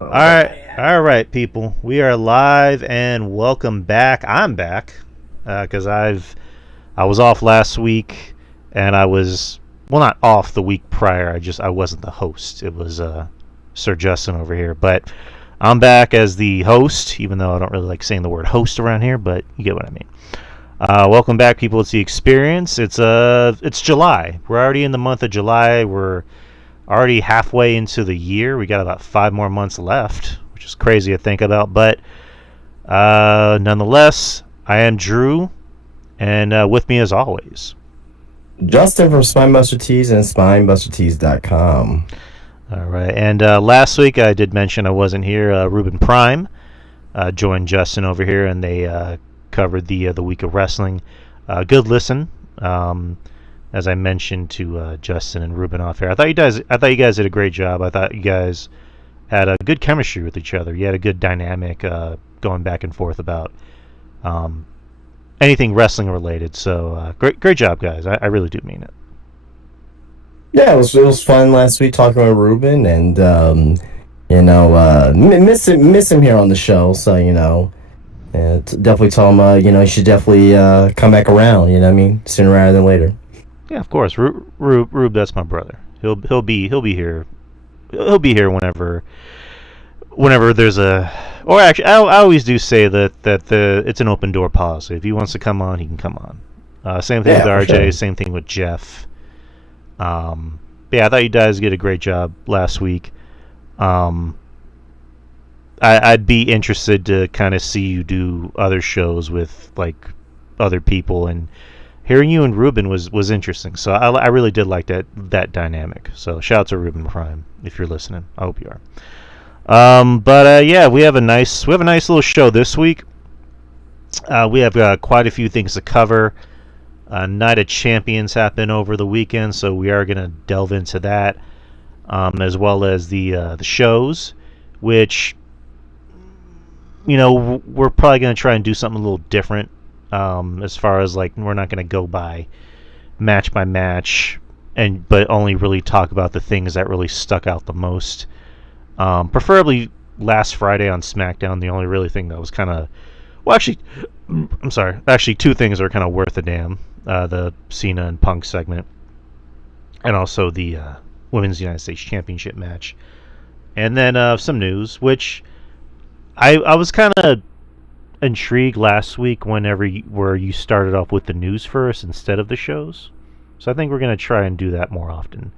All right, people. We are live and welcome back. I'm back because I was off last week and I was not off the week prior. I wasn't the host. It was Sir Justin over here, but I'm back as the host, even though I don't really like saying the word host around here. But you get what I mean. Welcome back, people. It's the experience. It's July. We're already in the month of July. We're already halfway into the year. We got about 5 more months left, which is crazy to think about. But nonetheless, I am Drew, and with me as always, Justin from Spinebuster Tees and SpinebusterTees.com. all right. And last week I did mention I wasn't here. Ruben Prime joined Justin over here, and they covered the week of wrestling. Good listen. As I mentioned to Justin and Ruben off here, I thought you guys did a great job. I thought you guys had a good chemistry with each other. You had a good dynamic going back and forth about anything wrestling related. So great job, guys. I really do mean it. Yeah, it was fun last week talking with Ruben, and miss him here on the show. So definitely tell him he should definitely come back around. You know what I mean, sooner rather than later. Yeah, of course. Rube, that's my brother. He'll be here. He'll be here whenever there's a. Or actually, I always do say that it's an open door policy. If he wants to come on, he can come on. Same thing with RJ. Sure. Same thing with Jeff. Yeah, I thought you guys did a great job last week. I'd be interested to kind of see you do other shows with like other people, and hearing you and Ruben was interesting. So I really did like that dynamic. So shout out to Ruben Prime if you're listening. I hope you are. Yeah, we have a nice little show this week. We have quite a few things to cover. Night of Champions happened over the weekend, so we are going to delve into that, as well as the shows, which we're probably going to try and do something a little different. As far as like we're not going to go by match, but only really talk about the things that really stuck out the most. Preferably last Friday on Smackdown. The only really thing that was kind of I'm sorry. Actually, two things are kind of worth a damn. The Cena and Punk segment, and also the Women's United States Championship match, and then some news, which I was kind of intrigued last week where you started off with the news first instead of the shows. So I think we're going to try and do that more often.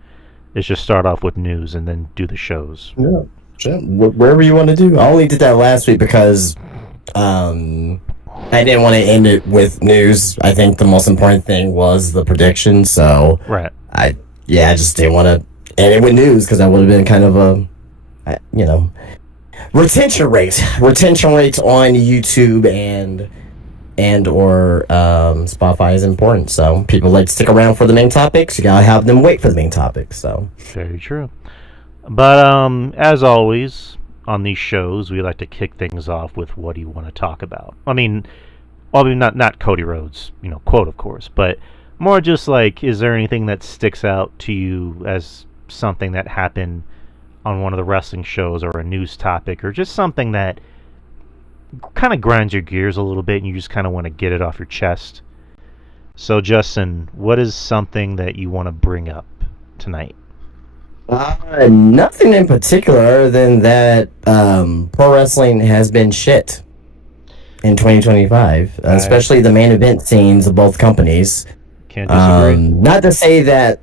It's just start off with news and then do the shows. Yeah, sure. Wherever you want to do. I only did that last week because I didn't want to end it with news. I think the most important thing was the prediction. So right. I just didn't want to end it with news because that would have been kind of retention rates on YouTube and or Spotify is important. So people like to stick around for the main topics. You gotta have them wait for the main topics. So very true. But as always on these shows, we like to kick things off with what do you want to talk about. I mean, not Cody Rhodes, quote of course, but more just like, is there anything that sticks out to you as something that happened on one of the wrestling shows, or a news topic, or just something that kind of grinds your gears a little bit and you just kind of want to get it off your chest? So Justin, what is something that you want to bring up tonight? Nothing in particular other than that pro wrestling has been shit in 2025, especially the main event scenes of both companies. Can't disagree. Not to say that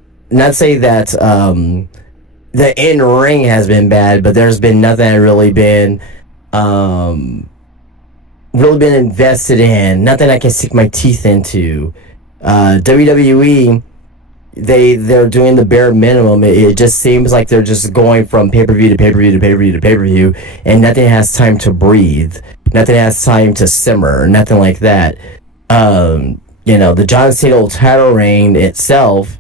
the in-ring has been bad, but there's been nothing that really been invested in, nothing I can stick my teeth into. WWE, they're doing the bare minimum. It just seems like they're just going from pay-per-view to pay-per-view to pay-per-view to pay-per-view, and nothing has time to breathe. Nothing has time to simmer. Nothing like that. The John Cena title reign itself,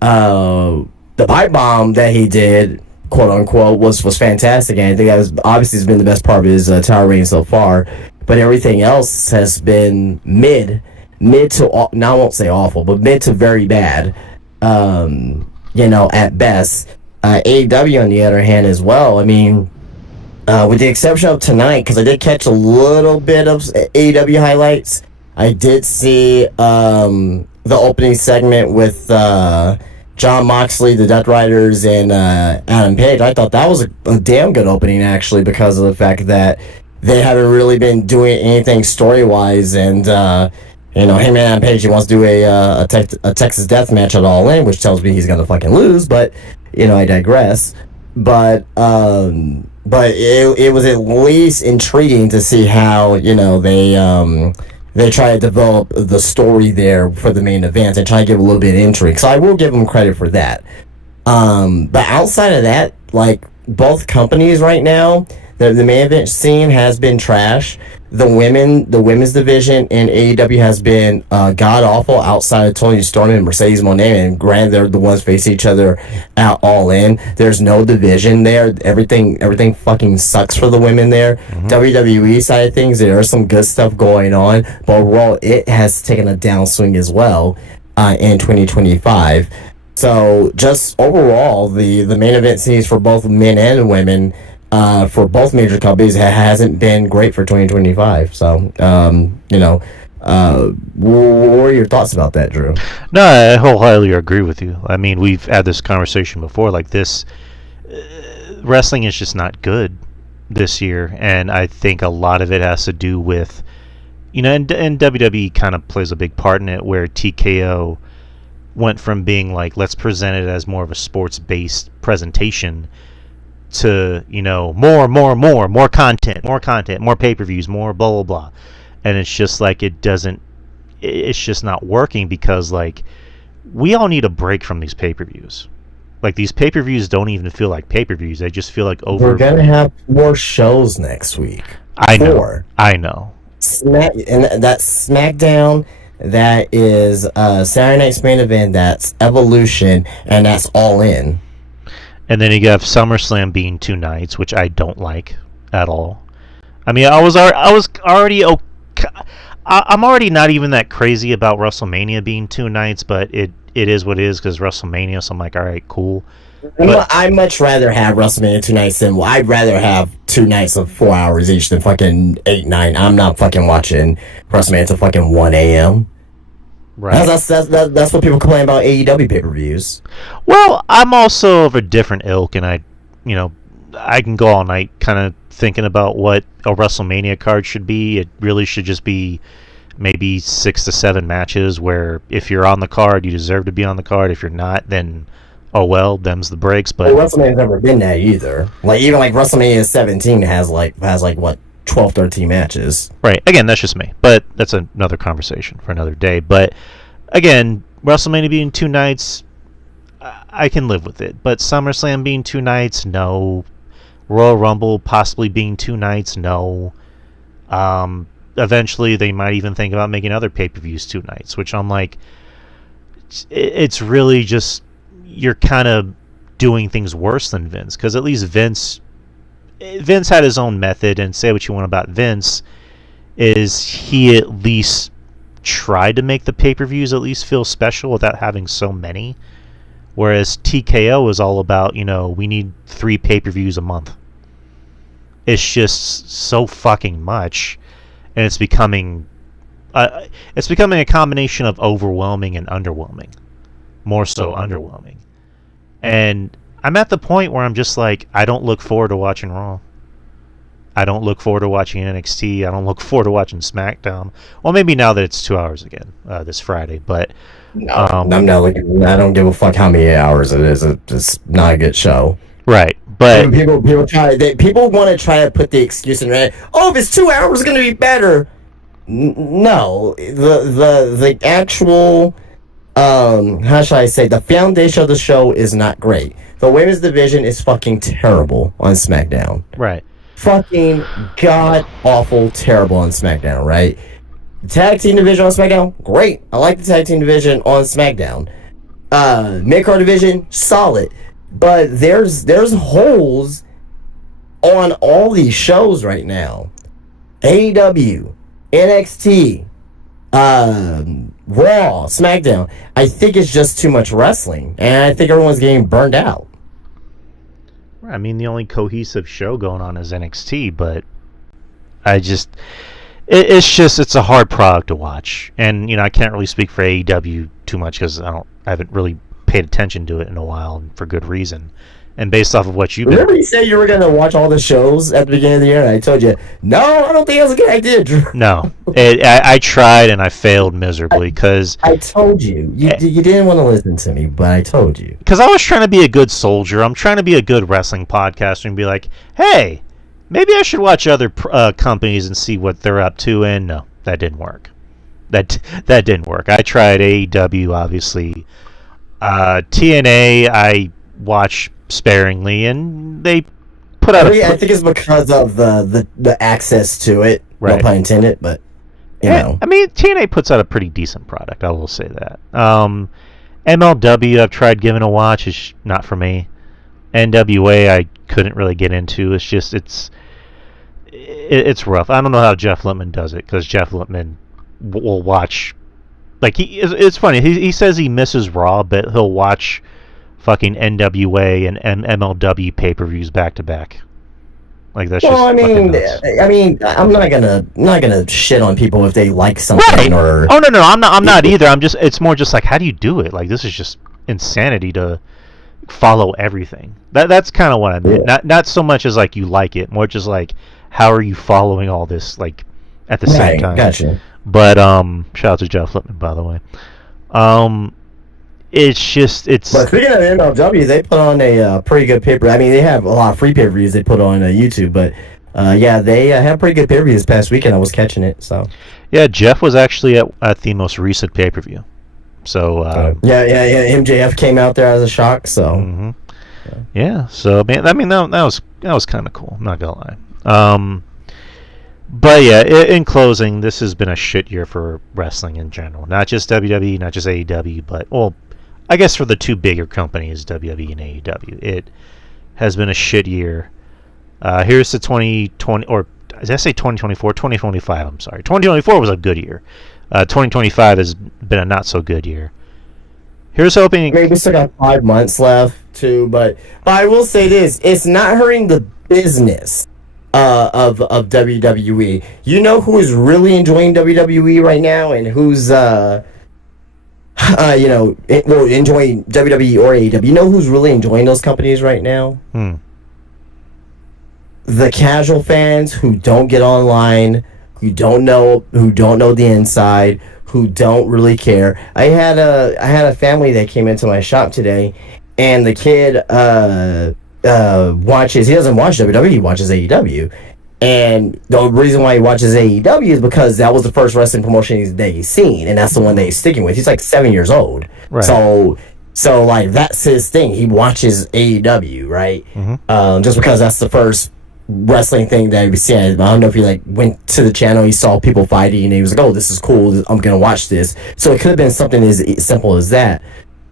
the pipe bomb that he did, quote unquote, was fantastic, and I think that was obviously has been the best part of his title reign so far. But everything else has been mid to, now I won't say awful, but mid to very bad. At best. AEW on the other hand as well. I mean, With the exception of tonight, because I did catch a little bit of AEW highlights. I did see the opening segment with John Moxley, the Death Riders, and Adam Page. I thought that was a damn good opening, actually, because of the fact that they haven't really been doing anything story-wise, and him and Adam Page, he wants to do a Texas Death match at All In, which tells me he's gonna fucking lose, but I digress. But it was at least intriguing to see how they try to develop the story there for the main event and try to give a little bit of intrigue. So I will give them credit for that. But outside of that, like, both companies right now, the main event scene has been trash. The women's division in AEW has been god awful outside of Tony Storm and Mercedes Moné, and granted they're the ones facing each other at All In. There's no division there. Everything fucking sucks for the women there. Mm-hmm. WWE side of things, there is some good stuff going on, but overall it has taken a downswing as well in 2025. So just overall, the main event scenes for both men and women, for both major companies, hasn't been great for 2025. So, what are your thoughts about that, Drew? No, I wholeheartedly agree with you. I mean, we've had this conversation before. Like, this wrestling is just not good this year, and I think a lot of it has to do with, and WWE kind of plays a big part in it, where TKO went from being like, let's present it as more of a sports-based presentation, to more content, more pay-per-views, more blah blah blah, and it's just like it's just not working, because like we all need a break from these pay-per-views. Like, these pay-per-views don't even feel like pay-per-views; they just feel like over. We're gonna have more shows next week. I know. And that's Smackdown. That is Saturday Night's Main Event. That's Evolution, and that's All In. And then you have SummerSlam being 2 nights, which I don't like at all. I mean, I was already okay. I'm already not even that crazy about WrestleMania being 2 nights, but it is what it is, because WrestleMania. So I'm like, all right, cool. But I'd much rather have WrestleMania 2 nights than I'd rather have 2 nights of 4 hours each than fucking 8, 9. I'm not fucking watching WrestleMania till fucking 1 a.m. Right. That's what people complain about AEW pay-per-views. Well, I'm also of a different ilk, and I can go all night kind of thinking about what a WrestleMania card should be. It really should just be maybe 6 to 7 matches, where if you're on the card, you deserve to be on the card. If you're not, then oh well, them's the breaks. But WrestleMania's never been that either. Like, even like WrestleMania 17 has what, 12, 13 matches. Right. Again, that's just me. But that's another conversation for another day. But again, WrestleMania being 2 nights, I can live with it. But SummerSlam being 2 nights, no. Royal Rumble possibly being 2 nights, no. Eventually, they might even think about making other pay-per-views 2 nights, which I'm like, it's really just, you're kind of doing things worse than Vince. Because at least Vince had his own method, and say what you want about Vince, is he at least tried to make the pay-per-views at least feel special without having so many, whereas TKO is all about, we need 3 pay-per-views a month. It's just so fucking much, and it's becoming a combination of overwhelming and underwhelming, more so underwhelming. And I'm at the point where I'm just like, I don't look forward to watching Raw. I don't look forward to watching NXT. I don't look forward to watching SmackDown. Well, maybe now that it's 2 hours again this Friday, but I'm not looking. I don't give a fuck how many hours it is. It's not a good show. Right, but people want to try to put the excuse in there. Oh, if it's 2 hours, it's going to be better. No, the actual how should I say, the foundation of the show is not great. The women's division is fucking terrible on SmackDown. Right. Fucking god awful terrible on SmackDown, right? The tag team division on SmackDown, great. I like the tag team division on SmackDown. Mid-card division, solid. But there's holes on all these shows right now. AEW, NXT, Raw, SmackDown. I think it's just too much wrestling, and I think everyone's getting burned out. I mean, the only cohesive show going on is NXT, but I just it's a hard product to watch, and I can't really speak for AEW too much because I haven't really paid attention to it in a while, and for good reason. And based off of what you've Remember you said you were gonna watch all the shows at the beginning of the year, and I told you, no, I don't think that's a good idea, Drew. No, I tried and I failed miserably because I told you. You didn't want to listen to me, but I told you. Because I was trying to be a good soldier. I'm trying to be a good wrestling podcaster and be like, hey, maybe I should watch other companies and see what they're up to. And no, that didn't work. That didn't work. I tried AEW, obviously. TNA, I watch sparingly, and they put out I think it's because of the access to it. Right. No pun intended, but you know. I mean, TNA puts out a pretty decent product. I will say that. MLW, I've tried giving a watch. It's not for me. NWA, I couldn't really get into. It's just it's rough. I don't know how Jeff Lippman does it, because Jeff Lippman will watch. Like it's funny. He says he misses Raw, but he'll watch fucking NWA and MLW pay-per-views back to back. Like that's just. Well, I mean, I'm not gonna shit on people if they like something, right. Or. Oh no, I'm not either. It's more just like, how do you do it? Like, this is just insanity to follow everything. That's kind of what I meant. Yeah. Not so much as like you like it, more just like how are you following all this like at the same time. Gotcha. But shout out to Jeff Lippman, by the way. It's. But speaking of MLW, they put on a pretty good paper. I mean, they have a lot of free pay-per-views they put on YouTube, but yeah, they have pretty good pay-per-views this past weekend. I was catching it, so. Yeah, Jeff was actually at the most recent pay-per-view. So. Yeah. MJF came out there as a shock, so. Mm-hmm. Yeah. So man, I mean that was kind of cool. I'm not gonna lie. But yeah, in closing, this has been a shit year for wrestling in general. Not just WWE, not just AEW, but, well, I guess for the two bigger companies, WWE and AEW. It has been a shit year. Here's the 2020, or did I say 2024? 2025, I'm sorry. 2024 was a good year. 2025 has been a not so good year. Here's hoping. Maybe we still got 5 months left, too, but I will say this. It's not hurting the business. Of WWE. You know who is really enjoying WWE right now, and who's enjoying WWE or AEW. You know who's really enjoying those companies right now? The casual fans who don't get online, who don't know the inside, who don't really care. I had a family that came into my shop today, and the kid he doesn't watch WWE, he watches AEW. And the reason why he watches AEW is because that was the first wrestling promotion that he's seen, and that's the one that he's sticking with. He's like 7 years old. Right. So like that's his thing. He watches AEW, right? Mm-hmm. Just because that's the first wrestling thing that he seen. I don't know if he like went to the channel, he saw people fighting, and he was like, "Oh, this is cool. I'm gonna watch this." So it could have been something as simple as that.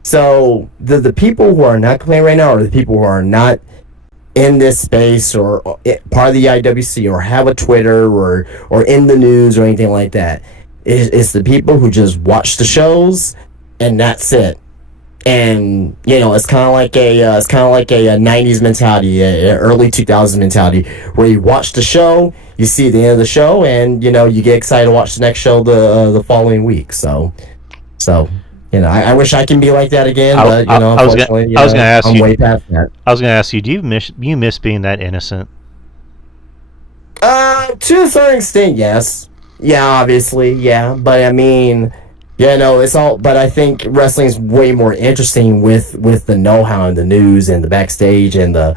So the people who are not playing right now are the people who are not in this space or part of the IWC or have a Twitter or in the news or anything like that. It's the people who just watch the shows and that's it. And it's kind of like a 90s mentality, a early 2000s mentality, where you watch the show, you see the end of the show, and you get excited to watch the next show the following week. So. I wish I can be like that again, but unfortunately, I was gonna ask I'm way past that. I was gonna ask you, do you miss being that innocent? To a certain extent, yes. Yeah, obviously, yeah. But I mean, it's all. But I think wrestling's way more interesting with the know-how and the news and the backstage and the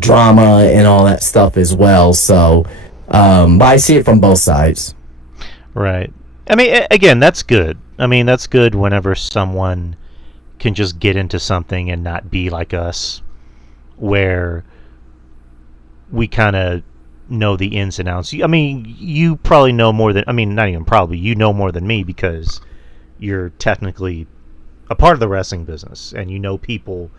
drama and all that stuff as well. So, but I see it from both sides. Right. I mean, again, that's good. I mean, that's good whenever someone can just get into something and not be like us, where we kind of know the ins and outs. I mean, you probably know more than, not even probably, you know more than me because you're technically a part of the wrestling business and you know people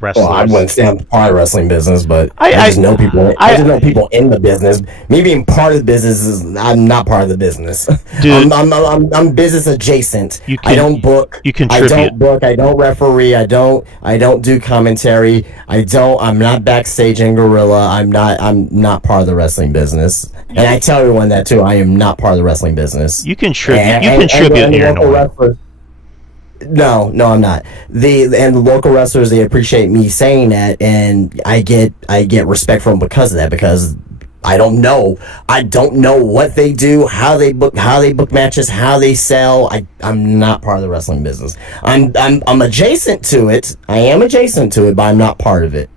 Well, I wrestlers. wouldn't say I'm part of the wrestling business, but I I just know people. I just know I people in the business. Me being part of the business is I'm not part of the business. dude, I'm business adjacent. you I can don't book. you I contribute. don't book. I don't referee. I don't do commentary. I'm not backstage in Gorilla. I'm not part of the wrestling business. And I tell everyone that too. I am not part of the wrestling business. You contribute And and the you're local annoying. wrestlers. No, no, I'm not. The local wrestlers, they appreciate me saying that, and I get respect from them because of that. Because I don't know what they do, how they book matches, how they sell. I'm not part of the wrestling business. I'm adjacent to it. I am adjacent to it, but I'm not part of it.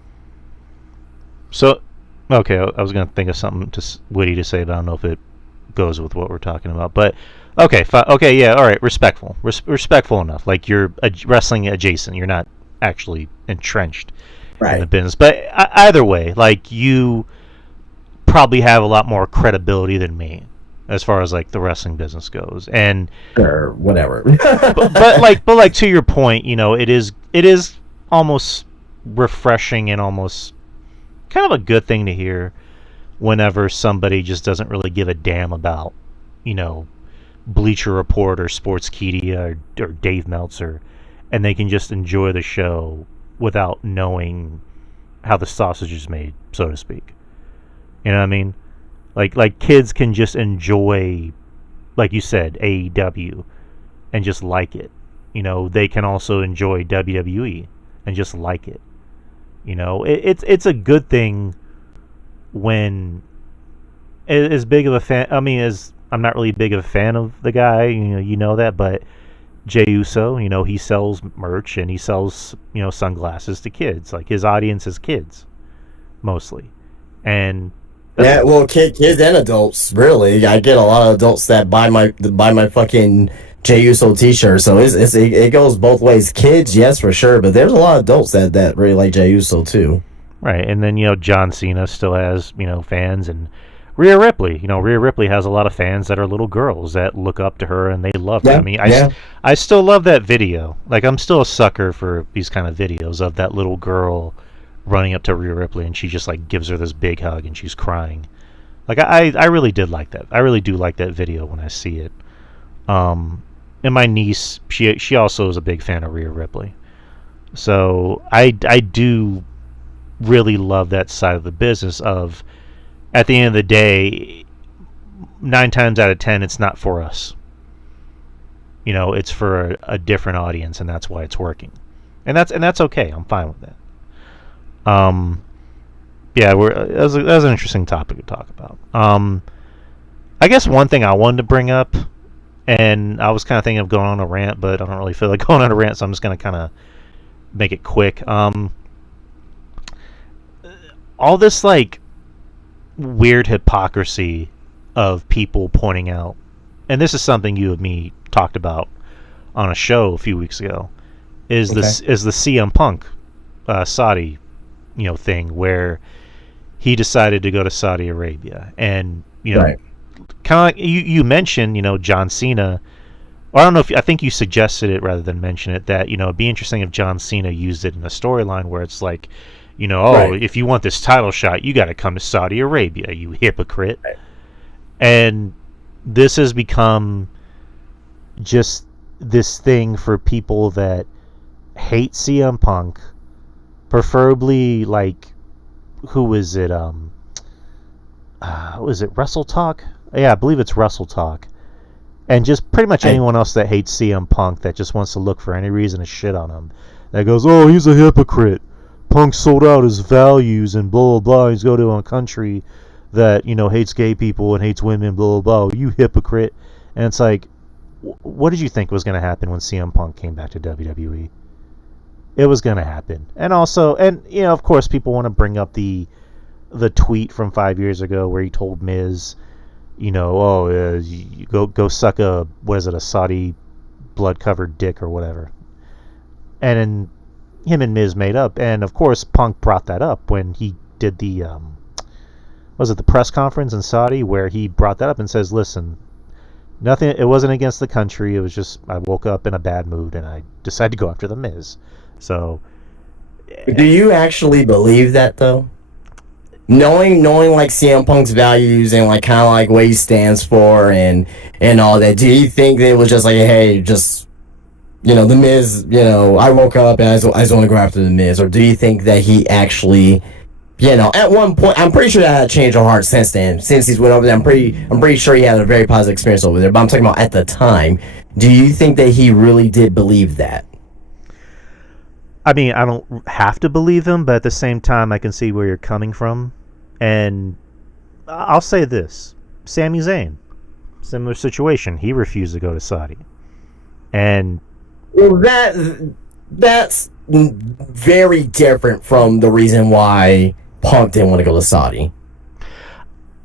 So, okay, I was gonna think of something just witty to say, but I don't know if it goes with what we're talking about. But okay, okay, yeah, all right, respectful, respectful enough. Like you're wrestling adjacent. You're not actually entrenched in the Right. business. But either way, like you probably have a lot more credibility than me as far as like the wrestling business goes. And Or whatever. but like to your point, it is almost refreshing and almost kind of a good thing to hear whenever somebody just doesn't really give a damn about, you know, Bleacher Report or Sportskeeda or Dave Meltzer, and they can just enjoy the show without knowing how the sausage is made, so to speak. You know what I mean? Like kids can just enjoy, like you said, AEW and just like it. They can also enjoy WWE and just like it. It's a good thing when as big of a fan. I mean, as I'm not really big of a fan of the guy. You know that, but Jey Uso, he sells merch and he sells sunglasses to kids. Like his audience is kids mostly, and that's Yeah, well, kids and adults, really. I get a lot of adults that buy my fucking Jey Uso T-shirt. So it goes both ways. Kids, yes, for sure, but there's a lot of adults that really like Jey Uso too. right. And then John Cena still has fans, and Rhea Ripley has a lot of fans that are little girls that look up to her and they love her. I Yeah, mean, yeah. I still love that video. Like I'm still a sucker for these kind of videos of that little girl running up to Rhea Ripley and she just like gives her this big hug and she's crying. Like I really did like that. I really do like that video when I see it. Um, and my niece, she also is a big fan of Rhea Ripley. So I do really love that side of the business of, at the end of the day, 9 times out of 10 it's not for us. It's for a different audience, and that's why it's working. And that's okay. I'm fine with that. Um, yeah, that was an interesting topic to talk about. I guess one thing I wanted to bring up, and I was kind of thinking of going on a rant, but I don't really feel like going on a rant, so I'm just going to kind of make it quick. All this like weird hypocrisy of people pointing out, and this is something you and me talked about on a show a few weeks ago, is Okay. the CM Punk Saudi thing where he decided to go to Saudi Arabia, and Right. kind of you mentioned John Cena, or I don't know if I think you suggested it rather than mention it, that it'd be interesting if John Cena used it in a storyline where it's like, oh, Right. if you want this title shot, you got to come to Saudi Arabia, you hypocrite. Right. And this has become just this thing for people that hate CM Punk, preferably like, who is it? Was it Wrestle Talk? Yeah, I believe it's Wrestle Talk. And just pretty much I anyone else that hates CM Punk, that just wants to look for any reason to shit on him. That goes, oh, he's a hypocrite. Punk sold out his values and blah, blah, blah. He's going to a country that, hates gay people and hates women, blah, blah, blah. You hypocrite. And it's like, what did you think was going to happen when CM Punk came back to WWE? It was going to happen. And also, and, of course, people want to bring up the tweet from 5 years ago where he told Miz, you go suck a, what is it, a Saudi blood-covered dick or whatever. And then him and Miz made up, and of course Punk brought that up when he did the was it the press conference in Saudi, where he brought that up and says, listen, nothing, it wasn't against the country, it was just I woke up in a bad mood and I decided to go after the Miz. So Do you actually believe that though? Knowing like CM Punk's values and like kind of like what he stands for and all that, do you think that it was just like, hey, just the Miz, I woke up and I just want to go after the Miz, or do you think that he actually, at one point, I'm pretty sure that had changed of heart since then, since he's went over there. I'm pretty sure he had a very positive experience over there. But I'm talking about at the time. Do you think that he really did believe that? I mean, I don't have to believe him, but at the same time, I can see where you're coming from. And I'll say this: Sami Zayn, similar situation. He refused to go to Saudi, and well, that's very different from the reason why Punk didn't want to go to Saudi.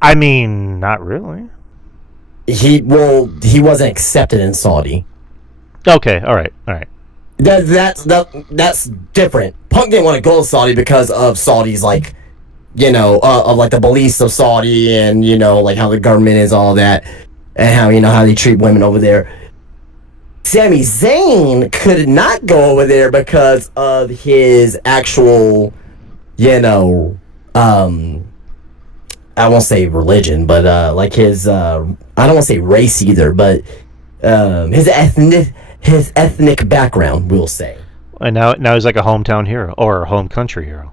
I mean, not really. He wasn't accepted in Saudi. Okay, all right. That's different. Punk didn't want to go to Saudi because of Saudi's like, of like the beliefs of Saudi and like how the government is, all that, and how they treat women over there. Sami Zayn could not go over there because of his actual, I won't say religion, but like his, I don't want to say race either, but his ethnic background, we'll say. And now he's like a hometown hero or a home country hero.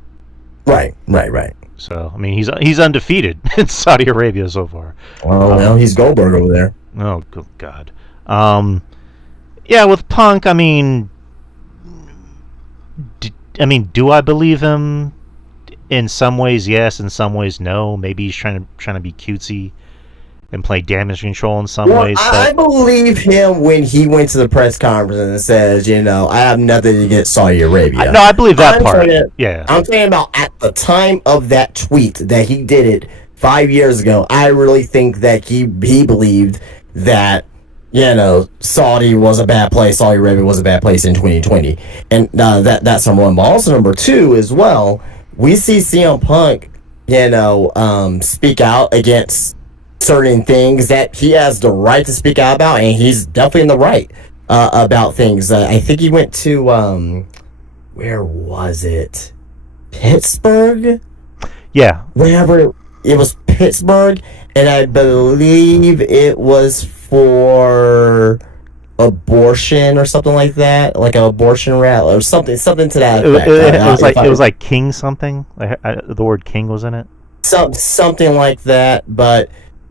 Right. So I mean, he's undefeated in Saudi Arabia so far. Well, he's Goldberg over there. Oh, good God. Yeah, with Punk, I mean, do I believe him? In some ways, yes. In some ways, no. Maybe he's trying to be cutesy and play damage control in some ways. But I believe him when he went to the press conference and says, I have nothing against Saudi Arabia. No, I believe that part. Yeah, I'm talking about at the time of that tweet that he did it 5 years ago. I really think that he believed that Saudi was a bad place. Saudi Arabia was a bad place in 2020, and that's number one. But also number two as well. We see CM Punk, speak out against certain things that he has the right to speak out about, and he's definitely in the right about things. I think he went to where was it? Pittsburgh? Yeah. Wherever it was, Pittsburgh, and I believe it was for abortion or something like that, like an abortion rally or something to that effect. It was like King something. The word King was in it. Something like that, but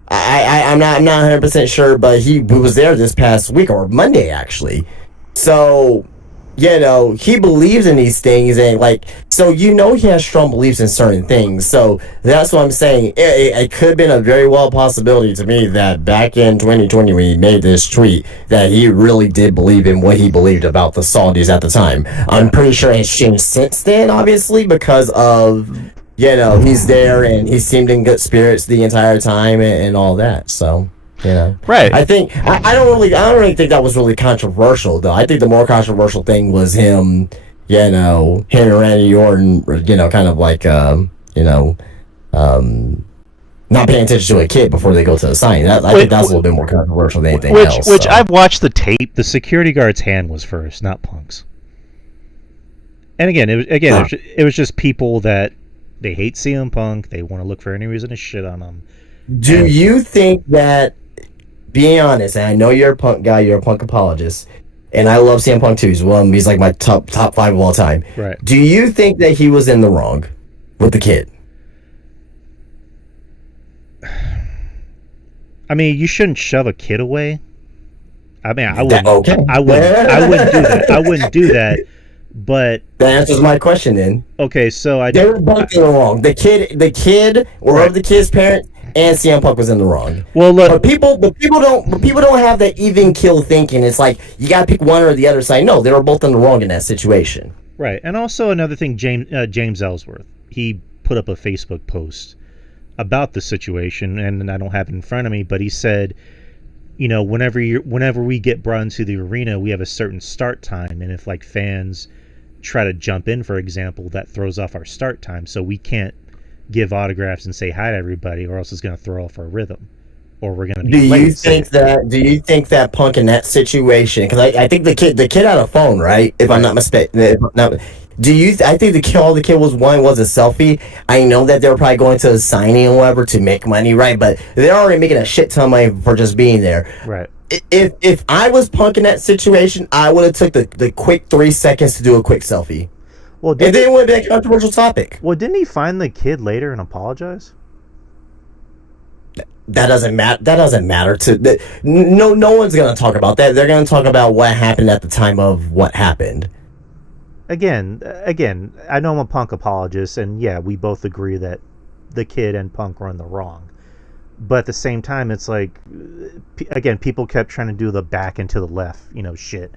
I'm not 100% sure. But he was there this past week or Monday actually. So he believes in these things, and so he has strong beliefs in certain things. So that's what I'm saying. It could have been a very well possibility to me that back in 2020 when he made this tweet that he really did believe in what he believed about the Saudis at the time. I'm pretty sure it's changed since then, obviously, because of he's there and he seemed in good spirits the entire time and all that. So. Right. I think I don't really think that was really controversial though. I think the more controversial thing was him, him and Randy Orton, kind of like not paying attention to a kid before they go to the sign. I think that's a little bit more controversial than anything else. Which I've watched the tape. The security guard's hand was first, not Punk's. And again, it was just people that they hate CM Punk. They want to look for any reason to shit on him. Do you think that? Being honest, and I know you're a Punk guy, you're a Punk apologist, and I love CM Punk too. He's like my top 5 of all time. Right. Do you think that he was in the wrong with the kid? I mean, you shouldn't shove a kid away. I mean, I wouldn't. Okay. I wouldn't do that. I wouldn't do that. But that answers my question. Then. Okay, so they were both in the wrong. The kid, or right. The kid's parent. And CM Punk was in the wrong. Well, look, but people don't have that even kill thinking. It's like you got to pick one or the other side. No, they were both in the wrong in that situation. Right, and also another thing, James Ellsworth, he put up a Facebook post about the situation, and I don't have it in front of me, but he said, whenever we get brought into the arena, we have a certain start time, and if fans try to jump in, for example, that throws off our start time, so we can't give autographs and say hi to everybody, or else it's going to throw off our rhythm, or we're going to be late. Do you think that Punk in that situation? Because I think the kid had a phone, right? If I'm not mistaken. I think all the kid was wanting was a selfie. I know that they were probably going to a signing or whatever to make money, right? But they're already making a shit ton of money for just being there. Right. If I was Punk in that situation, I would have took the quick 3 seconds to do a quick selfie. Well, and then it would have been a controversial topic. Well, didn't he find the kid later and apologize? That doesn't matter. That doesn't matter to no one's gonna talk about that. They're gonna talk about what happened at the time of what happened. Again, I know I'm a Punk apologist, and yeah, we both agree that the kid and Punk were in the wrong. But at the same time, it's like, again, people kept trying to do the back and to the left, shit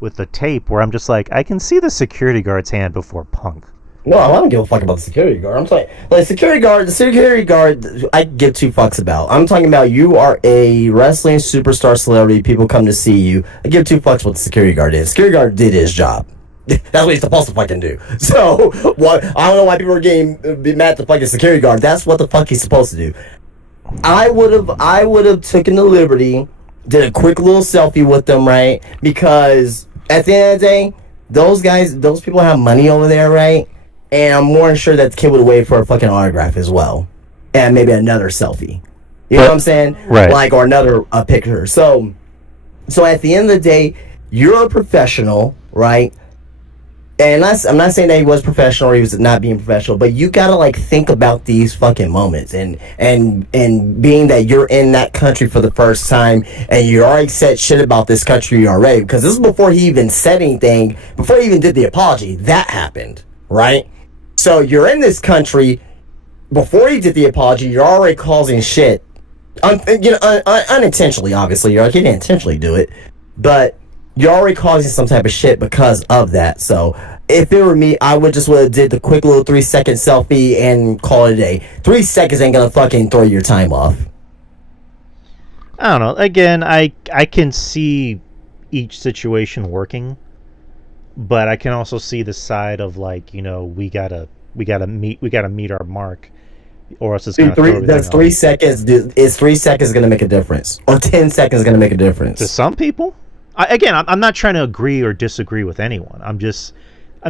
with the tape, where I'm just like, I can see the security guard's hand before Punk. No, I don't give a fuck about the security guard. I'm talking like the security guard. I give two fucks about. I'm talking about you are a wrestling superstar celebrity. People come to see you. I give two fucks what the security guard did. Security guard did his job. That's what he's supposed to fucking do. So what? I don't know why people are be mad at the fucking security guard. That's what the fuck he's supposed to do. I would have taken the liberty, did a quick little selfie with them, right? Because at the end of the day, those people have money over there, right? And I'm more than sure that the kid would have waited for a fucking autograph as well. And maybe another selfie. You know what I'm saying? Right. Like, or another picture. So at the end of the day, you're a professional, right? And I'm not saying that he was professional or he was not being professional, but you gotta, like, think about these fucking moments. And being that you're in that country for the first time and you already said shit about this country already, because this is before he even said anything, before he even did the apology. That happened, right? So you're in this country, before you did the apology, you're already causing shit. Unintentionally, obviously. You're like, you didn't intentionally do it. But you're already causing some type of shit because of that. So if it were me, I would have did the quick little 3-second selfie and call it a day. 3 seconds ain't gonna fucking throw your time off. I don't know. Again, I can see each situation working. But I can also see the side of, like, we gotta meet our mark, or else it's gonna throw everything off. 3 seconds. Is 3 seconds gonna make a difference, or 10 seconds gonna make a difference to some people? I'm not trying to agree or disagree with anyone.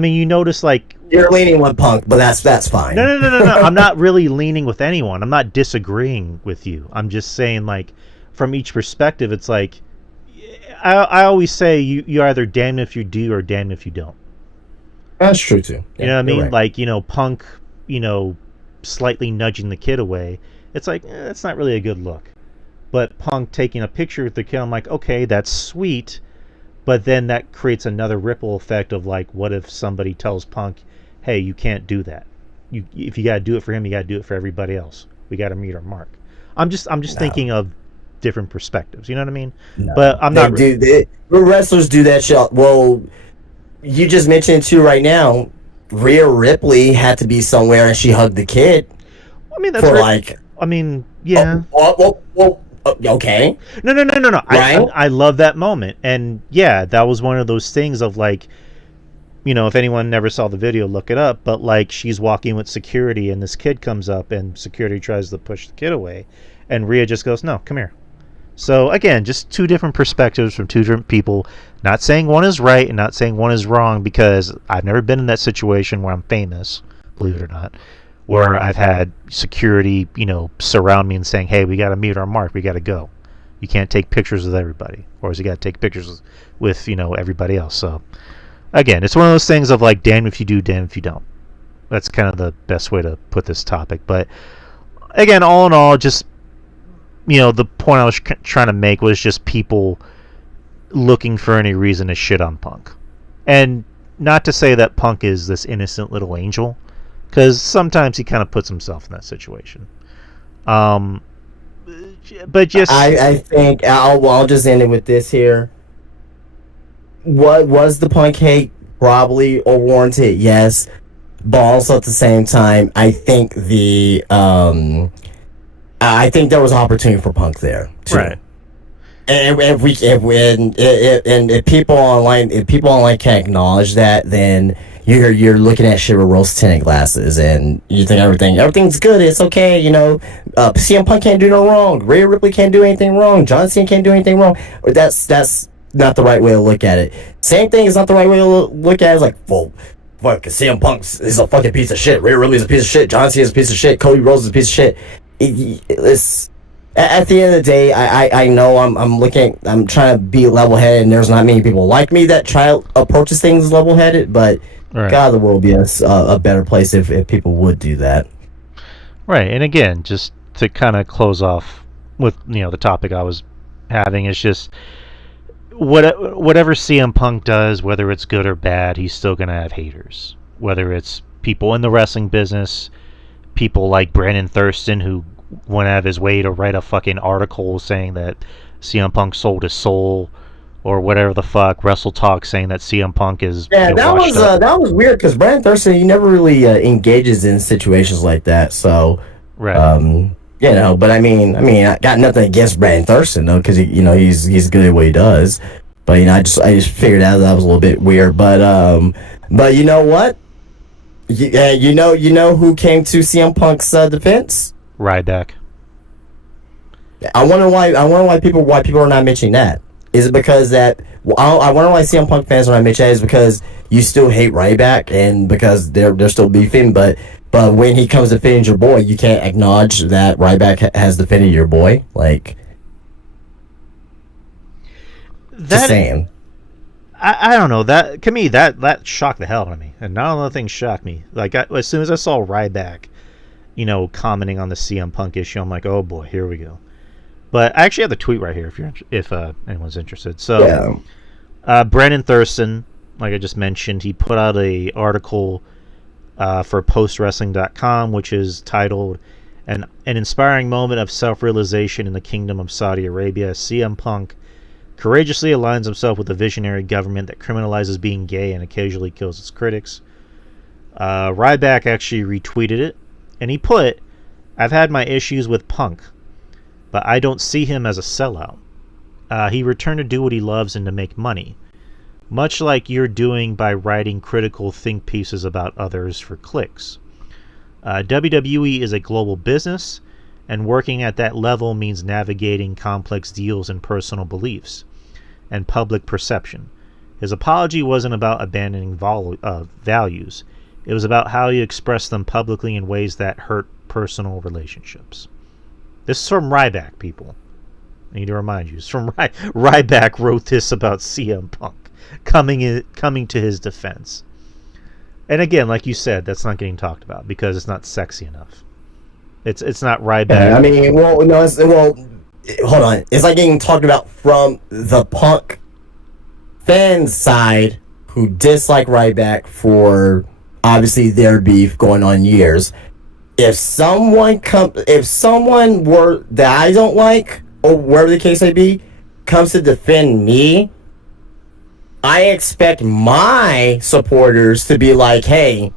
You notice, like, you're leaning with Punk, but that's fine. No. I'm not really leaning with anyone. I'm not disagreeing with you. I'm just saying, like, from each perspective, it's like, I always say you're either damned if you do or damned if you don't. That's true too. You know what I mean? Right. Like, Punk, slightly nudging the kid away. It's like, that's not really a good look. But Punk taking a picture with the kid, I'm like, okay, that's sweet. But then that creates another ripple effect of, like, what if somebody tells Punk, hey, you can't do that. If you got to do it for him, you got to do it for everybody else. We got to meet our mark. I'm just thinking of different perspectives, you know what I mean? No, but I'm not. Wrestlers do that shit. Well, you just mentioned too right now. Rhea Ripley had to be somewhere and she hugged the kid. That's yeah. Okay. No. Right? I love that moment, and yeah, that was one of those things of, like, if anyone never saw the video, look it up. But, like, she's walking with security, and this kid comes up, and security tries to push the kid away, and Rhea just goes, "No, come here." So, again, just two different perspectives from two different people. Not saying one is right and not saying one is wrong, because I've never been in that situation where I'm famous, believe it or not, where I've had security, surround me and saying, hey, we got to meet our mark. We got to go. You can't take pictures with everybody. Or you got to take pictures with, everybody else. So, again, it's one of those things of, like, damn if you do, damn if you don't. That's kind of the best way to put this topic. But, again, all in all, just, the point I was trying to make was just people looking for any reason to shit on Punk. And not to say that Punk is this innocent little angel, because sometimes he kind of puts himself in that situation. But just... I think, I'll just end it with this here. What was the Punk hate? Probably, or warranted, yes. But also at the same time, I think I think there was opportunity for Punk there too. Right. And if people online can acknowledge that, then you're looking at shit with rose-tinted glasses, and you think everything's good. It's okay, CM Punk can't do no wrong. Rhea Ripley can't do anything wrong. John Cena can't do anything wrong. That's not the right way to look at it. Same thing is not the right way to look at it. It's like, well, fucking CM Punk is a fucking piece of shit. Rhea Ripley's a piece of shit. John Cena's a piece of shit. Cody Rhodes is a piece of shit. It's at the end of the day, I know I'm trying to be level headed, and there's not many people like me that approaches things level headed. But Right. God, the world would be a better place if people would do that. Right, and again, just to kind of close off with the topic I was having, is just whatever CM Punk does, whether it's good or bad, he's still gonna have haters. Whether it's people in the wrestling business, people like Brandon Thurston, who went out of his way to write a fucking article saying that CM Punk sold his soul, or whatever the fuck. Wrestle Talk saying that CM Punk is that was weird because Brandon Thurston, he never really engages in situations like that. So right. But I mean, I got nothing against Brandon Thurston though, because he's good at what he does. But I just figured out that was a little bit weird. But you know what? You know who came to CM Punk's defense? Ryback. I wonder why people are not mentioning that. Is it because I wonder why CM Punk fans are not mentioning that? Is because you still hate Ryback and because they're still beefing, but when he comes to defend your boy, you can't acknowledge that Ryback has defended your boy. Like, just saying. I don't know. That to me that shocked the hell out of me, and not another thing shocked me. Like as soon as I saw Ryback, commenting on the CM Punk issue, I'm like, oh boy, here we go. But I actually have the tweet right here if anyone's interested. So, Brandon Thurston, like I just mentioned, he put out a article for postwrestling.com, which is titled an inspiring moment of self-realization in the Kingdom of Saudi Arabia. CM Punk courageously aligns himself with a visionary government that criminalizes being gay and occasionally kills its critics. Ryback actually retweeted it, and he put, "I've had my issues with Punk, but I don't see him as a sellout. He returned to do what he loves and to make money, much like you're doing by writing critical think pieces about others for clicks. WWE is a global business, and working at that level means navigating complex deals and personal beliefs and public perception. His apology wasn't about abandoning values. It was about how you express them publicly in ways that hurt personal relationships." This is from Ryback, people. I need to remind you. It's from Ryback wrote this about CM Punk coming to his defense. And again, like you said, that's not getting talked about because it's not sexy enough. It's not Ryback. Yeah, I mean, hold on. It's like getting talked about from the Punk fan side who dislike Ryback for obviously their beef going on years. If someone were that I don't like, or wherever the case may be, comes to defend me, I expect my supporters to be like, hey,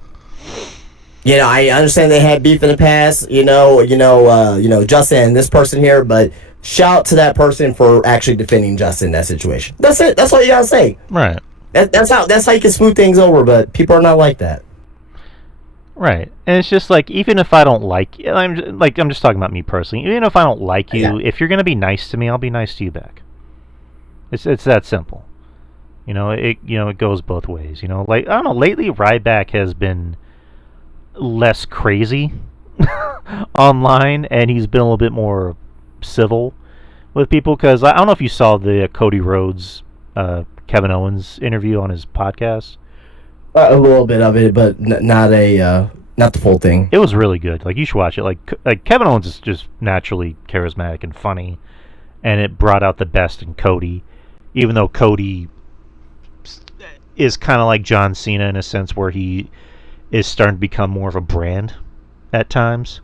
I understand they had beef in the past, Justin and this person here, but shout out to that person for actually defending Justin in that situation. That's it. That's all you gotta say. Right. That's how you can smooth things over, but people are not like that. Right, and it's just like, even if I don't like you, I'm just talking about me personally. Even if I don't like you, if you're gonna be nice to me, I'll be nice to you back. It's that simple. It goes both ways. Like, I don't know. Lately, Ryback has been less crazy online, and he's been a little bit more civil with people. Because I don't know if you saw the Cody Rhodes, Kevin Owens interview on his podcast. A little bit of it, but not the full thing. It was really good. Like, you should watch it. Like Kevin Owens is just naturally charismatic and funny, and it brought out the best in Cody, even though Cody is kind of like John Cena in a sense where he is starting to become more of a brand at times.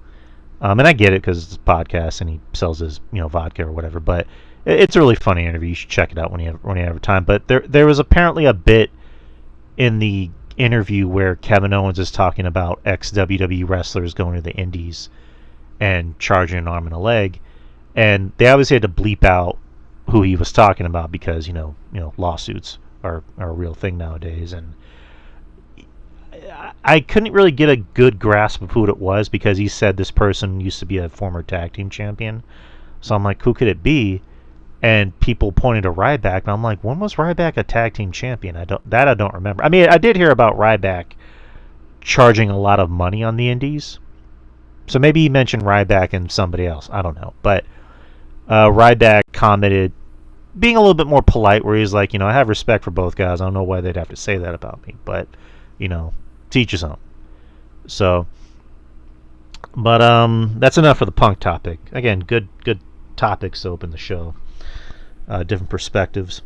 And I get it because it's a podcast and he sells his vodka or whatever. But it's a really funny interview. You should check it out when you have time. But there was apparently a bit in the interview where Kevin Owens is talking about ex-WWE wrestlers going to the indies and charging an arm and a leg, and they obviously had to bleep out who he was talking about because lawsuits are a real thing nowadays. And I couldn't really get a good grasp of who it was because he said this person used to be a former tag team champion. So I'm like, who could it be? And people pointed to Ryback, and I'm like, when was Ryback a tag team champion? I don't remember. I mean, I did hear about Ryback charging a lot of money on the indies. So maybe he mentioned Ryback and somebody else. I don't know. But Ryback commented, being a little bit more polite, where he's like, I have respect for both guys. I don't know why they'd have to say that about me. But, teach his own. So, but that's enough for the Punk topic. Again, good topics to open the show. Different perspectives.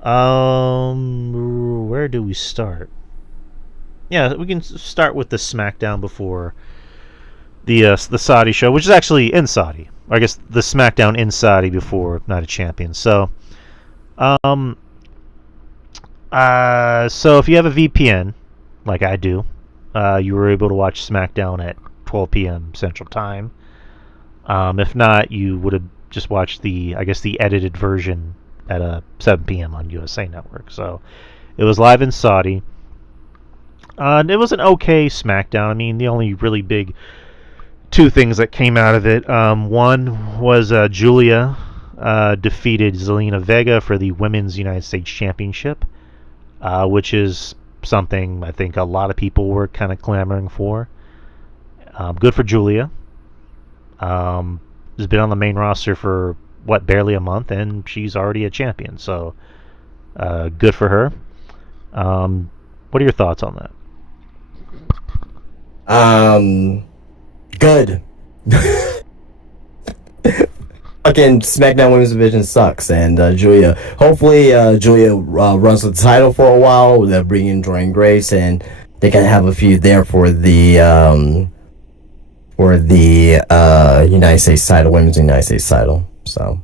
Where do we start? Yeah, we can start with the Smackdown before the Saudi show, which is actually in Saudi. Or I guess the Smackdown in Saudi before Night of Champions. So, so if you have a VPN, like I do, you were able to watch Smackdown at 12 p.m. Central Time. If not, you would have just watched the edited version at 7 p.m. on USA Network. So it was live in Saudi. It was an okay Smackdown. I mean, the only really big two things that came out of it. One was Julia defeated Zelina Vega for the Women's United States Championship, which is something I think a lot of people were kind of clamoring for. Good for Julia. Has been on the main roster for barely a month, and she's already a champion. So good for her. What are your thoughts on that? Good. Fucking SmackDown Women's Division sucks, and Julia. Hopefully, Julia runs the title for a while. They'll bring in Jordan Grace, and they can have a feud there for the United States title, Women's United States title. So,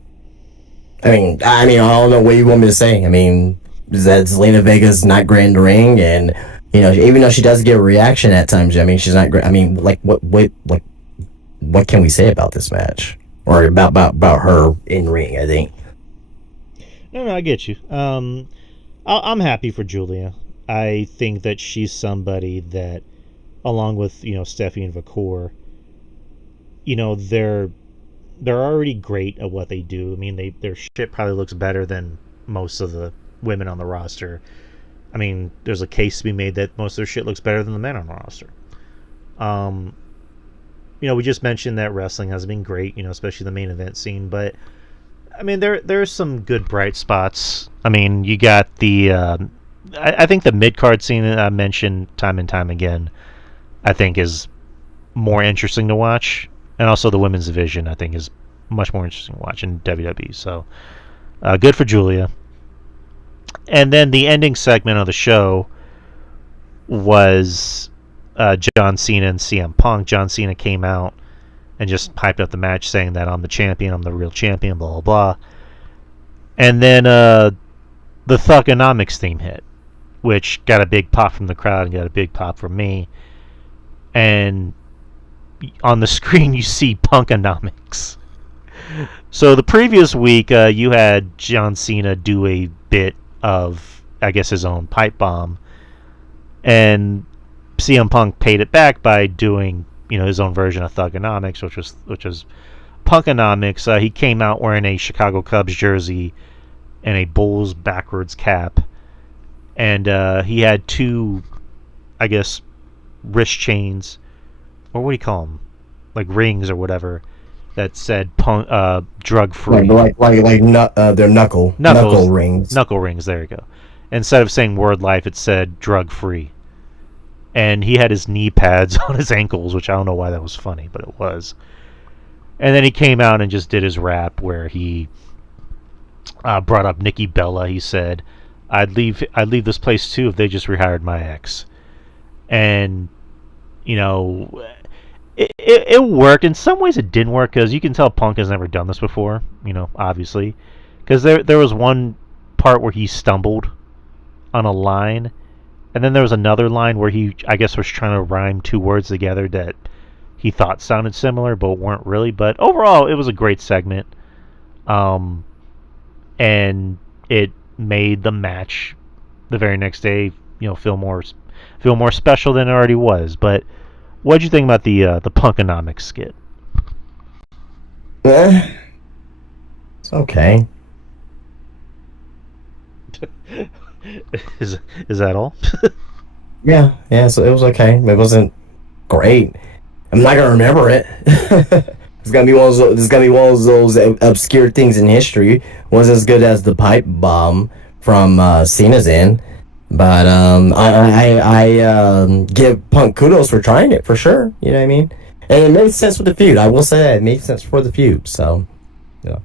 I mean, I don't know what you want me to say. I mean, is that Zelina Vega's not great in the ring, and even though she does get a reaction at times, I mean, she's not great. I mean, like, what can we say about this match, or about her in ring? I think. No, I get you. I'm happy for Julia. I think that she's somebody that, along with Steffi and Vakor, they're already great at what they do. I mean, their shit probably looks better than most of the women on the roster. I mean, there's a case to be made that most of their shit looks better than the men on the roster. We just mentioned that wrestling has been great, especially the main event scene. But I mean, there's some good bright spots. I mean, you got the I think the mid card scene that I mentioned time and time again, I think is more interesting to watch, and also the women's division I think is much more interesting to watch in WWE. So good for Julia. And then the ending segment of the show was John Cena and CM Punk. John Cena came out and just hyped up the match, saying that I'm the champion, I'm the real champion, blah, blah, blah. And then the Thugonomics theme hit, which got a big pop from the crowd and got a big pop from me. And on the screen, you see Punkonomics. So the previous week, you had John Cena do a bit of, I guess, his own pipe bomb, and CM Punk paid it back by doing, his own version of Thugonomics, which was Punkonomics. He came out wearing a Chicago Cubs jersey and a Bulls backwards cap, and he had two, I guess, wrist chains, or what do you call them, like rings or whatever, that said drug free. They're knuckle rings. Knuckle rings. There you go. Instead of saying word life, it said drug free. And he had his knee pads on his ankles, which I don't know why that was funny, but it was. And then he came out and just did his rap where he brought up Nikki Bella. He said, "I'd leave this place too if they just rehired my ex." And it worked. In some ways, it didn't work because you can tell Punk has never done this before. Obviously, because there was one part where he stumbled on a line, and then there was another line where he, I guess, was trying to rhyme two words together that he thought sounded similar but weren't really. But overall, it was a great segment, and it made the match the very next day, feel more special than it already was. But what'd you think about the Punkonomics skit? It's okay. Is that all? Yeah. So it was okay. It wasn't great. I'm not gonna remember it. It's gonna be one of those. It's gonna be one of those obscure things in history. Wasn't as good as the pipe bomb from Cena's in, but I give Punk kudos for trying it for sure. You know what I mean? And it made sense with the feud. I will say that it made sense for the feud. So, yeah.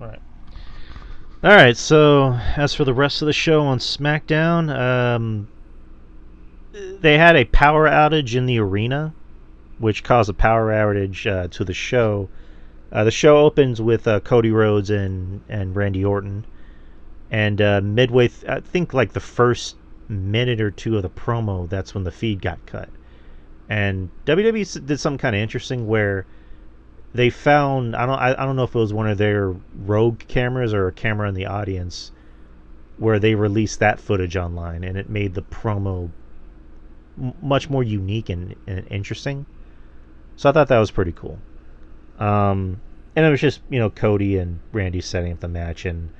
All right. So as for the rest of the show on SmackDown, they had a power outage in the arena, which caused a power outage to the show. The show opens with Cody Rhodes and Randy Orton, and midway, I think like the first minute or two of the promo, that's when the feed got cut. And WWE did something kind of interesting where they found, I don't know if it was one of their rogue cameras or a camera in the audience, where they released that footage online, and it made the promo much more unique and interesting. So I thought that was pretty cool. And it was just, Cody and Randy setting up the match. And,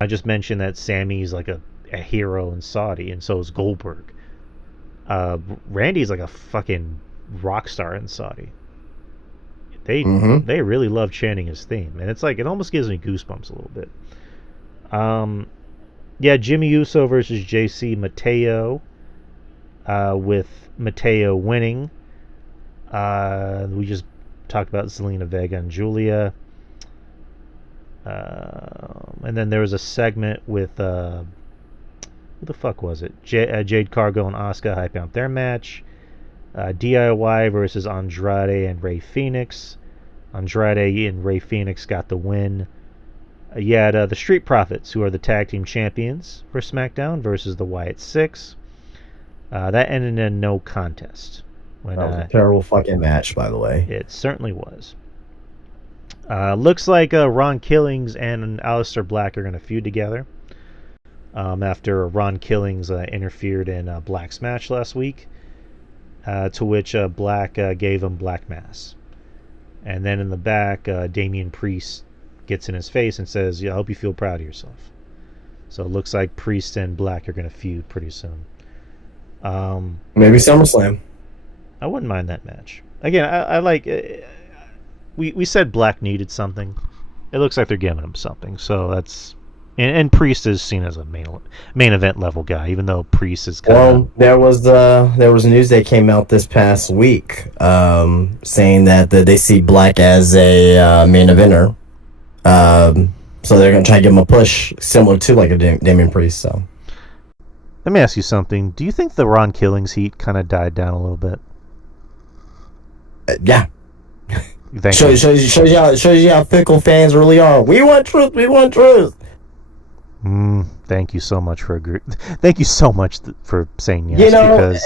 I just mentioned that Sammy's like a hero in Saudi, and so is Goldberg. Randy's like a fucking rock star in Saudi. They really love chanting his theme. And it's like, it almost gives me goosebumps a little bit. Yeah, Jimmy Uso versus JC Mateo, with Mateo winning. We just talked about Zelina Vega and Julia. And then there was a segment with who the fuck was it? Jade Cargill and Asuka hyping out their match. DIY versus Andrade and Rey Fenix. Andrade and Rey Fenix got the win. You had the Street Profits, who are the tag team champions for SmackDown, versus the Wyatt Six. That ended in no contest. That was a terrible fucking match, by the way. It certainly was. Looks like Ron Killings and Aleister Black are going to feud together. After Ron Killings interfered in Black's match last week, to which Black gave him Black Mass. And then in the back, Damian Priest gets in his face and says, "Yeah, I hope you feel proud of yourself." So it looks like Priest and Black are going to feud pretty soon. Maybe SummerSlam. I wouldn't mind that match. Again, I like. We said Black needed something. It looks like they're giving him something. So that's. And Priest is seen as a main event level guy, even though Priest is kind of. Well, there was news that came out this past week, saying that they see Black as a main eventer. So they're gonna try to give him a push similar to like a Damian Priest. So. Let me ask you something. Do you think the Ron Killings heat kind of died down a little bit? Yeah. Shows you how fickle fans really are. We want truth. We want truth. Thank you so much for Thank you so much for saying yes. Because...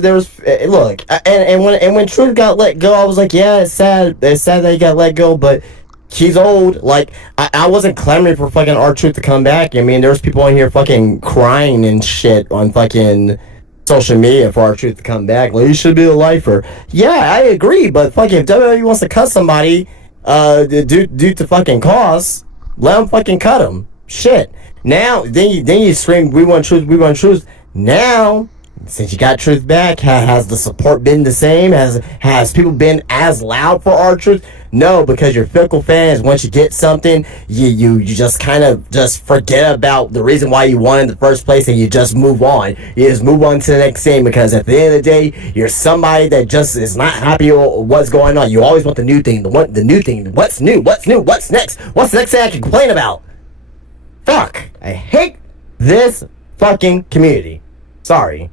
there's look, and when Truth got let go, I was like, yeah, it's sad. It's sad that he got let go, but he's old. Like, I wasn't clamoring for fucking R-Truth to come back. I mean, there's people on here fucking crying and shit on fucking social media for R-Truth to come back. Like, he should be a lifer. Yeah, I agree, but fucking if WWE wants to cut somebody due to fucking costs, let them fucking cut him. Shit. Now, then you scream, we want truth, we want truth. Now, since you got Truth back, has the support been the same? Has people been as loud for R-Truth? No, because you're fickle fans. Once you get something, you just kind of just forget about the reason why you won in the first place, and you just move on. You just move on to the next thing, because at the end of the day, you're somebody that just is not happy with what's going on. You always want the new thing, the new thing. What's new? What's next? What's the next thing I can complain about? Fuck. I hate this fucking community. Sorry.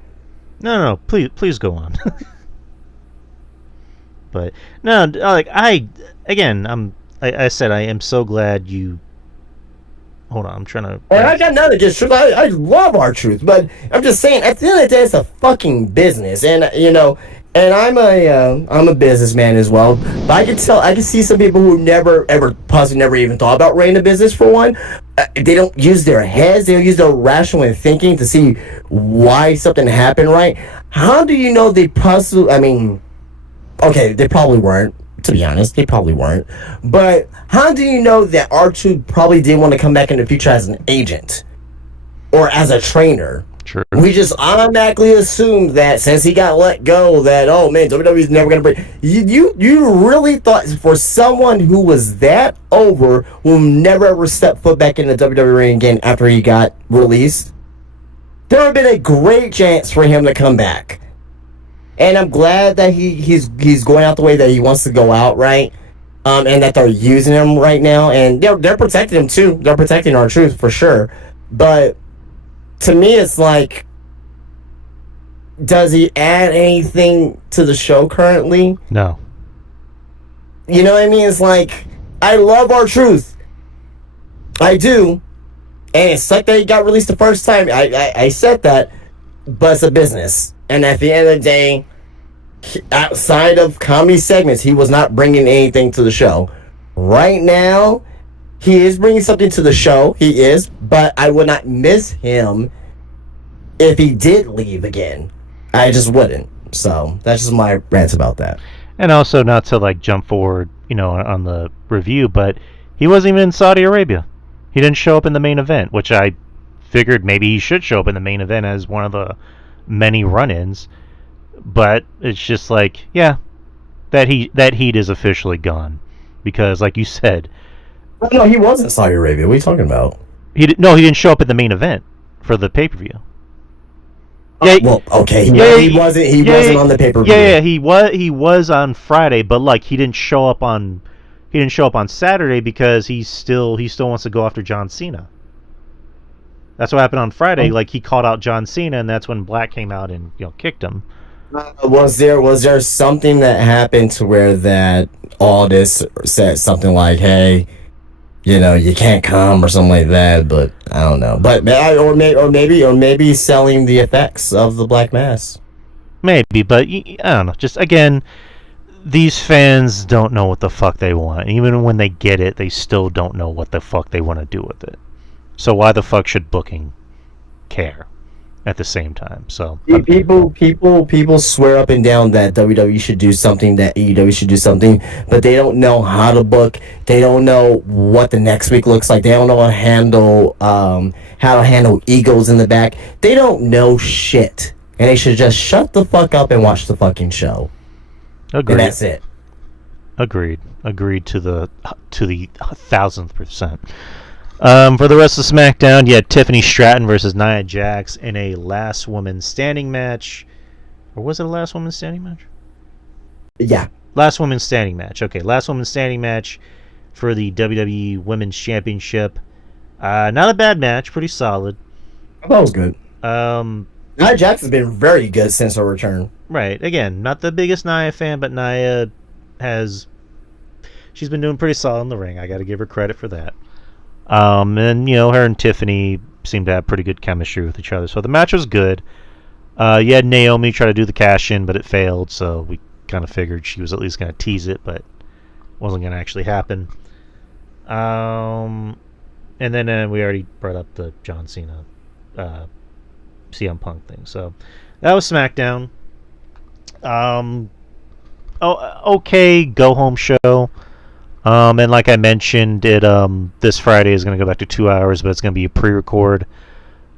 No, please go on. But no, like I said, I am so glad you. Hold on, I'm trying to. I got nothing against Truth. I love R-Truth, but I'm just saying, at the end of the day, it's a fucking business, and and I'm a businessman as well. But I can see some people who possibly never even thought about running a business. For one, they don't use their heads; they don't use their rational thinking to see why something happened. Right? How do you know they possibly? I mean, okay, they probably weren't. To be honest, they probably weren't. But how do you know that R-Truth probably didn't want to come back in the future as an agent? or as a trainer. True. We just automatically assumed that since he got let go, that oh man, WWE's never gonna break. You really thought for someone who was that over, who never ever stepped foot back in the WWE ring again after he got released, there would have been a great chance for him to come back. And I'm glad that he's going out the way that he wants to go out, right? And that they're using him right now, and they're protecting him too. They're protecting R-Truth for sure, but. To me, it's like, does he add anything to the show currently? No. You know what I mean? It's like, I love R-Truth. I do. And it's like that he got released the first time. I said that, but it's a business. And at the end of the day, outside of comedy segments, he was not bringing anything to the show. Right now, he is bringing something to the show. He is, but I would not miss him if he did leave again. I just wouldn't. So that's just my rant about that. And also, not to like jump forward, on the review, but he wasn't even in Saudi Arabia. He didn't show up in the main event, which I figured maybe he should show up in the main event as one of the many run-ins. But it's just like, yeah, that heat is officially gone, because, like you said. No, he was in Saudi Arabia. What are you talking about? He didn't show up at the main event for the pay-per-view. Yeah, well, okay. He wasn't on the pay-per-view. Yeah, he was on Friday, but like he didn't show up on Saturday because he still wants to go after John Cena. That's what happened on Friday. Like, he called out John Cena, and that's when Black came out and kicked him. Was there something that happened to where that Aldis said something like, "Hey, you can't come," or something like that? But I don't know. But or maybe selling the effects of the Black Mass. Maybe, but I don't know. Just again, these fans don't know what the fuck they want. Even when they get it, they still don't know what the fuck they want to do with it. So why the fuck should booking care at the same time? So people swear up and down that WWE should do something, that AEW should do something, but they don't know how to book. They don't know what the next week looks like. They don't know how to handle egos in the back. They don't know shit, and they should just shut the fuck up and watch the fucking show. Agreed. And that's it. Agreed to the 1000%. For the rest of SmackDown, you had Tiffany Stratton versus Nia Jax in a last woman standing match. Or was it a last woman standing match? Yeah. Last woman standing match. Okay, last woman standing match for the WWE Women's Championship. Not a bad match, pretty solid. That was good. Nia Jax has been very good since her return. Right. Again, not the biggest Nia fan, but Nia she's been doing pretty solid in the ring. I got to give her credit for that. And her and Tiffany seemed to have pretty good chemistry with each other, so the match was good. You had Naomi try to do the cash in, but it failed, so we kind of figured she was at least going to tease it, but wasn't going to actually happen. And then we already brought up the John Cena CM Punk thing, so that was SmackDown. Okay, go home show. And like I mentioned, this Friday is going to go back to 2 hours, but it's going to be a pre-record.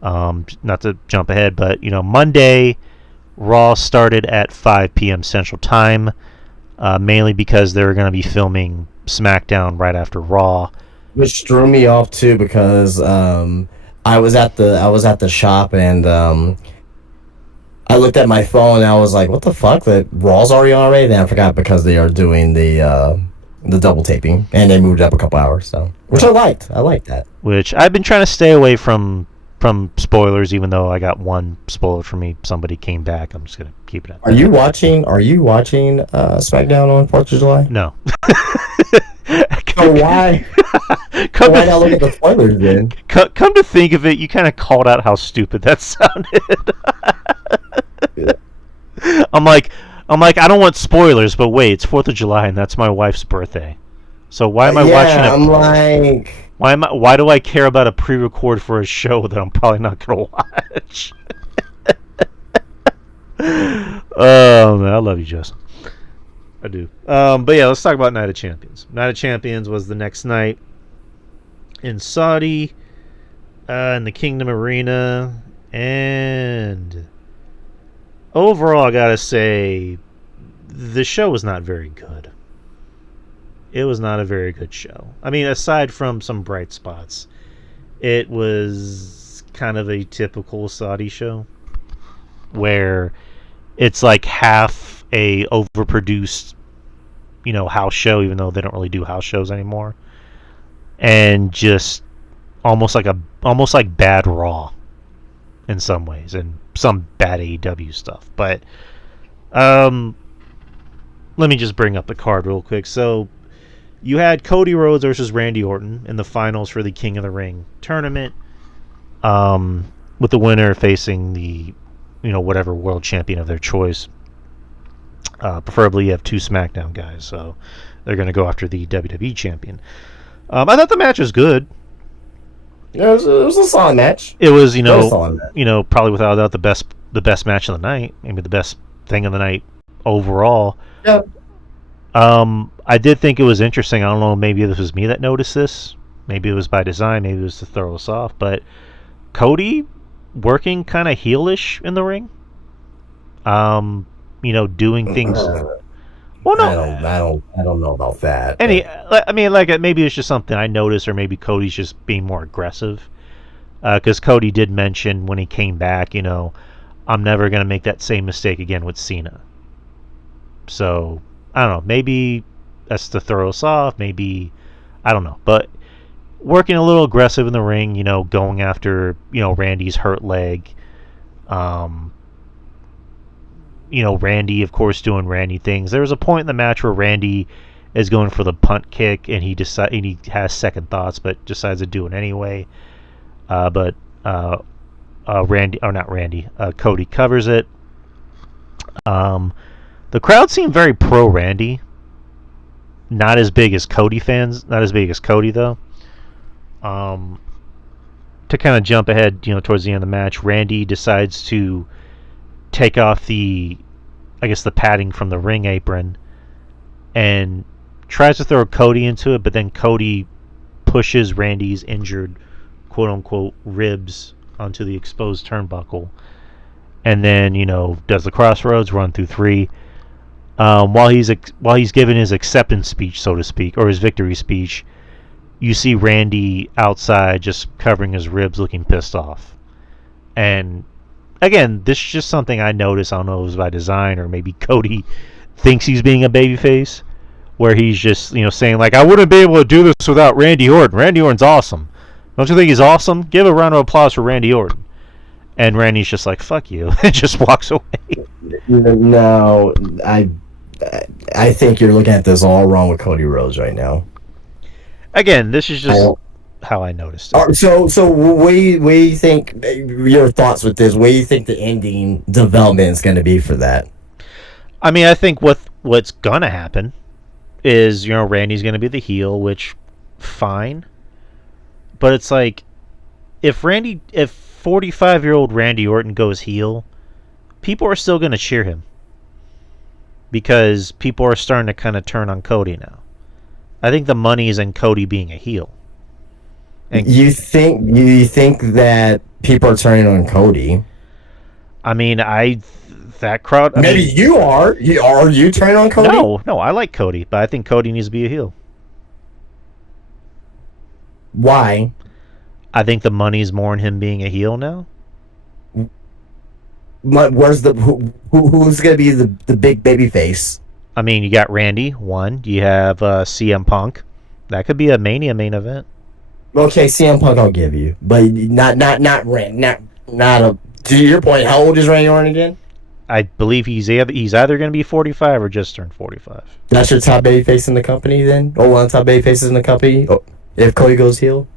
Not to jump ahead, but Monday, Raw started at 5 p.m. Central Time, mainly because they were going to be filming SmackDown right after Raw, which threw me off too, because I was at the shop and I looked at my phone and I was like, "What the fuck? That Raw's already?" Then I forgot because they are doing the double taping, and they moved it up a couple hours, so which I liked. I liked that. Which I've been trying to stay away from spoilers, even though I got one spoiler from me. Somebody came back. I'm just gonna keep it up. Are you watching SmackDown on 4th of July? No. So why? Why not look at the spoilers then? Come to think of it, you kind of called out how stupid that sounded. I'm like, I don't want spoilers, but wait, it's 4th of July and that's my wife's birthday. So why am I watching it? I'm like, why do I care about a pre-record for a show that I'm probably not going to watch? Oh, man, I love you, Justin. I do. But yeah, let's talk about Night of Champions. Night of Champions was the next night in Saudi. in the Kingdom Arena, and overall, I gotta say, the show was not very good. It was not a very good show. I mean, aside from some bright spots, it was kind of a typical Saudi show where it's like half a overproduced, house show, even though they don't really do house shows anymore, and just almost like bad Raw in some ways, and some bad AEW stuff. But let me just bring up the card real quick. So you had Cody Rhodes versus Randy Orton in the finals for the King of the Ring tournament, with the winner facing the whatever world champion of their choice. Preferably you have two SmackDown guys, so they're going to go after the WWE champion. I thought the match was good. Yeah, it was a solid match. It was, probably without a doubt the best match of the night, maybe the best thing of the night overall. Yeah. I did think it was interesting. I don't know, maybe this was me that noticed this. Maybe it was by design. Maybe it was to throw us off. But Cody working kind of heelish in the ring. Doing things. Well, no, I don't know about that. Maybe it's just something I noticed, or maybe Cody's just being more aggressive. Because Cody did mention when he came back, I'm never gonna make that same mistake again with Cena. So I don't know. Maybe that's to throw us off. Maybe I don't know. But working a little aggressive in the ring, going after Randy's hurt leg. Randy, of course, doing Randy things. There was a point in the match where Randy is going for the punt kick, and he has second thoughts, but decides to do it anyway. But Cody covers it. The crowd seemed very pro Randy. Not as big as Cody fans. Not as big as Cody though. To kind of jump ahead, towards the end of the match, Randy decides to take off the padding from the ring apron and tries to throw Cody into it, but then Cody pushes Randy's injured quote-unquote ribs onto the exposed turnbuckle, and then does the crossroads run through three. While he's giving his acceptance speech, so to speak, or his victory speech, you see Randy outside just covering his ribs, looking pissed off. And again, this is just something I noticed. I don't know if it was by design or maybe Cody thinks he's being a babyface, where he's just, saying like, I wouldn't be able to do this without Randy Orton. Randy Orton's awesome. Don't you think he's awesome? Give a round of applause for Randy Orton. And Randy's just like, fuck you, and just walks away. No, I think you're looking at this all wrong with Cody Rhodes right now. Again, this is just how I noticed it. So what do you think, your thoughts with this? What do you think the ending development is going to be for that? I mean, I think what's going to happen is, Randy's going to be the heel, which, fine. But it's like, if 45-year-old Randy Orton goes heel, people are still going to cheer him. Because people are starting to kind of turn on Cody now. I think the money is in Cody being a heel. And you think that people are turning on Cody? I mean, that crowd. You are. Are you turning on Cody? No, I like Cody, but I think Cody needs to be a heel. Why? I think the money's more in him being a heel now. Where's who's gonna be the big baby face? I mean, you got Randy. One, you have CM Punk. That could be a Mania main event. Okay, CM Punk, I'll give you, but not a. To your point, how old is Randy Orton again? I believe he's either going to be 45 or just turned 45. That's your top baby face in the company, then, or one of the top baby faces in the company. Oh, if Cody goes heel.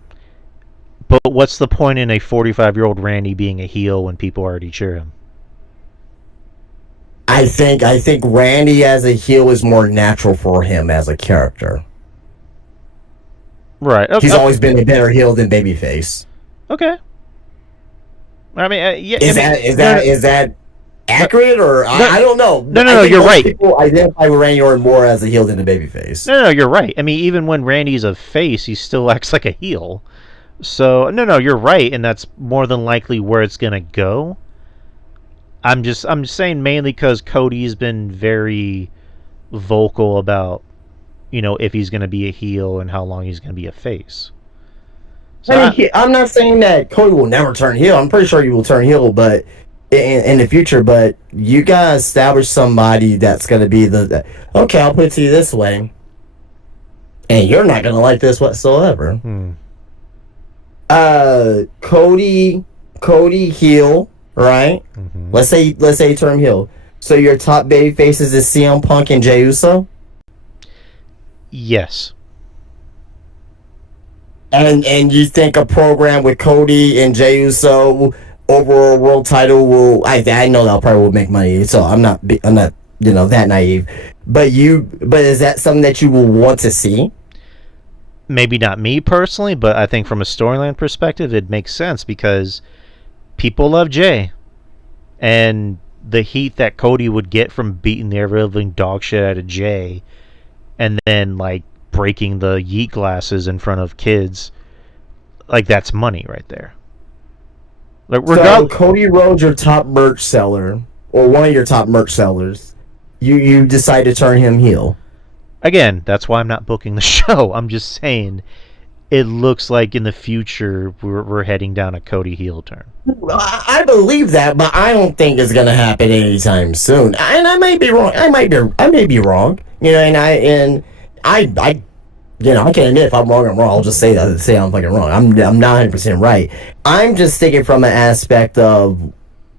But what's the point in a 45-year-old Randy being a heel when people already cheer him? I think Randy as a heel is more natural for him as a character. Right. Okay. He's always been a better heel than babyface. Okay. I mean, yeah. Is that accurate or I don't know. No. You're right. People identify with Randy Orton more as a heel than a babyface. No, you're right. I mean, even when Randy's a face, he still acts like a heel. So no, you're right, and that's more than likely where it's gonna go. I'm just saying mainly because Cody's been very vocal about if he's gonna be a heel and how long he's gonna be a face. So I mean, I'm not saying that Cody will never turn heel. I'm pretty sure he will turn heel, but in the future. But you gotta establish somebody that's gonna be okay. I'll put it to you this way, and you're not gonna like this whatsoever. Cody heel, right? Mm-hmm. Let's say you turn heel. So your top baby faces is CM Punk and Jey Uso. Yes. And you think a program with Cody and Jey Uso over a world title will? I know that probably will make money. So I'm not that naive. But is that something that you will want to see? Maybe not me personally, but I think from a storyline perspective, it makes sense because people love Jey, and the heat that Cody would get from beating the ever-living dog shit out of Jey, and then like breaking the yeet glasses in front of kids, like that's money right there. Like, so Cody Rhodes, your top merch seller, or one of your top merch sellers, you decide to turn him heel. Again, that's why I'm not booking the show. I'm just saying it looks like in the future we're heading down a Cody heel turn. I believe that, but I don't think it's gonna happen anytime soon. And I might be wrong. I may be wrong. And I can admit if I'm wrong, I'm wrong. I'll just say I'm fucking wrong. I'm not 100% right. I'm just thinking from an aspect of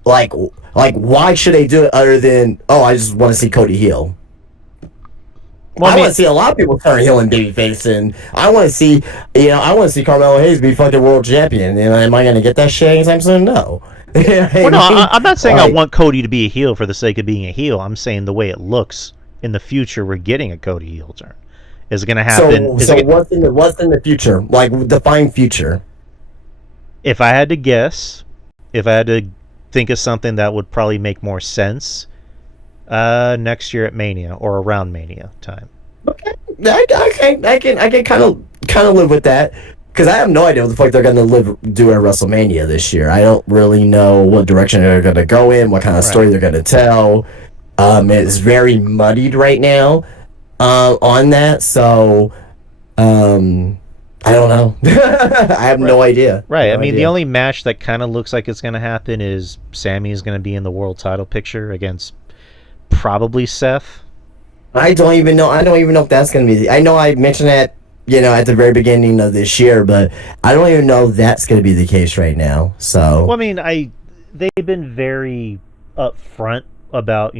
like why should they do it other than I just want to see Cody heel. Well, I want to see a lot of people turn heel and babyface, and I want to see Carmelo Hayes be fucking world champion. Am I gonna get that shit anytime soon? No. Well, no, I'm not saying I want Cody to be a heel for the sake of being a heel. I'm saying the way it looks in the future, we're getting a Cody heel turn. Is it going to happen? So what's in the future? Like, define future. If I had to guess, if I had to think of something that would probably make more sense, next year at Mania or around Mania time. Okay, I can kind of live with that because I have no idea what the fuck they're gonna do at WrestleMania this year. I don't really know what direction they're gonna go in, what kind of story they're gonna tell. It's very muddied right now on that, so I don't know. I have no idea. Right. I mean, the only match that kind of looks like it's going to happen is Sami is going to be in the world title picture against probably Seth. I don't even know if that's going to be. I know I mentioned that, at the very beginning of this year, but I don't even know if that's going to be the case right now. So. Well, I mean, they've been very upfront about,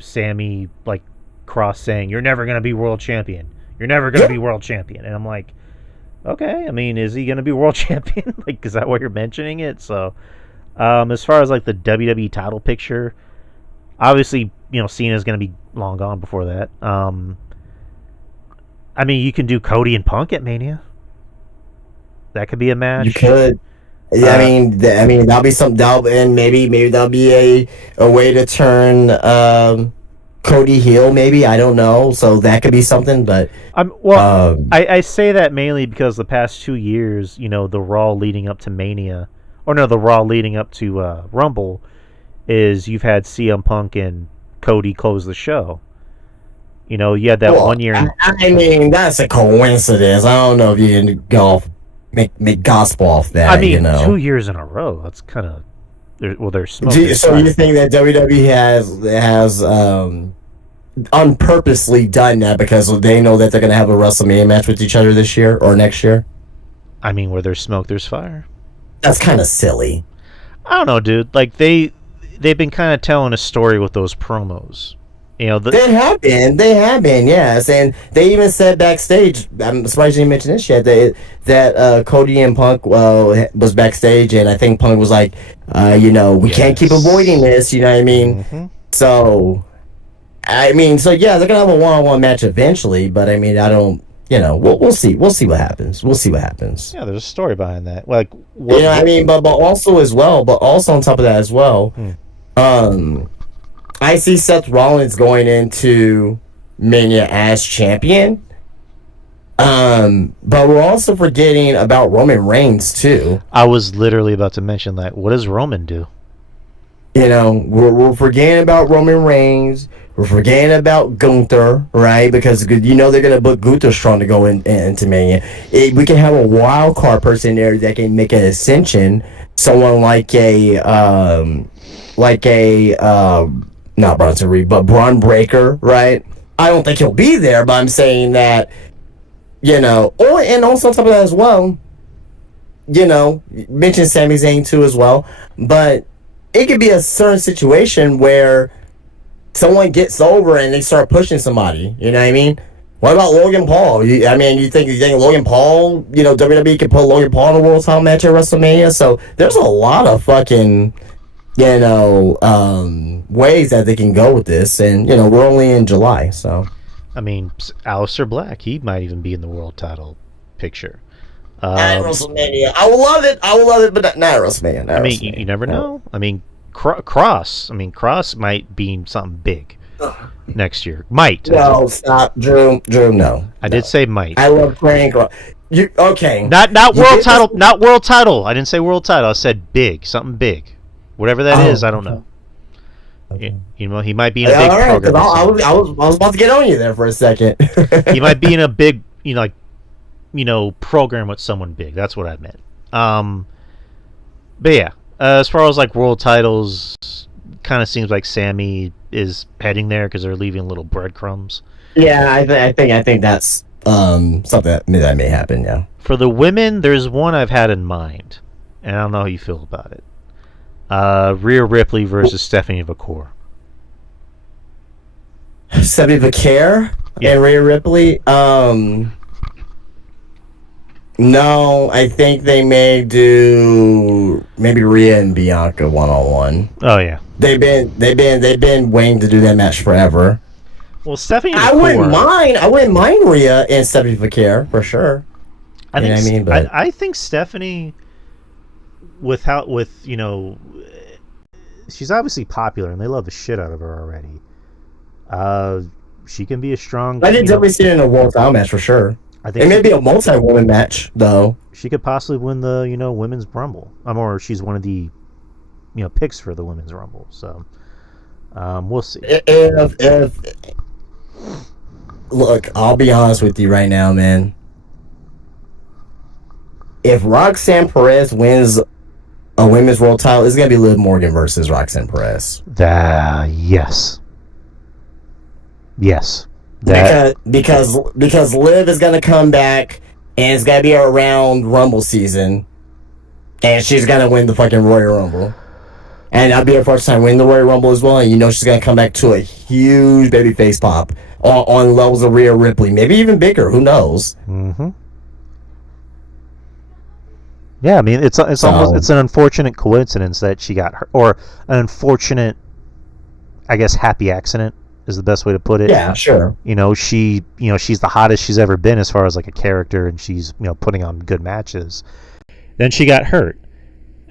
Sami, like, Cross saying, "You're never going to be world champion. You're never going to be world champion." And I'm like, okay, I mean, is he going to be world champion? Like, is that why you're mentioning it? So, as far as, like, the WWE title picture, obviously, Cena's going to be long gone before that. I mean, you can do Cody and Punk at Mania. That could be a match. You could. Yeah, I mean, that'll be something, and maybe that'll be a way to turn, Cody heel, maybe. I don't know. So that could be something, but I say that mainly because the past 2 years, the Raw leading up to Mania, the Raw leading up to Rumble, is you've had CM Punk and Cody close the show. You had that 1 year. I mean, that's a coincidence. I don't know if you can go make gospel off that. I mean, 2 years in a row. That's kind of. They're smoke. So you think that WWE has unpurposely done that because they know that they're going to have a WrestleMania match with each other this year or next year? I mean, where there's smoke, there's fire. That's kind of silly. I don't know, dude. Like they've been kind of telling a story with those promos. They have been, yes, and they even said backstage. I'm surprised you didn't mention this yet. That Cody and Punk was backstage, and I think Punk was like, we can't keep avoiding this. You know what I mean? Mm-hmm. So yeah, they're gonna have a one-on-one match eventually, but I mean, I don't. We'll see. We'll see what happens. Yeah, there's a story behind that. Like, but also on top of that as well, I see Seth Rollins going into Mania as champion. But we're also forgetting about Roman Reigns too. I was literally about to mention that. What does Roman do? You know, we're forgetting about Roman Reigns. We're forgetting about Gunther, right? Because you know they're gonna book Gunther strong to go into Mania. We can have a wild card person there that can make an ascension. Someone like not Bronson Reed, but Braun Breaker, right? I don't think he'll be there, but I'm saying that, you know, and also on top of that as well, you know, mention Sami Zayn too as well, but it could be a certain situation where someone gets over and they start pushing somebody. You know what I mean? What about Logan Paul? You think Logan Paul? You know, WWE could put Logan Paul in a world title match at WrestleMania. So there's a lot of fucking, you know, ways that they can go with this, and you know we're only in July, so. I mean, Aleister Black, he might even be in the world title picture. At WrestleMania, I will love it, but not at WrestleMania. I mean, you never know. I mean, Cross might be something big next year. Might. No, stop, Drew. No. I did say might. I love Frank. You okay? Not world title. Not world title. I didn't say world title. I said big, something big, whatever that is. I don't know. Okay. You know, he might be in a big program. I was about to get on you there for a second. He might be in a big, program with someone big. That's what I meant. But yeah, as far as like world titles, kind of seems like Sammy is heading there because they're leaving little breadcrumbs. Yeah, I think that's something that may happen. Yeah. For the women, there's one I've had in mind, and I don't know how you feel about it. Rhea Ripley versus Stephanie McCool. Stephanie McCool and Rhea Ripley. No, I think they may do maybe Rhea and Bianca 1-on-1. Oh yeah, they've been waiting to do that match forever. Well, Stephanie McCool, I wouldn't mind Rhea and Stephanie McCool for sure. I think Stephanie, she's obviously popular and they love the shit out of her already. She can be a strong. I didn't definitely see it in a world title match for sure. I think it may be a multi-woman match though. She could possibly win the women's rumble. Or she's one of the picks for the women's rumble. So we'll see. Look, I'll be honest with you right now, man. If Roxanne Perez wins a women's world title, it's gonna be Liv Morgan versus Roxanne Perez. Yes. Because Liv is gonna come back and it's gonna be around Rumble season, and she's gonna win the fucking Royal Rumble, and that'll be her first time winning the Royal Rumble as well. And she's gonna come back to a huge babyface pop on levels of Rhea Ripley, maybe even bigger. Who knows? Mm-hmm. Yeah, I mean it's an unfortunate coincidence that she got hurt, or an unfortunate, I guess, happy accident is the best way to put it. Yeah, sure. She's the hottest she's ever been as far as like a character, and she's putting on good matches. Then she got hurt.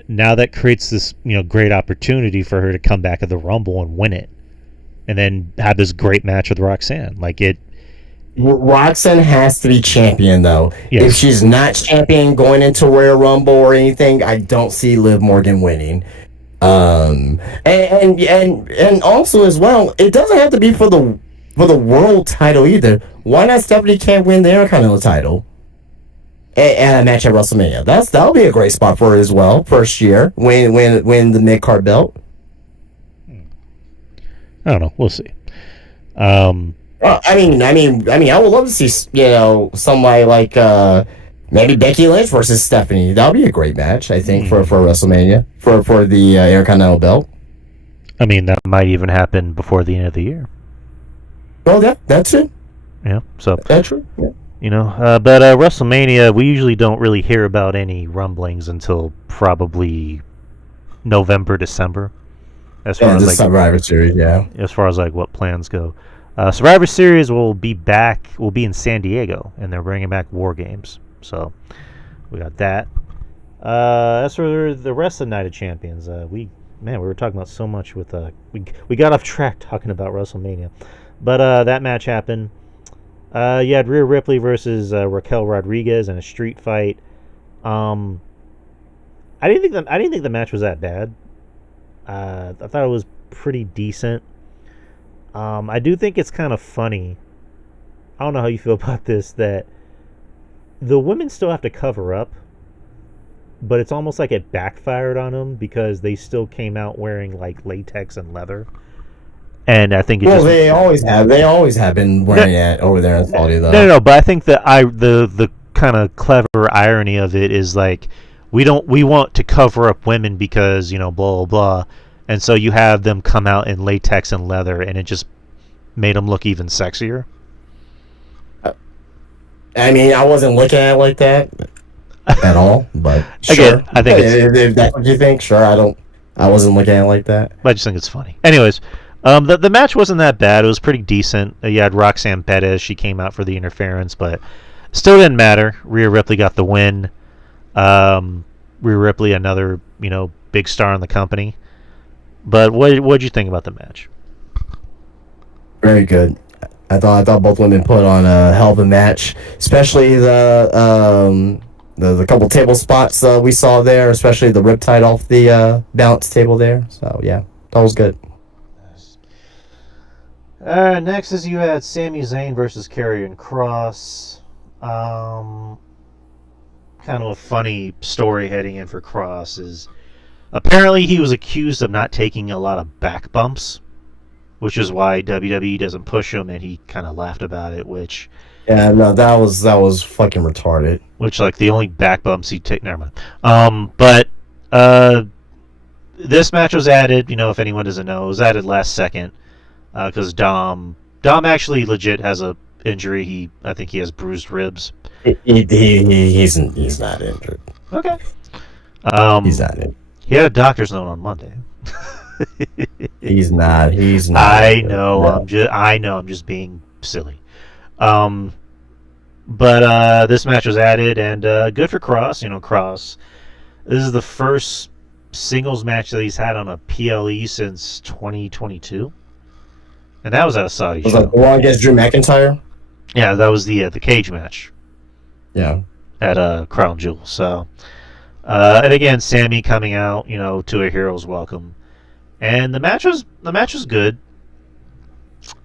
Now that creates this great opportunity for her to come back at the Rumble and win it, and then have this great match with Roxanne. Roxanne has to be champion though. Yes. If she's not champion going into Royal Rumble or anything, I don't see Liv Morgan winning. And also as well, it doesn't have to be for the world title either. Why not Stephanie can't win the Intercontinental title at a match at WrestleMania? That'll be a great spot for her as well. First year, win the mid card belt. I don't know. We'll see. I would love to see somebody like maybe Becky Lynch versus Stephanie. That'll be a great match, I think, for WrestleMania for the Intercontinental belt. I mean, that might even happen before the end of the year. Oh, that's true. Yeah, so that's true. Yeah. But WrestleMania, we usually don't really hear about any rumblings until probably November, December. As far as Survivor Series, yeah. As far as what plans go. Survivor Series will be in San Diego, and they're bringing back War Games. So we got that. As for the rest of Night of Champions, we were talking about so much with we got off track talking about WrestleMania, but that match happened. You had Rhea Ripley versus Raquel Rodriguez in a street fight. Um, I didn't think the match was that bad. I thought it was pretty decent. I do think it's kind of funny. I don't know how you feel about this, that the women still have to cover up, but it's almost like it backfired on them because they still came out wearing like latex and leather. And I think they always have. They always have been wearing it over there in Saudi, though. No. But I think that the kind of clever irony of it is like we want to cover up women because blah blah blah, and so you have them come out in latex and leather, and it just made them look even sexier. I mean, I wasn't looking at it like that at all, but sure. Again, I think if that's what you think, sure. I wasn't looking at it like that. I just think it's funny. Anyways, the match wasn't that bad. It was pretty decent. You had Roxanne Perez. She came out for the interference, but still didn't matter. Rhea Ripley got the win. Rhea Ripley, another big star in the company. But what did you think about the match? Very good. I thought both women put on a hell of a match, especially the couple table spots we saw there, especially the riptide off the balance table there. So yeah, that was good. Next is you had Sami Zayn versus Karrion Kross. Kind of a funny story heading in for Kross is apparently he was accused of not taking a lot of back bumps, which is why WWE doesn't push him, and he kind of laughed about it, which... Yeah, no, that was fucking retarded. Which, like, the only back bumps he'd take... Never mind. But, this match was added, if anyone doesn't know, it was added last second, because Dom actually legit has a injury. I think he has bruised ribs. He's not injured. Okay. He's not injured. He had a doctor's note on Monday. He's not. I know. No. I'm just being silly. But this match was added, and good for Kross. Kross. This is the first singles match that he's had on a PLE since 2022, and that was at a Saudi show. Was that the one against Drew McIntyre? Yeah, that was the cage match. Yeah. At Crown Jewel. So, and again, Sami coming out, to a hero's welcome. And the match was good.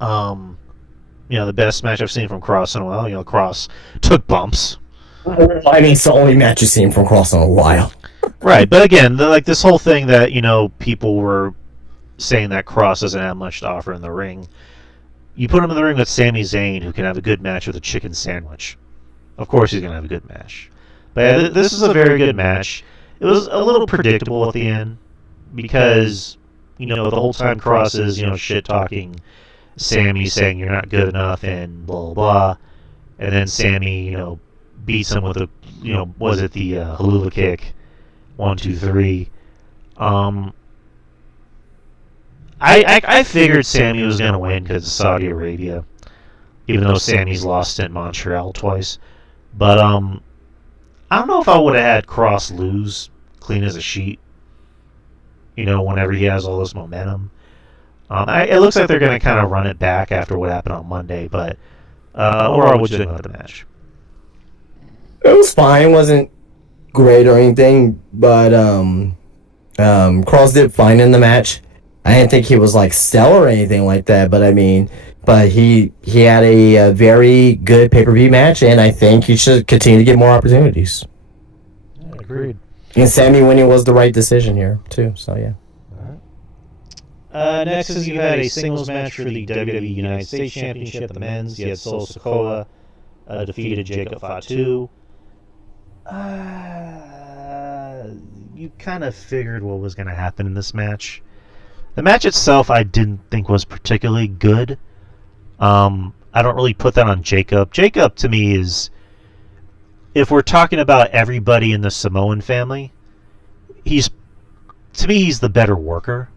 The best match I've seen from Kross in a while. Kross took bumps. I mean, it's the only match you've seen from Kross in a while. Right, but again, this whole thing that people were saying that Kross doesn't have much to offer in the ring. You put him in the ring with Sami Zayn, who can have a good match with a chicken sandwich. Of course, he's gonna have a good match. But yeah, this is a very good match. It was a little predictable at the end because. The whole time Kross is, shit talking Sami, saying you're not good enough and blah, blah, blah. And then Sami, beats him with was it the Helluva Kick? 1, 2, 3. I figured Sami was going to win because of Saudi Arabia, even though Sami's lost in Montreal twice. But I don't know if I would have had Kross lose clean as a sheet. Whenever he has all this momentum. It looks like they're going to kind of run it back after what happened on Monday, but overall, what do you think about the match? It was fine. It wasn't great or anything, but Kross did fine in the match. I didn't think he was, stellar or anything like that, but he had a very good pay-per-view match, and I think he should continue to get more opportunities. Yeah, agreed. And Sami winning was the right decision here, too. So, yeah. Next is you had a singles match for the WWE United States Championship, the men's. You had Solo Sikoa defeated Jacob Fatu. You kind of figured what was going to happen in this match. The match itself I didn't think was particularly good. I don't really put that on Jacob. Jacob, to me, is... If we're talking about everybody in the Samoan family, he's the better worker.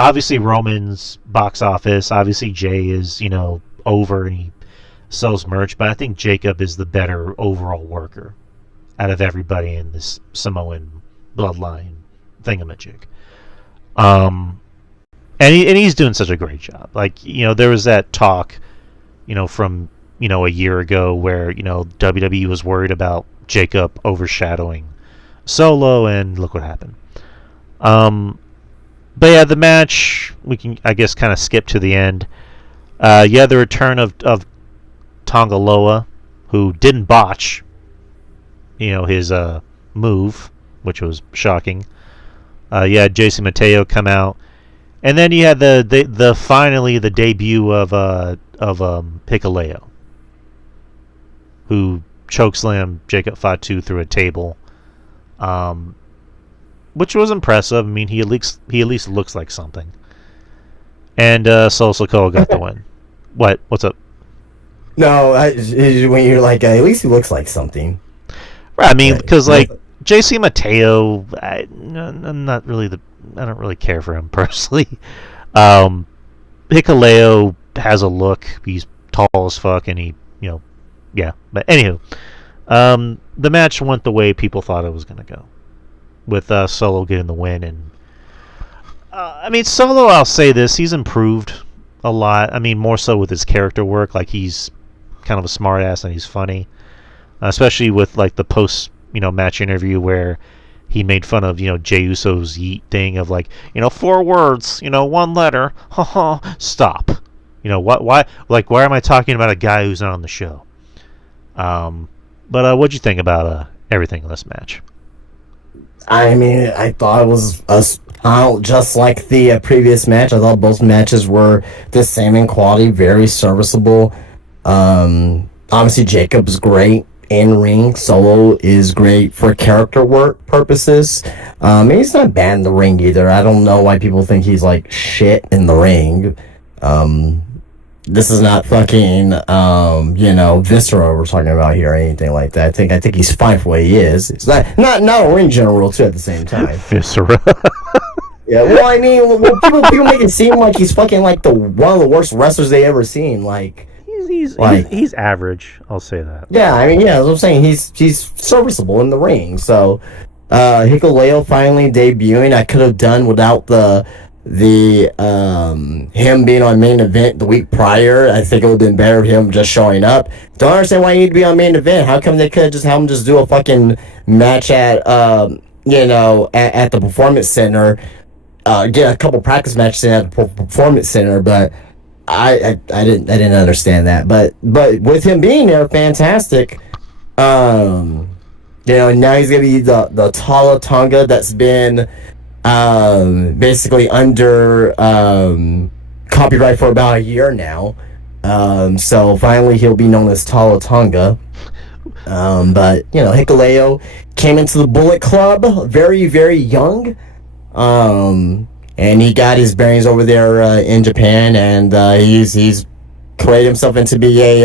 Obviously, Roman's box office. Obviously, Jay is, over and he sells merch. But I think Jacob is the better overall worker out of everybody in this Samoan bloodline thingamajig. And he's doing such a great job. There was that talk, from a year ago where WWE was worried about Jacob overshadowing Solo, and look what happened. But yeah, the match, we can, I guess, kind of skip to the end. The return of Tonga Loa, who didn't botch, his move, which was shocking. You had Jason Mateo come out, and then you had the finally the debut of Hikuleo, who chokeslammed Jacob Fatu through a table, which was impressive. I mean, he at least looks like something. And Solo Sikoa got the win. What's up? No, when you're like, at least he looks like something. Right, I mean, because JC Mateo, I'm not really I don't really care for him personally. Hikuleo has a look. He's tall as fuck, and he, yeah. But anywho, the match went the way people thought it was going to go, with Solo getting the win. And I mean, Solo, I'll say this, he's improved a lot. I mean, more so with his character work. Like, he's kind of a smartass and he's funny, especially with like the post match interview where he made fun of Jey Uso's yeet thing of like 4 words, 1 letter, stop. Why am I talking about a guy who's not on the show? But what'd you think about everything in this match? I mean, I thought it was just like the previous match. I thought both matches were the same in quality, very serviceable. Obviously, Jacob's great in ring. Solo is great for character work purposes. He's not bad in the ring either. I don't know why people think he's like shit in the ring. This is not fucking Viscera we're talking about here or anything like that. I think he's fine for what he is. It's not a ring general too at the same time. Viscera. Yeah, well, I mean, people make it seem like he's fucking like one of the worst wrestlers they ever seen. Like he's average. I'll say that. Yeah, I mean, yeah, that's what I'm saying. He's serviceable in the ring. So, Hikuleo finally debuting. I could have done without the him being on main event the week prior. I think it would have been better him just showing up. Don't understand why he need to be on main event. How come they could just have him just do a fucking match at at the Performance Center, get a couple practice matches in at the Performance Center, but I didn't understand that. But with him being there, fantastic. And now he's gonna be the Tala Tonga that's been basically under copyright for about a year now. So finally he'll be known as Tala Tonga. But Hikuleo came into the Bullet Club very, very young. And he got his bearings over there in Japan, and he's created himself into be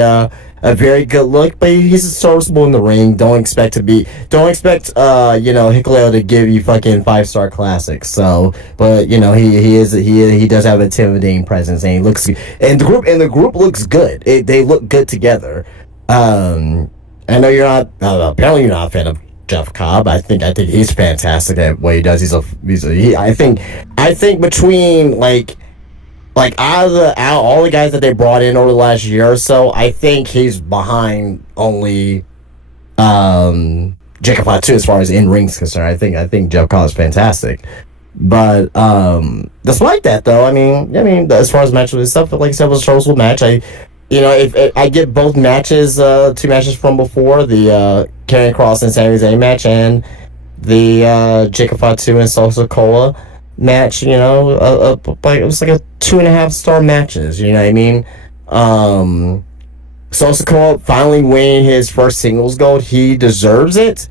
a very good look, but he's serviceable in the ring. Don't expect Hikuleo to give you fucking 5-star classics. So, but he does have an intimidating presence, and he looks, and the group looks good. They look good together. I know you're not apparently you're not a fan of Jeff Cobb. I think he's fantastic at what he does. I think between like out of all the guys that they brought in over the last year or so, I think he's behind only Jacob Fatu as far as in ring's concerned. I think Jeff Cobb is fantastic. But despite that though, I mean as far as matches and stuff, like I said, it was a serviceable match. If I get both matches, 2 matches from before, the Karrion Kross and Sami Zayn match and the Jacob Fatu and Solo Sikoa match, it was like a 2.5-star matches, you know what I mean? Solo Sikoa finally winning his first singles gold. He deserves it.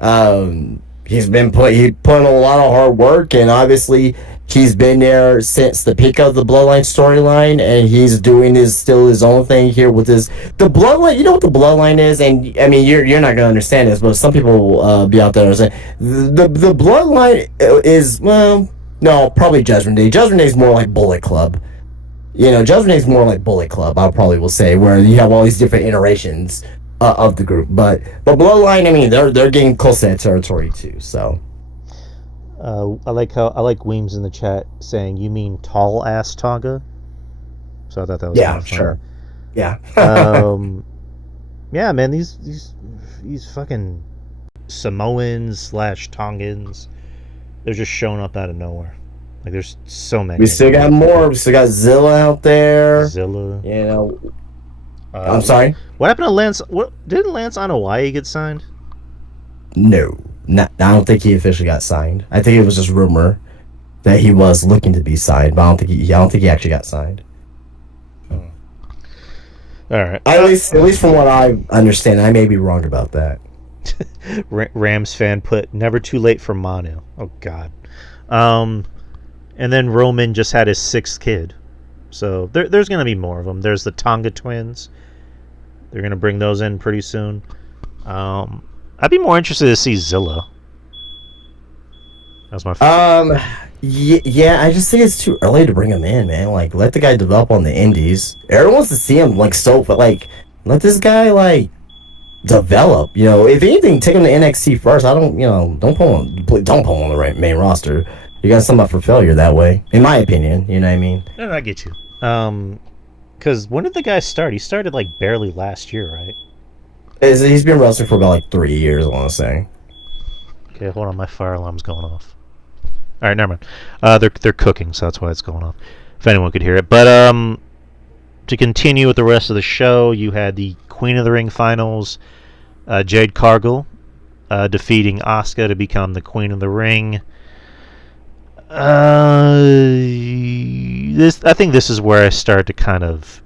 He put in a lot of hard work, and obviously he's been there since the peak of the Bloodline storyline, and he's doing his own thing here with the Bloodline. You know what the Bloodline is, and I mean you're not gonna understand this, but some people will be out there saying the Bloodline is, well, no, probably Judgment Day. Judgment Day is more like Bullet Club. Judgment Day is more like Bullet Club. I probably will say, where you have all these different iterations of the group, but Bloodline, I mean, they're getting close to that territory too. So. I like Weems in the chat saying, "You mean tall ass Tonga?" So I thought that was yeah, sure. Yeah. Yeah, man, these fucking Samoans slash Tongans, they're just showing up out of nowhere. Like there's so many. We still got more. We still got Zilla out there. Zilla. You know. I'm sorry. What happened to Lance? What didn't Lance on Hawaii get signed? No, not. I don't think he officially got signed. I think it was just rumor that he was looking to be signed, but I don't think he actually got signed. All right. At least from what I understand, I may be wrong about that. Rams fan put never too late for Manu. Oh God. And then Roman just had his 6th kid, so there's gonna be more of them. There's the Tonga twins. They're gonna bring those in pretty soon. I'd be more interested to see Zilla. That's my. Yeah, I just think it's too early to bring him in, man. Like, let the guy develop on the indies. Everyone wants to see him, like, but, like, let this guy, like, develop. You know, if anything, take him to NXT first. Don't pull him on the main roster. You got something up for failure that way, in my opinion. You know what I mean? No, I get you. Because when did the guy start? He started, like, barely last year, right? He's been wrestling for about, like, 3 years, I want to say. Okay, hold on. My fire alarm's going off. All right, never mind. They're cooking, so that's why it's going off. If anyone could hear it. But to continue with the rest of the show, you had the Queen of the Ring finals. Jade Cargill defeating Asuka to become the Queen of the Ring. I think this is where I start to kind of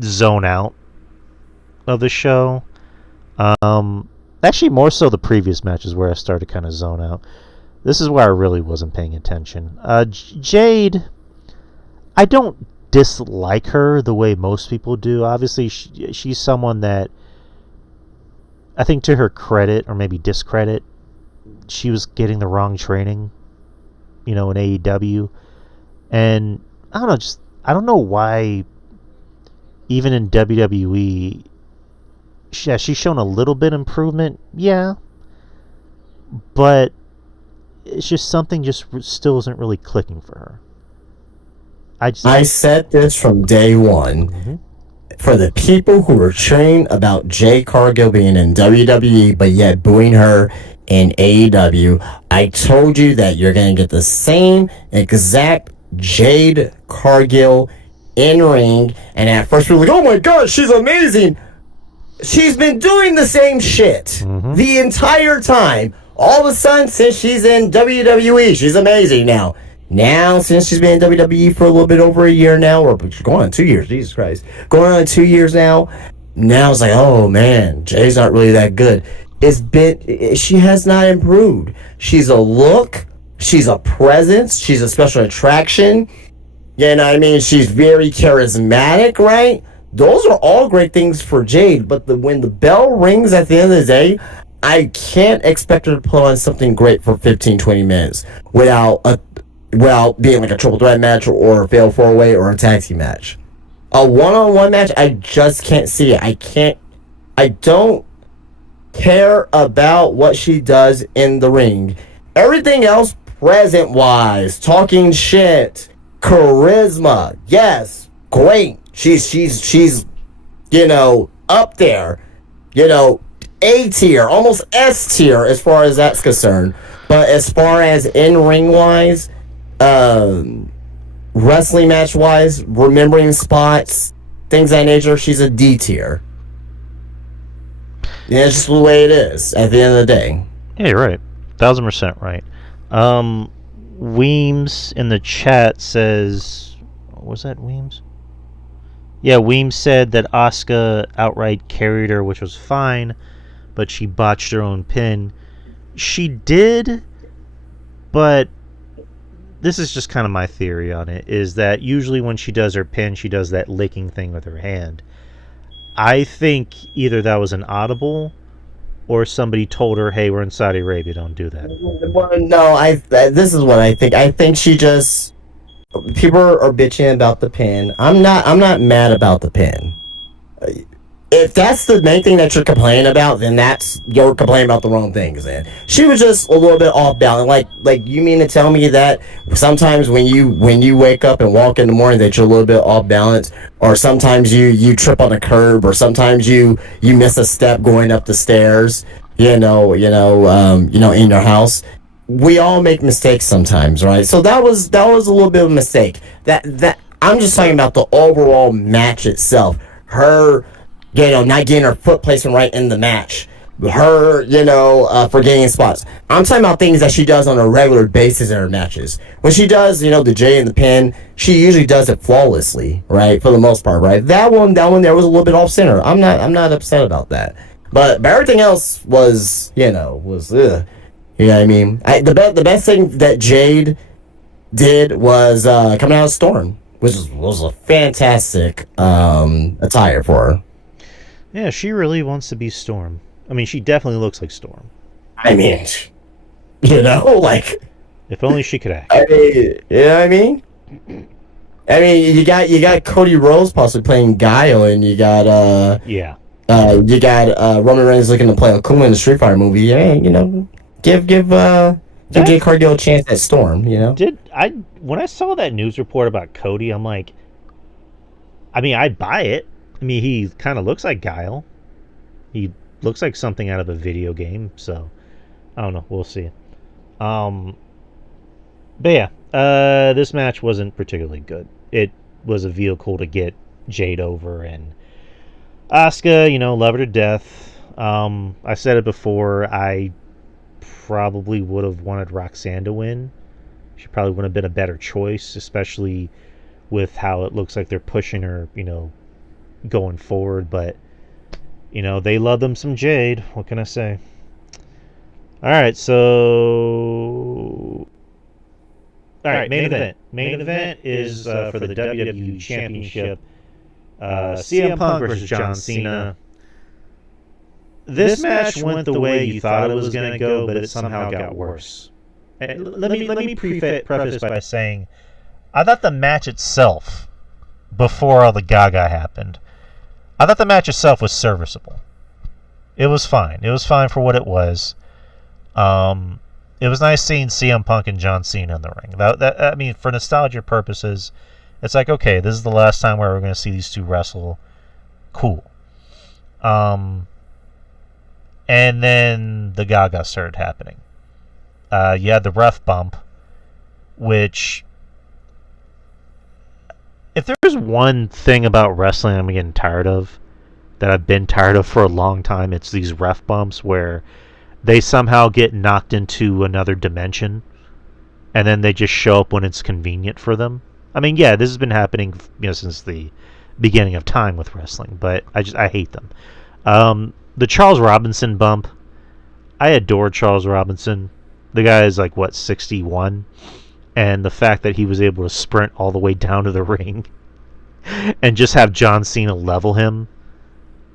zone out of the show. Actually, more so the previous matches where I started to kind of zone out. This is where I really wasn't paying attention. Jade, I don't dislike her the way most people do. Obviously, she's someone that I think, to her credit, or maybe discredit, she was getting the wrong training, in AEW. And I don't know, I don't know why, even in WWE, she's shown a little bit improvement, yeah, but it's just something still isn't really clicking for her. I said this from day one. Mm-hmm. For the people who were cheering about Jade Cargill being in WWE, but yet booing her in AEW, I told you that you're going to get the same exact Jade Cargill in ring. And at first we were like, oh my god, she's amazing. She's been doing the same shit the entire time. All of a sudden, since she's in WWE, she's amazing now. Now, since she's been in WWE for a little bit over a year now, or going on 2 years, Jesus Christ, going on 2 years now it's like, oh man, Jay's not really that good. She has not improved. She's a look, she's a presence, she's a special attraction. You know what I mean? She's very charismatic, right? Those are all great things for Jade, but when the bell rings at the end of the day, I can't expect her to put on something great for 15-20 minutes without being like a triple threat match or a fatal 4-way or a tag team match. A one-on-one match, I just can't see it. I don't care about what she does in the ring. Everything else, present-wise, talking shit, charisma, yes, great. She's up there, A tier, almost S tier as far as that's concerned. But as far as in-ring wise, wrestling match wise, remembering spots, things of that nature, she's a D tier. Yeah, it's just the way it is at the end of the day. Yeah, you're right. 1000% right. Weems in the chat says, was that Weems? Yeah, Weems said that Asuka outright carried her, which was fine, but she botched her own pin. She did, but this is just kind of my theory on it, is that usually when she does her pin, she does that licking thing with her hand. I think either that was an audible, or somebody told her, hey, we're in Saudi Arabia, don't do that. No, this is what I think. I think she just... People are bitching about the pin. I'm not mad about the pin. if that's the main thing that you're complaining about, then you're complaining about the wrong things. Then she was just a little bit off balance. Like you mean to tell me that sometimes when you wake up and walk in the morning that you're a little bit off balance, or sometimes you trip on a curb, or sometimes you miss a step going up the stairs. In your house. We all make mistakes sometimes, right? So that was a little bit of a mistake. That I'm just talking about the overall match itself. Her, not getting her foot placement right in the match. Her, forgetting spots. I'm talking about things that she does on a regular basis in her matches. When she does, the J and the pin, she usually does it flawlessly, right? For the most part, right? That one there was a little bit off center. I'm not upset about that. But everything else was, ugh. You know what I mean? The best thing that Jade did was coming out of Storm, which was a fantastic attire for her. Yeah, she really wants to be Storm. I mean, she definitely looks like Storm. I mean, like... If only she could act. I mean, you know what I mean? I mean, you got Cody Rhodes possibly playing Guile, and you got... Yeah. You got Roman Reigns looking to play Akuma in the Street Fighter movie. Yeah, give Jade Cargill a chance at Storm. When I saw that news report about Cody, I'm like, I mean, I'd buy it. I mean, he kind of looks like Guile. He looks like something out of a video game. So I don't know. We'll see. But yeah, this match wasn't particularly good. It was a vehicle to get Jade over, and Asuka, love her to death. I said it before, I probably would have wanted Roxanne to win. She probably would have been a better choice, especially with how it looks like they're pushing her, going forward. But, they love them some Jade. What can I say? Alright, so... Alright, main event. Main event is for the WWE Championship. CM Punk versus John Cena. This match went the way you thought it was going to go, but it somehow got worse. Let me preface by saying, I thought the match itself, before all the Gaga happened, I thought the match itself was serviceable. It was fine. It was fine for what it was. It was nice seeing CM Punk and John Cena in the ring. I mean, for nostalgia purposes, it's like, okay, this is the last time where we're going to see these two wrestle. Cool. And then the Gaga started happening. You had the ref bump, which... If there's one thing about wrestling I'm getting tired of, that I've been tired of for a long time, it's these ref bumps where they somehow get knocked into another dimension, and then they just show up when it's convenient for them. I mean, yeah, this has been happening, since the beginning of time with wrestling, but I hate them. The Charles Robinson bump, I adore Charles Robinson. The guy is 61, and the fact that he was able to sprint all the way down to the ring and just have John Cena level him.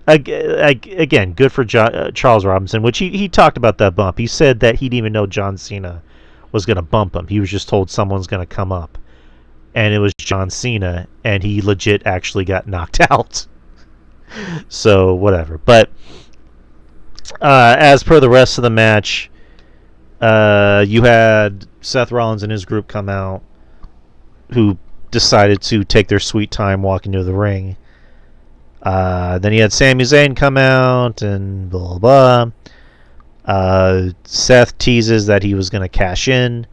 Again, good for Charles Robinson, which he talked about that bump. He said that he didn't even know John Cena was going to bump him. He was just told someone's going to come up. And it was John Cena, and he legit actually got knocked out. So, whatever. But, as per the rest of the match, you had Seth Rollins and his group come out, who decided to take their sweet time walking to the ring. Then you had Sami Zayn come out, and blah, blah, blah. Seth teases that he was going to cash in.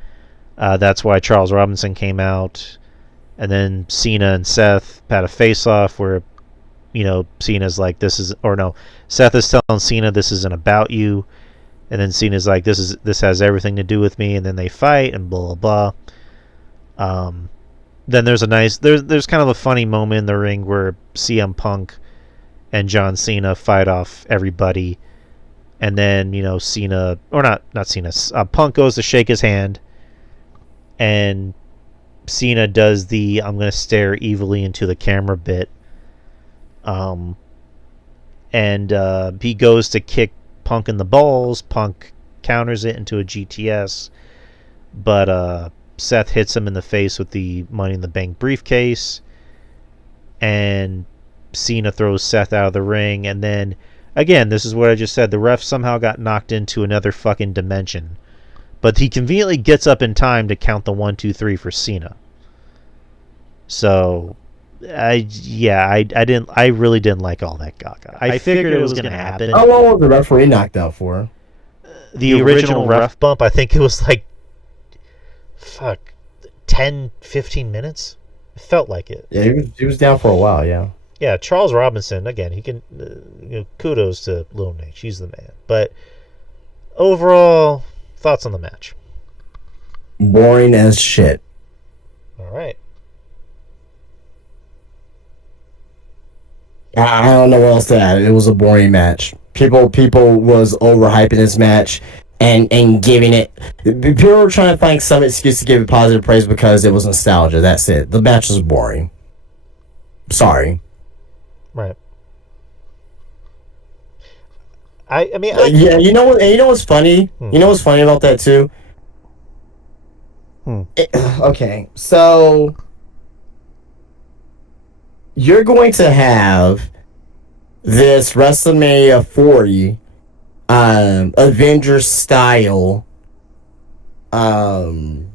That's why Charles Robinson came out. And then Cena and Seth had a face-off where, Cena's like, Seth is telling Cena this isn't about you. And then Cena's like, this has everything to do with me. And then they fight and blah, blah, blah. Then there's there's kind of a funny moment in the ring where CM Punk and John Cena fight off everybody. And then, Cena, or not Cena, Punk goes to shake his hand. And Cena does the I'm going to stare evilly into the camera bit. And he goes to kick Punk in the balls. Punk counters it into a GTS. But Seth hits him in the face with the Money in the Bank briefcase. And Cena throws Seth out of the ring, and then again, this is what I just said. The ref somehow got knocked into another fucking dimension, but he conveniently gets up in time to count the 1, 2, 3 for Cena. So, I really didn't like all that gaga. I figured it was going to happen. How long was the referee knocked out for? The original ref bump, I think it was like, 10, 15 minutes? It felt like it. Yeah, he was down for a while, yeah. Yeah, Charles Robinson, again, he can, kudos to Lil Nick. She's the man. But overall, thoughts on the match? Boring as shit. All right. I don't know what else to add. It was a boring match. People was overhyping this match and giving it. People were trying to find some excuse to give it positive praise because it was nostalgia. That's it. The match was boring. Sorry. Right. Yeah. You know what? You know what's funny? You know what's funny about that too? Okay, so you're going to have this WrestleMania 40 Avengers style run-ins,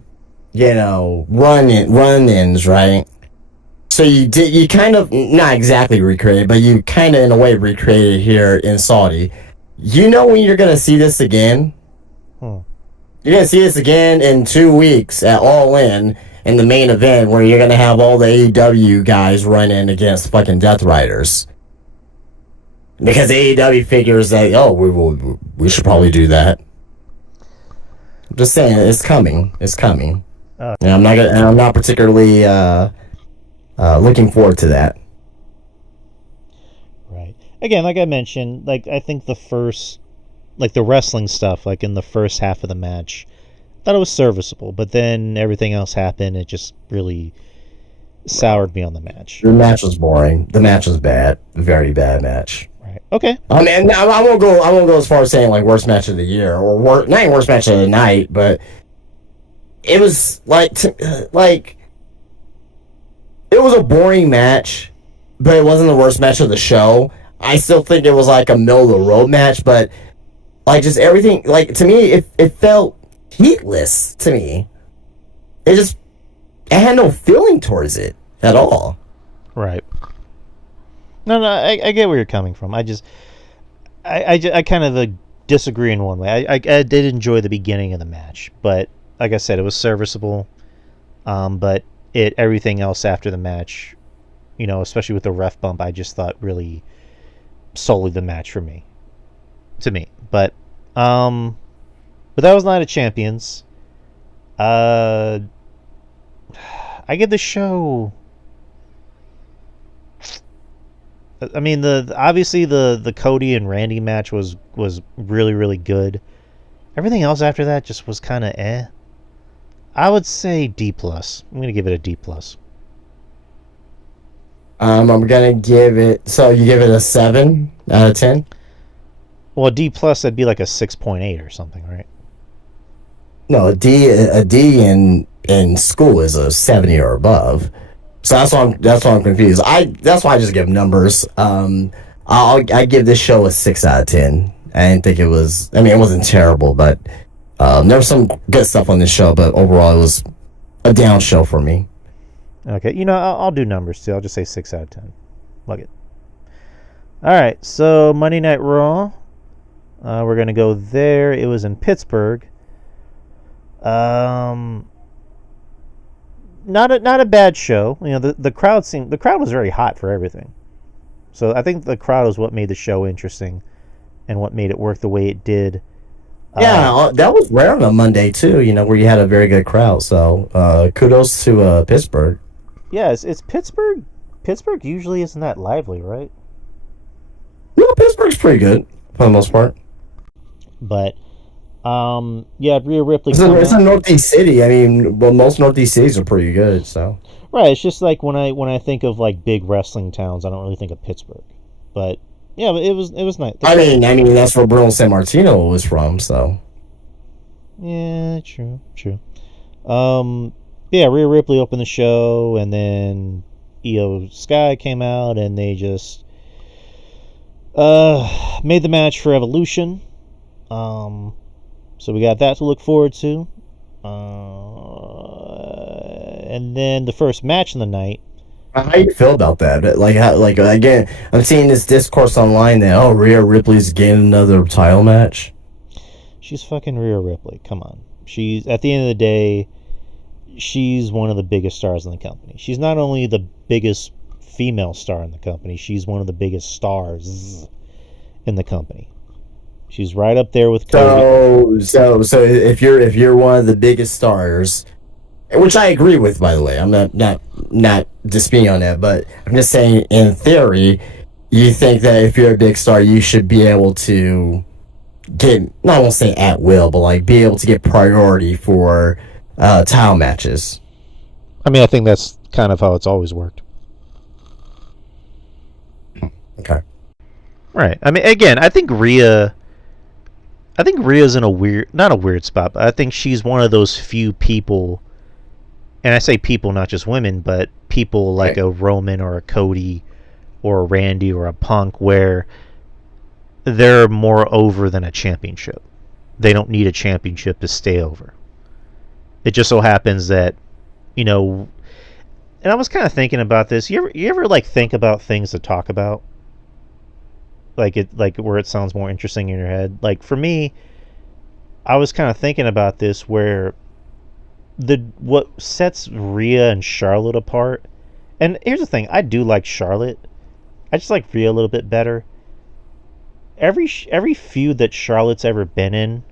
right? So you kind of not exactly recreated, but you kind of in a way recreated here in Saudi. You know when you're gonna see this again? You're gonna see this again in 2 weeks at All In the main event, where you're gonna have all the AEW guys run in against fucking Death Riders. Because AEW figures that we should probably do that. I'm just saying, it's coming. It's coming. And I'm not particularly looking forward to that. Right. Again, like I mentioned, like I think the first, like the wrestling stuff, like in the first half of the match, I thought it was serviceable, but then everything else happened. It just really soured me on the match. The match was boring. The match was bad. Very bad match. Right. Okay. I mean, I won't go as far as saying like worst match of the year or not even worst match of the night, but it was like it was a boring match, but it wasn't the worst match of the show. I still think it was like a middle of the road match, but like just everything, like to me, it felt heatless to me. It had no feeling towards it at all. Right. No, I get where you're coming from. I kind of disagree in one way. I did enjoy the beginning of the match, but like I said, it was serviceable. But everything else after the match, especially with the ref bump, I just thought really solely the match to me. But that was Night of Champions. I give the show. I mean, obviously the Cody and Randy match was really, really good. Everything else after that just was kind of eh. I would say D+. I'm gonna give it a D+. I'm gonna give it. So you give it a 7 out of 10? Well, D+, that'd be like a 6.8 or something, right? No, a D in school is a 70 or above. So that's why I'm confused. That's why I just give numbers. I give this show a 6 out of 10. I didn't think it was. I mean, it wasn't terrible, but there was some good stuff on this show. But overall, it was a down show for me. Okay, I'll do numbers too. I'll just say 6 out of 10. Look it. All right, so Monday Night Raw. We're gonna go there. It was in Pittsburgh. Not a bad show. The crowd was very hot for everything. So I think the crowd was what made the show interesting and what made it work the way it did. Yeah, that was rare on a Monday too, where you had a very good crowd. So kudos to Pittsburgh. Yeah, it's Pittsburgh. Pittsburgh usually isn't that lively, right? No, Pittsburgh's pretty good for the most part. But yeah, Rhea Ripley. It's a Northeast city. I mean, well, most Northeast cities are pretty good. So right, it's just like when I think of like big wrestling towns, I don't really think of Pittsburgh. But yeah, but it was nice. I mean that's where Bruno Sammartino was from. So yeah, true. Yeah, Rhea Ripley opened the show, and then Io Sky came out, and they just made the match for Evolution. So we got that to look forward to. And then the first match of the night. How do you feel about that? Like, again, I'm seeing this discourse online that Rhea Ripley's getting another title match. She's fucking Rhea Ripley. Come on. She's, at the end of the day, she's one of the biggest stars in the company. She's not only the biggest female star in the company, she's one of the biggest stars in the company. She's right up there with Cody. So if you're one of the biggest stars, which I agree with, by the way, I'm not disputing on that, but I'm just saying, in theory, you think that if you're a big star, you should be able to get, not won't say at will, but like be able to get priority for title matches. I mean, I think that's kind of how it's always worked. Okay. Right. I mean, again, I think Rhea's in a weird, not a weird spot, but I think she's one of those few people, and I say people, not just women, but people like a Roman or a Cody or a Randy or a Punk, where they're more over than a championship. They don't need a championship to stay over. It just so happens that, and I was kind of thinking about this. You ever like think about things to talk about? Like where it sounds more interesting in your head. Like for me, I was kind of thinking about this, where what sets Rhea and Charlotte apart. And here's the thing, I do like Charlotte. I just like Rhea a little bit better. Every feud that Charlotte's ever been in,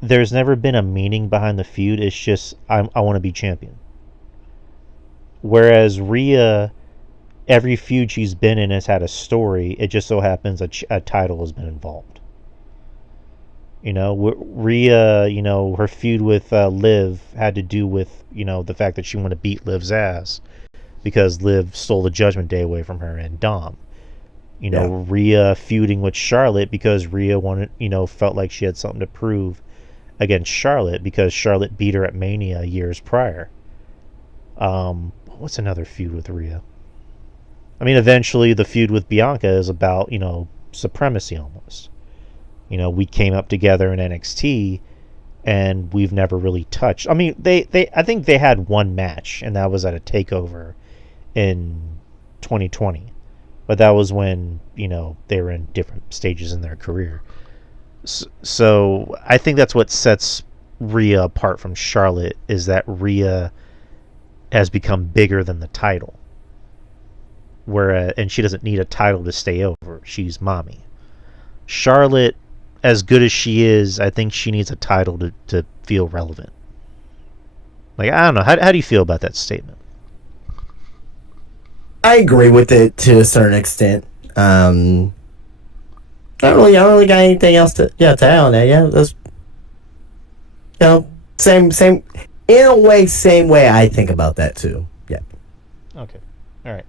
there's never been a meaning behind the feud. It's just I want to be champion. Whereas Rhea, every feud she's been in has had a story. It just so happens a title has been involved. Rhea, her feud with Liv had to do with, the fact that she wanted to beat Liv's ass because Liv stole the Judgment Day away from her and Dom. Rhea feuding with Charlotte because Rhea wanted, felt like she had something to prove against Charlotte because Charlotte beat her at Mania years prior. What's another feud with Rhea? I mean, eventually the feud with Bianca is about, supremacy almost. We came up together in NXT and we've never really touched. I mean, I think they had one match, and that was at a takeover in 2020. But that was when, they were in different stages in their career. So I think that's what sets Rhea apart from Charlotte, is that Rhea has become bigger than the title. And she doesn't need a title to stay over. She's mommy. Charlotte, as good as she is, I think she needs a title to feel relevant. Like, I don't know. How do you feel about that statement? I agree with it to a certain extent. I don't really got anything else to add on that. Yeah, that's same in a way, same way I think about that too. Yeah. Okay. All right.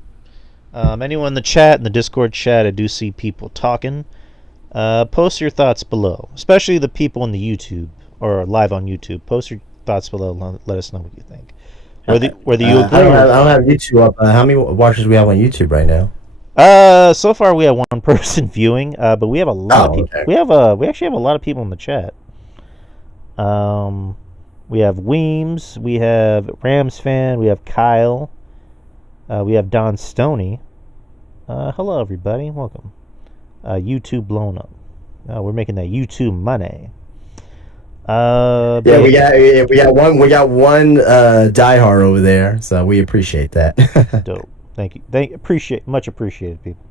Anyone in the chat, in the Discord chat, I do see people talking. Post your thoughts below, especially the people in the YouTube or live on YouTube. Post your thoughts below. Let us know what you think. Whether you agree. I don't have YouTube up. How many watchers do we have on YouTube right now? So far we have one person viewing, but we have a lot of people. Okay. We actually have a lot of people in the chat. We have Weems, we have Rams fan, we have Kyle, we have Don Stoney. Hello everybody, welcome. YouTube blown up. We're making that YouTube money. We got one diehard over there, so we appreciate that. Dope. Thank you. Much appreciated, people.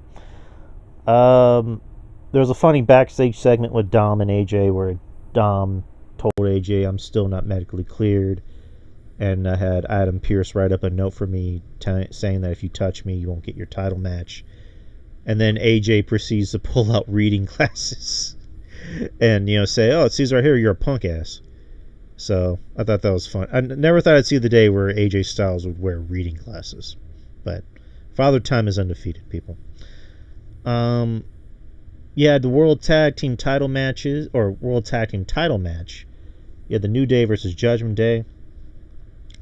There was a funny backstage segment with Dom and AJ where Dom told AJ, "I'm still not medically cleared," and I had Adam Pearce write up a note for me saying that if you touch me, you won't get your title match. And then AJ proceeds to pull out reading glasses and say, "Oh, it says right here you're a punk ass." So I thought that was fun. I never thought I'd see the day where AJ Styles would wear reading glasses, but Father Time is undefeated, people. The World Tag Team title matches, or World Tag Team title match. You had the New Day versus Judgment Day.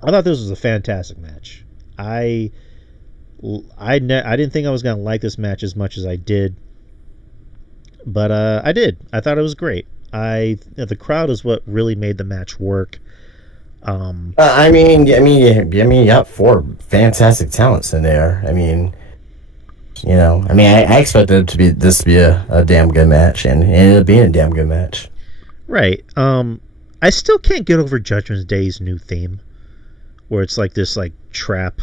I thought this was a fantastic match. I I didn't think I was gonna like this match as much as I did, but I did. I thought it was great. The crowd is what really made the match work. You got 4 fantastic talents in there. I expected this to be a damn good match, and it ended up being a damn good match. Right. I still can't get over Judgment Day's new theme, where it's like this trap,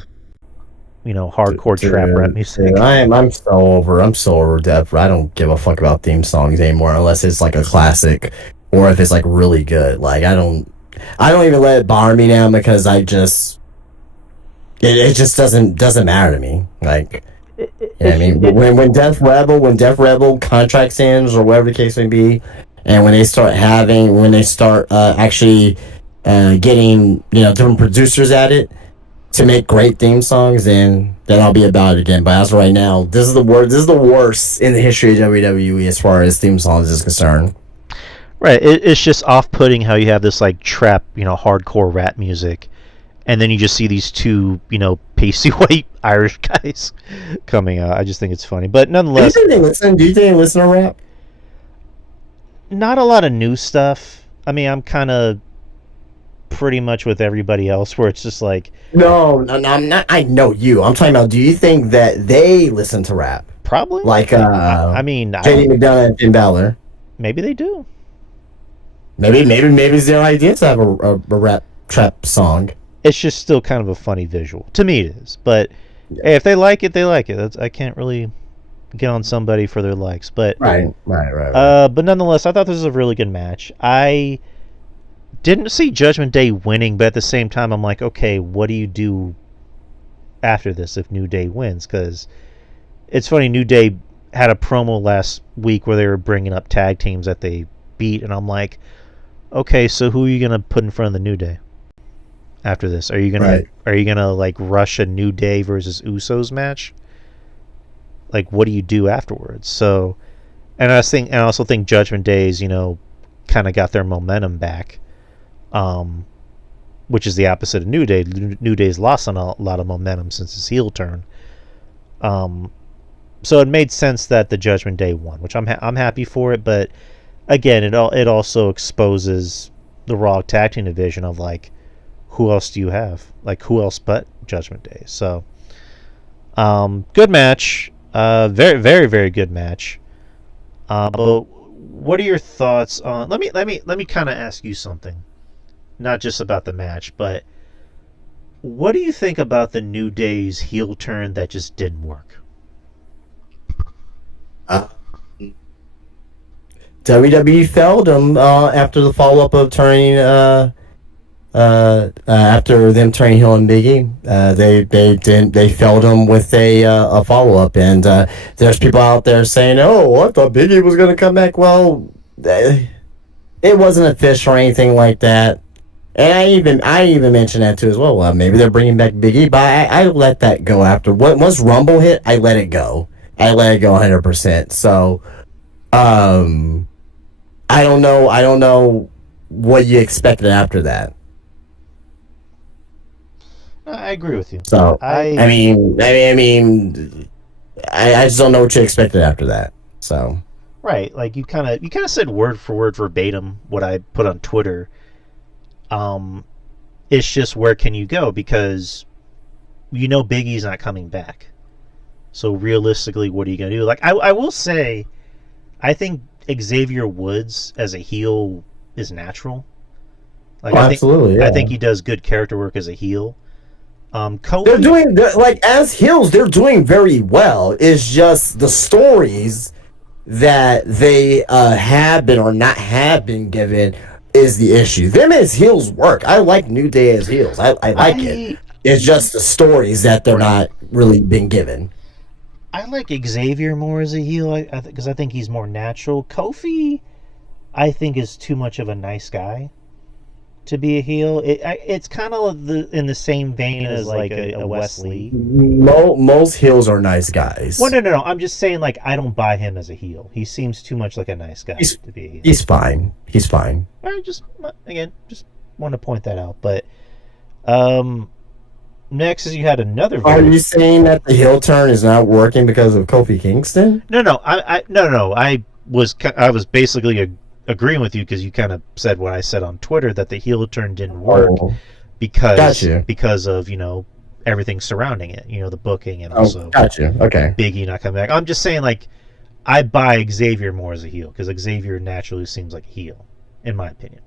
hardcore trap rap music. I'm so over Death. I don't give a fuck about theme songs anymore unless it's like a classic or if it's like really good. Like I don't even let it bother me now because it just doesn't matter to me. Like when Death Rebel contracts ends or whatever the case may be, and when they start actually getting different producers at it to make great theme songs, then I'll be about it again. But as of right now, this is the worst in the history of WWE as far as theme songs is concerned. Right, it's just off-putting how you have this trap, hardcore rap music, and then you just see these 2, pasty white Irish guys coming out. I just think it's funny, but nonetheless. Do you think they listen to rap? Not a lot of new stuff. I mean, I'm kind of pretty much with everybody else, where it's just like. No, I'm not. I know you. I'm talking about. Do you think that they listen to rap? Probably. Like, JD McDonough and Finn Balor. Maybe they do. Maybe it's their idea to have a rap trap song. It's just still kind of a funny visual. To me, it is. But hey, if they like it, they like it. I can't really get on somebody for their likes. But right. But nonetheless, I thought this was a really good match. I didn't see Judgment Day winning, but at the same time, I'm like, okay, what do you do after this if New Day wins? Because it's funny, New Day had a promo last week where they were bringing up tag teams that they beat, and I'm like, okay, so who are you gonna put in front of the New Day after this? Are you gonna rush a New Day versus Usos match? Like, what do you do afterwards? So, and I also think Judgment Day's kind of got their momentum back, which is the opposite of New Day. New Day's lost on a lot of momentum since his heel turn. So it made sense that the Judgment Day won, which I'm happy for it, but. Again, it also exposes the Raw Tag Team division of who else do you have? Who else but Judgment Day? So, good match, very very very good match. But what are your thoughts on? Let me kind of ask you something, not just about the match, but what do you think about the New Day's heel turn that just didn't work? WWE failed them after the follow-up of turning after them turning heel on Biggie. They failed them with a follow-up, and there's people out there saying, "Oh, I thought Biggie was going to come back." Well, it wasn't official or anything like that, and I even mentioned that too as well. Well, maybe they're bringing back Biggie, but I let that go after once Rumble hit. I let it go. I let it go 100%. So, I don't know what you expected after that. I agree with you. So I just don't know what you expected after that. So right, you kind of said word for word verbatim what I put on Twitter. It's just where can you go, because Biggie's not coming back. So realistically, what are you gonna do? I will say, I think Xavier Woods as a heel is natural. Absolutely, I think he does good character work as a heel. Cody, they're doing as heels, they're doing very well. It's just the stories that they have been or not have been given is the issue. Them as heels work. I like New Day as heels. I like it. It's just the stories that they're not really being given. I like Xavier more as a heel because I think he's more natural. Kofi, I think, is too much of a nice guy to be a heel. It's kind of in the same vein as a Wesley. Most heels are nice guys. Well, no. I'm just saying, I don't buy him as a heel. He seems too much like a nice guy to be a heel. He's fine. I just want to point that out. But Next is you had another Are very you saying that the heel turn is not working because of Kofi Kingston? no. I was basically agreeing with you because you kind of said what I said on Twitter that the heel turn didn't work Oh, got because you. of everything surrounding it, the booking and Oh, also got you. Okay. Big E not coming back. I'm just saying like I buy Xavier more as a heel because Xavier naturally seems like a heel, in my opinion.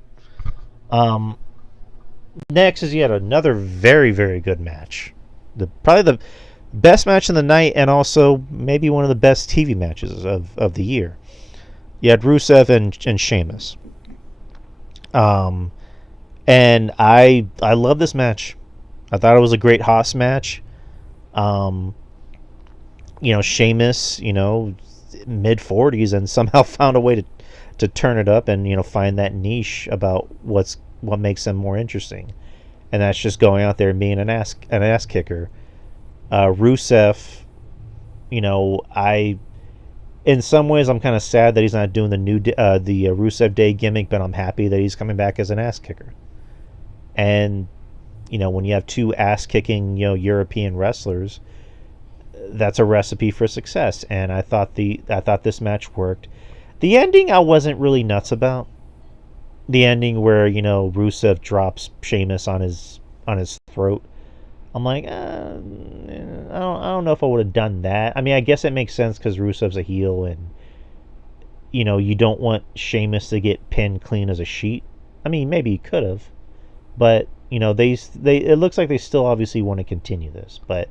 Um, Next is yet another very very good match, probably the best match of the night and also maybe one of the best TV matches of the year. You had Rusev and Sheamus. Um, and I love this match. I thought it was a great Haas match. Um, Sheamus, mid 40s and somehow found a way to turn it up and find that niche about what makes him more interesting, and that's just going out there and being an ass kicker. Rusev, I in some ways I'm kind of sad that he's not doing the Rusev Day gimmick, but I'm happy that he's coming back as an ass kicker. And when you have two ass kicking European wrestlers, that's a recipe for success. And I thought this match worked. The ending I wasn't really nuts about. The ending where Rusev drops Sheamus on his throat. I'm like, I don't know if I would have done that. I mean, I guess it makes sense because Rusev's a heel, and you don't want Sheamus to get pinned clean as a sheet. I mean, maybe he could have, but they it looks like they still obviously want to continue this. But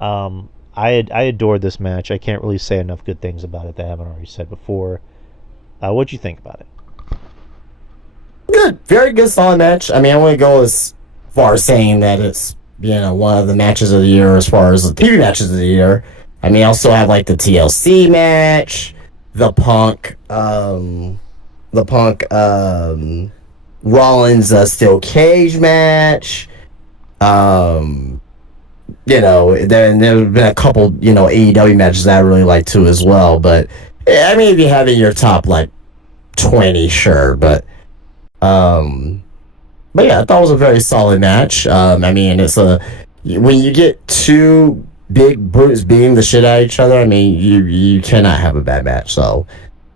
I adored this match. I can't really say enough good things about it that I haven't already said before. What'd you think about it? Good. Very good, solid match. I mean, I wouldn't go as far as saying that it's, one of the matches of the year as far as the TV matches of the year. I mean, I also have like the TLC match, the Punk Rollins steel cage match. Then there's been a couple, AEW matches that I really like too as well. But I mean, if you have it in your top like 20, sure. But yeah, I thought it was a very solid match. I mean, when you get two big brutes beating the shit out of each other, I mean, you cannot have a bad match. So,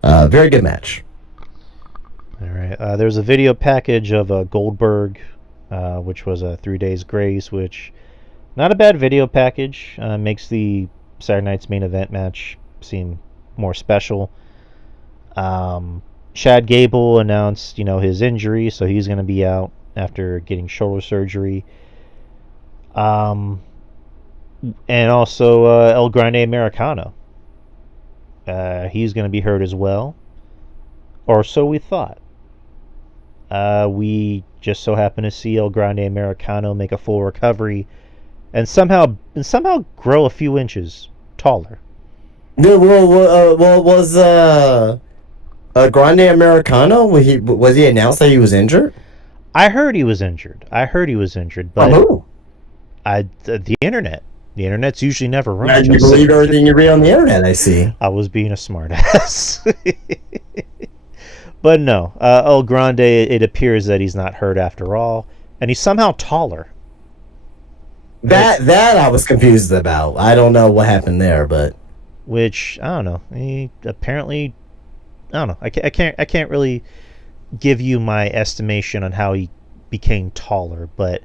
very good match. All right. There's a video package of Goldberg, which was a 3 Days Grace, which not a bad video package. Makes the Saturday Night's main event match seem more special. Chad Gable announced, his injury, so he's going to be out after getting shoulder surgery. And also El Grande Americano. He's going to be hurt as well, or so we thought. We just so happened to see El Grande Americano make a full recovery and somehow grow a few inches taller. Was Grande Americano? Was he announced that he was injured? I heard he was injured, but the internet. The internet's usually never wrong. Yeah, you believe everything you read on the internet, I see. I was being a smartass. But no, El Grande, it appears that he's not hurt after all, and he's somehow taller. That I was confused about. I don't know what happened there, but which I don't know. He apparently, I don't know. I can't really give you my estimation on how he became taller, but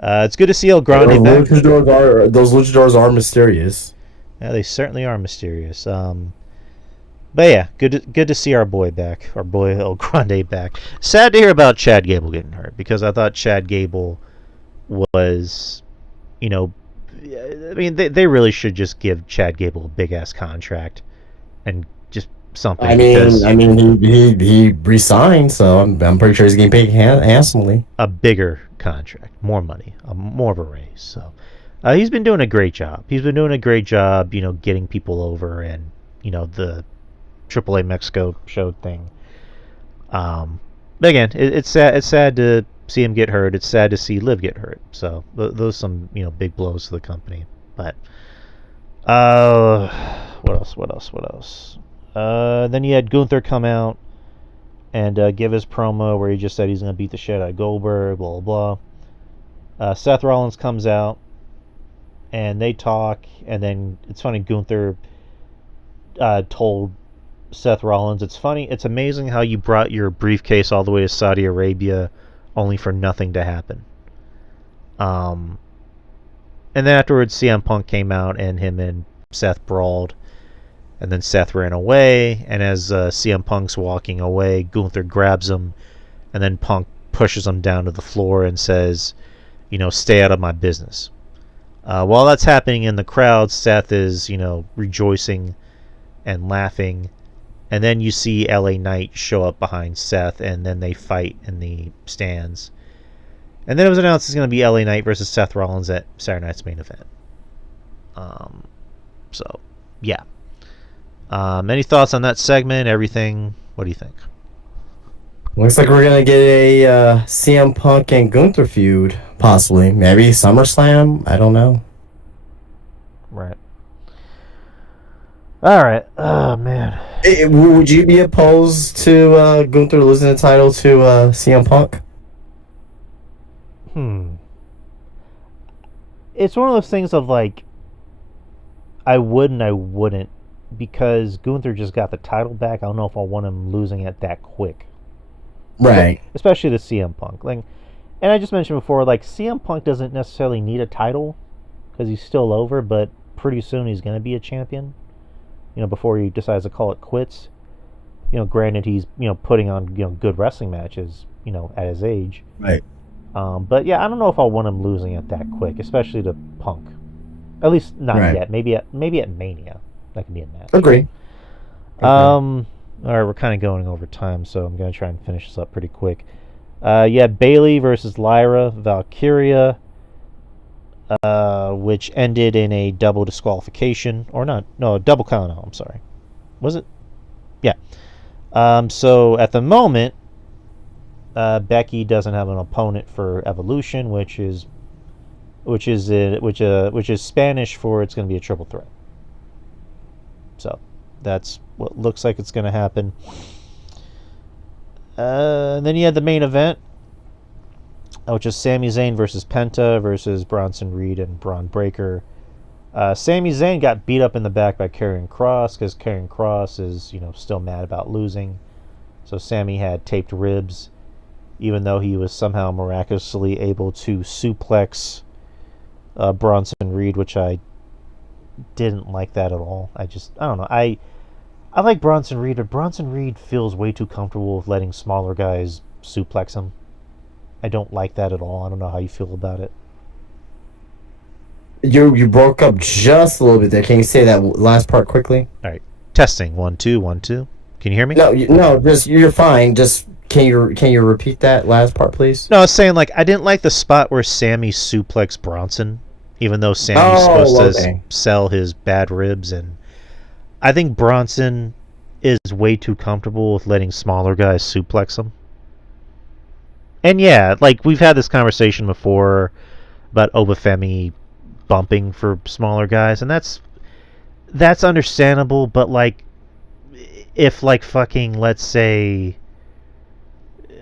it's good to see El Grande back. Those luchadors are mysterious. Yeah, they certainly are mysterious. But yeah, good to see our boy back, our boy El Grande back. Sad to hear about Chad Gable getting hurt because I thought Chad Gable was, I mean, they really should just give Chad Gable a big ass contract and just something. I mean, he resigned, so I'm pretty sure he's getting paid handsomely. A bigger contract, more money, more of a raise. So he's been doing a great job. Getting people over and the AAA Mexico show thing. But again, it's sad. It's sad to see him get hurt. It's sad to see Liv get hurt. So those some big blows to the company. But what else? Then you had Gunther come out and give his promo where he just said he's going to beat the shit out of Goldberg. Blah blah blah. Seth Rollins comes out and they talk, and then it's funny, Gunther told Seth Rollins, it's amazing how you brought your briefcase all the way to Saudi Arabia only for nothing to happen. And then afterwards, CM Punk came out, and him and Seth brawled, and then Seth ran away, and as CM Punk's walking away, Gunther grabs him, and then Punk pushes him down to the floor and says, stay out of my business. While that's happening in the crowd, Seth is, rejoicing and laughing, and then you see LA Knight show up behind Seth, and then they fight in the stands. And then it was announced it's going to be LA Knight versus Seth Rollins at Saturday Night's Main Event. So, yeah. Any thoughts on that segment? Everything? What do you think? Looks like we're going to get a CM Punk and Gunther feud, possibly. Maybe SummerSlam? I don't know. Right. All right. Oh, man. Would you be opposed to Gunther losing the title to CM Punk? It's one of those things of like, I would and I wouldn't, because Gunther just got the title back. I don't know if I want him losing it that quick. Right. Especially the CM Punk. And I just mentioned before, CM Punk doesn't necessarily need a title because he's still over, but pretty soon he's going to be a champion, before he decides to call it quits. Granted, he's, putting on, good wrestling matches, at his age. Right. But yeah, I don't know if I want him losing it that quick, especially to Punk. At least not yet. Maybe at Mania that could be a match. Agree. All right, we're kind of going over time, so I'm gonna try and finish this up pretty quick. Bayley versus Lyra Valkyria, which ended in a double disqualification, or not? No, a double count out. I'm sorry. Was it? Yeah. So at the moment, Becky doesn't have an opponent for Evolution, which is Spanish for it's going to be a triple threat. So that's what looks like it's going to happen. And then you had the main event, which is Sami Zayn versus Penta versus Bronson Reed and Braun Breaker. Sami Zayn got beat up in the back by Karrion Kross because Karrion Kross is still mad about losing. So Sami had taped ribs, even though he was somehow miraculously able to suplex Bronson Reed, which I didn't like that at all. I don't know. I like Bronson Reed, but Bronson Reed feels way too comfortable with letting smaller guys suplex him. I don't like that at all. I don't know how you feel about it. You broke up just a little bit there. Can you say that last part quickly? All right. Testing. 1 2 1 2. Can you hear me? No. Just you're fine. Just can you repeat that last part, please? No, I was saying I didn't like the spot where Sammy suplexed Bronson, even though Sammy's supposed to sell his bad ribs, and I think Bronson is way too comfortable with letting smaller guys suplex him. And yeah, we've had this conversation before about Obafemi bumping for smaller guys, and that's understandable, but if fucking, let's say,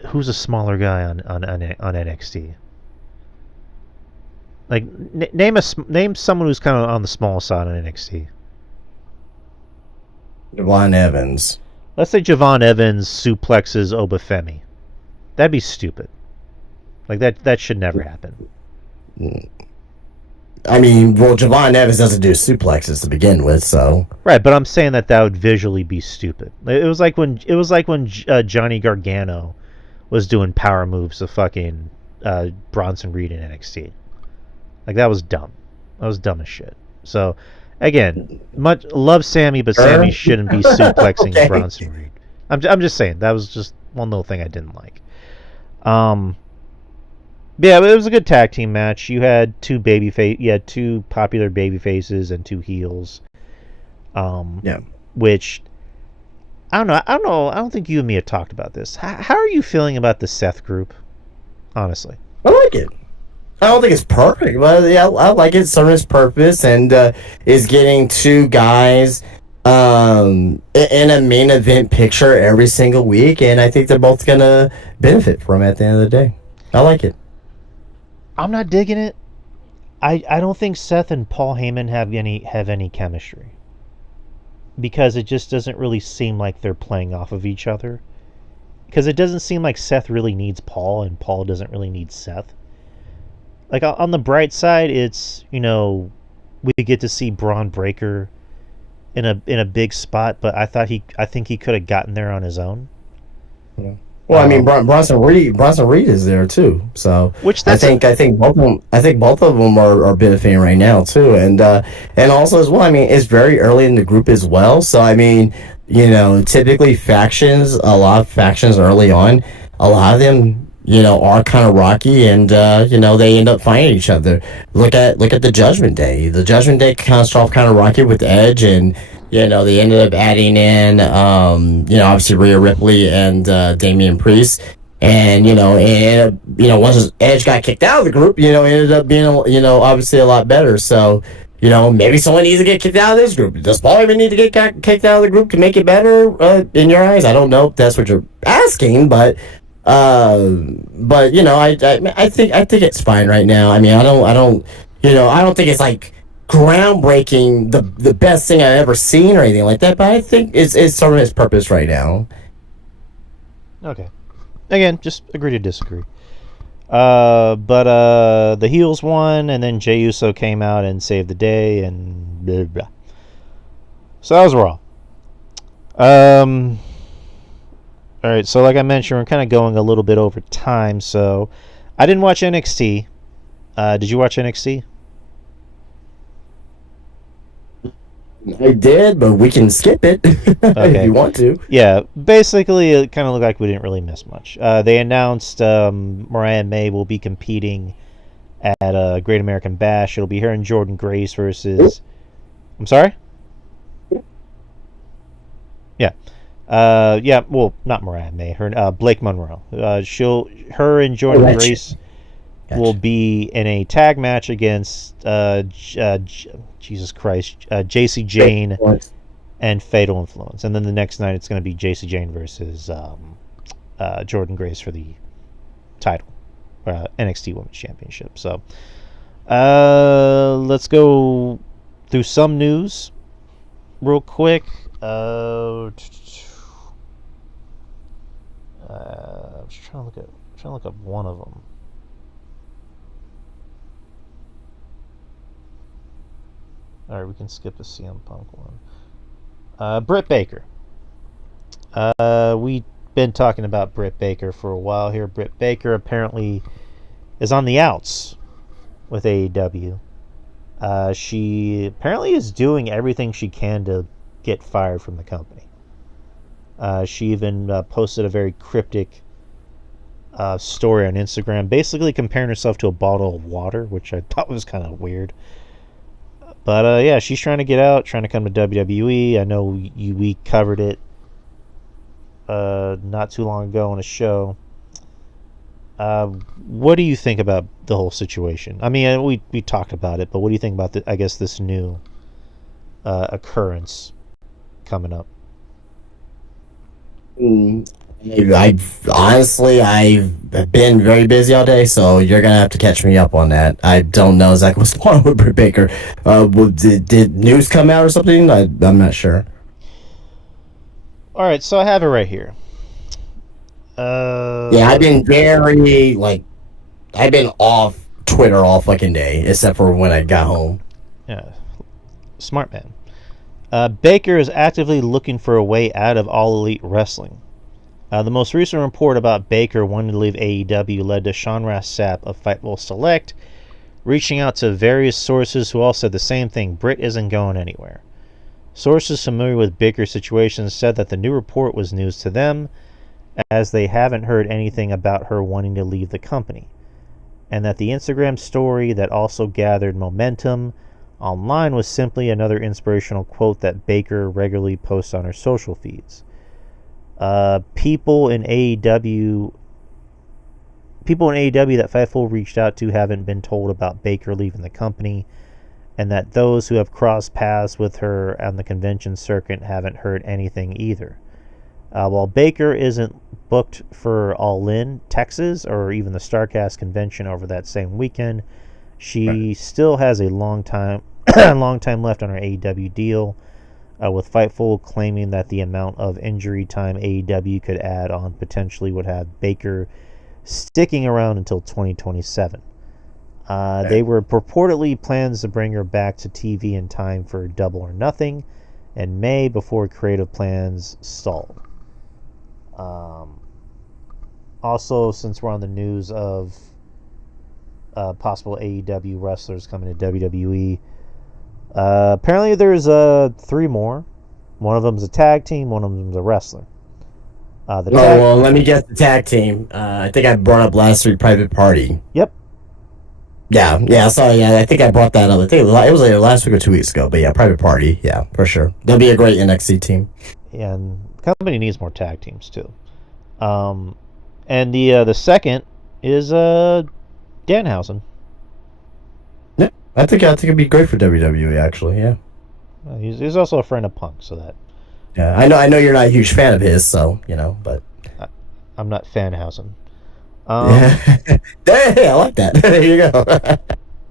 who's a smaller guy on NXT? Name someone who's kind of on the small side on NXT. Javon Evans. Let's say Javon Evans suplexes Obafemi. That'd be stupid. That should never happen. I mean, well, Javon Evans doesn't do suplexes to begin with, so. Right, but I'm saying that would visually be stupid. It was like when Johnny Gargano was doing power moves to fucking Bronson Reed in NXT. That was dumb. That was dumb as shit. So, again, love Sammy, but Sammy shouldn't be suplexing Bronson Reed. I'm just saying that was just one little thing I didn't like. Yeah, but it was a good tag team match. You had two popular baby faces and two heels. Yeah. Which I don't know. I don't think you and me have talked about this. How are you feeling about the Seth group? Honestly, I like it. I don't think it's perfect, but yeah, I like it. Serving its purpose and is getting two guys in a main event picture every single week, and I think they're both gonna benefit from it at the end of the day. I like it. I'm not digging it. I don't think Seth and Paul Heyman have any chemistry, because it just doesn't really seem like they're playing off of each other. Because it doesn't seem like Seth really needs Paul, and Paul doesn't really need Seth. Like, on the bright side, it's, we get to see Braun Breaker in a big spot, but I think he could have gotten there on his own. Yeah. Well, I mean, Bronson Reed is there too. So which I think both of them are benefiting right now too, and also as well. I mean, it's very early in the group as well. So I mean, typically a lot of factions early on, a lot of them, are kind of rocky, and they end up fighting each other. Look at the Judgment Day. The Judgment Day kind of started off kind of rocky with Edge, and they ended up adding in, obviously Rhea Ripley and Damian Priest, and once Edge got kicked out of the group, it ended up being obviously a lot better. So maybe someone needs to get kicked out of this group. Does Paul even need to get kicked out of the group to make it better in your eyes? I don't know if that's what you're asking, but I think it's fine right now. I mean, I don't think it's like groundbreaking, the best thing I've ever seen or anything like that, but I think it's serving its purpose right now. Okay. Again, just agree to disagree. But the heels won, and then Jey Uso came out and saved the day, and blah, blah. So that was Raw. Alright, so like I mentioned, we're kind of going a little bit over time, so I didn't watch NXT. Did you watch NXT? I did, but we can skip it if you want to. Yeah, basically it kind of looked like we didn't really miss much. They announced Mariah May will be competing at Great American Bash. It'll be her and Jordan Grace versus... I'm sorry? Yeah. Well, not Mariah May. Her Blake Monroe. Her and Jordan Grace will be in a tag match against Jesus Christ, JC Jane and Fatal Influence, and then the next night it's going to be JC Jane versus Jordan Grace for the title, NXT Women's Championship. So let's go through some news real quick. I'm just trying to look up one of them. All right, we can skip the CM Punk one. Britt Baker. We've been talking about Britt Baker for a while here. Britt Baker apparently is on the outs with AEW. She apparently is doing everything she can to get fired from the company. She even posted a very cryptic story on Instagram, basically comparing herself to a bottle of water, which I thought was kind of weird. But yeah, she's trying to get out, trying to come to WWE. I know we covered it not too long ago on a show. What do you think about the whole situation? I mean, we talked about it, but what do you think about this new occurrence coming up? I've been very busy all day, so you're gonna have to catch me up on that. I don't know exactly what's going on with Britt Baker. Did news come out or something? I'm not sure. All right, so I have it right here. Yeah, I've been I've been off Twitter all fucking day, except for when I got home. Yeah, smart man. Baker is actively looking for a way out of All Elite Wrestling. The most recent report about Baker wanting to leave AEW led to Sean Ross Sapp of Fightful Select reaching out to various sources who all said the same thing: Britt isn't going anywhere. Sources familiar with Baker's situation said that the new report was news to them, as they haven't heard anything about her wanting to leave the company, and that the Instagram story that also gathered momentum online was simply another inspirational quote that Baker regularly posts on her social feeds. People in AEW that Fightful reached out to haven't been told about Baker leaving the company, and that those who have crossed paths with her on the convention circuit haven't heard anything either. While Baker isn't booked for All In, Texas, or even the StarCast convention over that same weekend, She still has a long time left on her AEW deal, with Fightful claiming that the amount of injury time AEW could add on potentially would have Baker sticking around until 2027. They were purportedly plans to bring her back to TV in time for Double or Nothing in May before creative plans stalled. Also, since we're on the news of possible AEW wrestlers coming to WWE, apparently there's 3 more. One of them's a tag team, one of them's a wrestler. Well, let me guess the tag team. I think I brought up last week Private Party. Yep. Yeah, sorry, yeah, I think I brought that up. I think it was either last week or 2 weeks ago, but yeah, Private Party, yeah, for sure. They'll be a great NXT team. And the company needs more tag teams, too. And the second is Danhausen. Yeah, I think it'd be great for WWE, actually, yeah. He's also a friend of Punk, so that... Yeah, I know you're not a huge fan of his, so, but... I'm not Fanhausen. Yeah, I like that. There you go.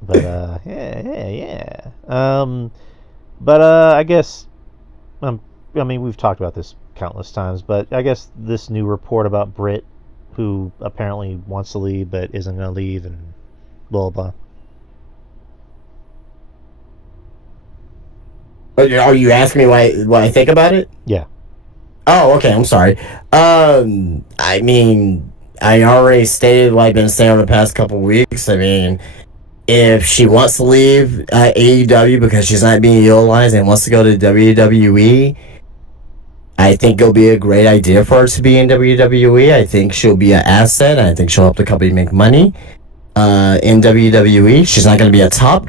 But yeah. But I guess, I mean, we've talked about this countless times, but I guess this new report about Britt, who apparently wants to leave but isn't going to leave, and blah blah. Are you asking me what I think about it? Yeah. Oh, okay. I'm sorry. I mean, I already stated what I've been saying over the past couple of weeks. I mean, if she wants to leave AEW because she's not being utilized and wants to go to WWE, I think it'll be a great idea for her to be in WWE. I think she'll be an asset. I think she'll help the company make money in WWE. She's not going to be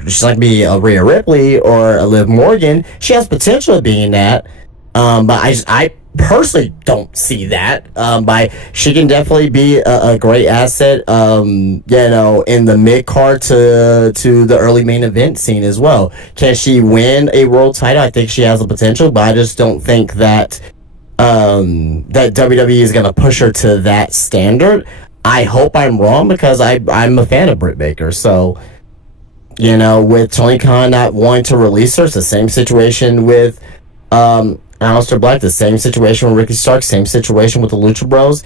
she's not going to be a Rhea Ripley or a Liv Morgan. She has potential of being that. But I personally don't see that. She can definitely be a great asset, in the mid card to the early main event scene as well. Can she win a world title? I think she has the potential, but I just don't think that that WWE is going to push her to that standard. I hope I'm wrong because I'm a fan of Britt Baker. So, with Tony Khan not wanting to release her, it's the same situation with Aleister Black, the same situation with Ricky Stark, same situation with the Lucha Bros.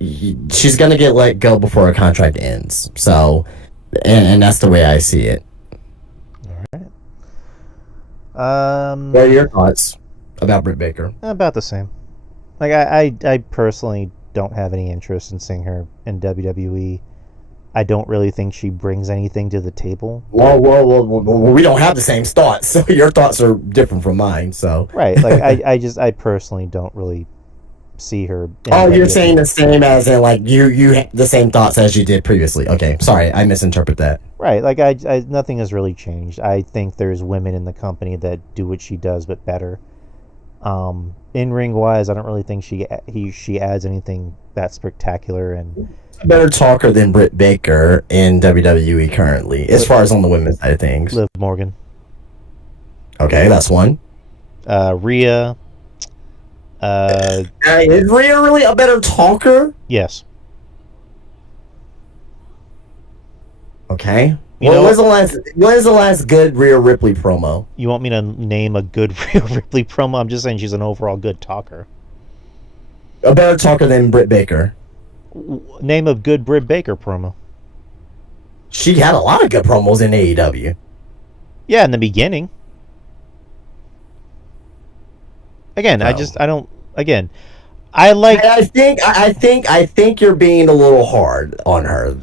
She's gonna get let go before her contract ends. So, and that's the way I see it. All right. What are your thoughts about Britt Baker? About the same. Like I personally don't have any interest in seeing her in WWE. I don't really think she brings anything to the table. Well, we don't have the same thoughts, so your thoughts are different from mine. So right, like I personally don't really see her. Oh, you're saying the same as in like you have the same thoughts as you did previously. Okay, sorry, I misinterpret that. Right, like I nothing has really changed. I think there's women in the company that do what she does, but better. In ring wise, I don't really think she adds anything that spectacular and. Better talker than Britt Baker in WWE currently, as far as on the women's side of things. Liv Morgan. Okay, that's one. Rhea. Is Rhea really a better talker? Yes. Okay. When's the last good Rhea Ripley promo? You want me to name a good Rhea Ripley promo? I'm just saying she's an overall good talker. A better talker than Britt Baker. Name of good Britt Baker promo. She had a lot of good promos in AEW. Yeah, in the beginning. Again, No. I think you're being a little hard on her.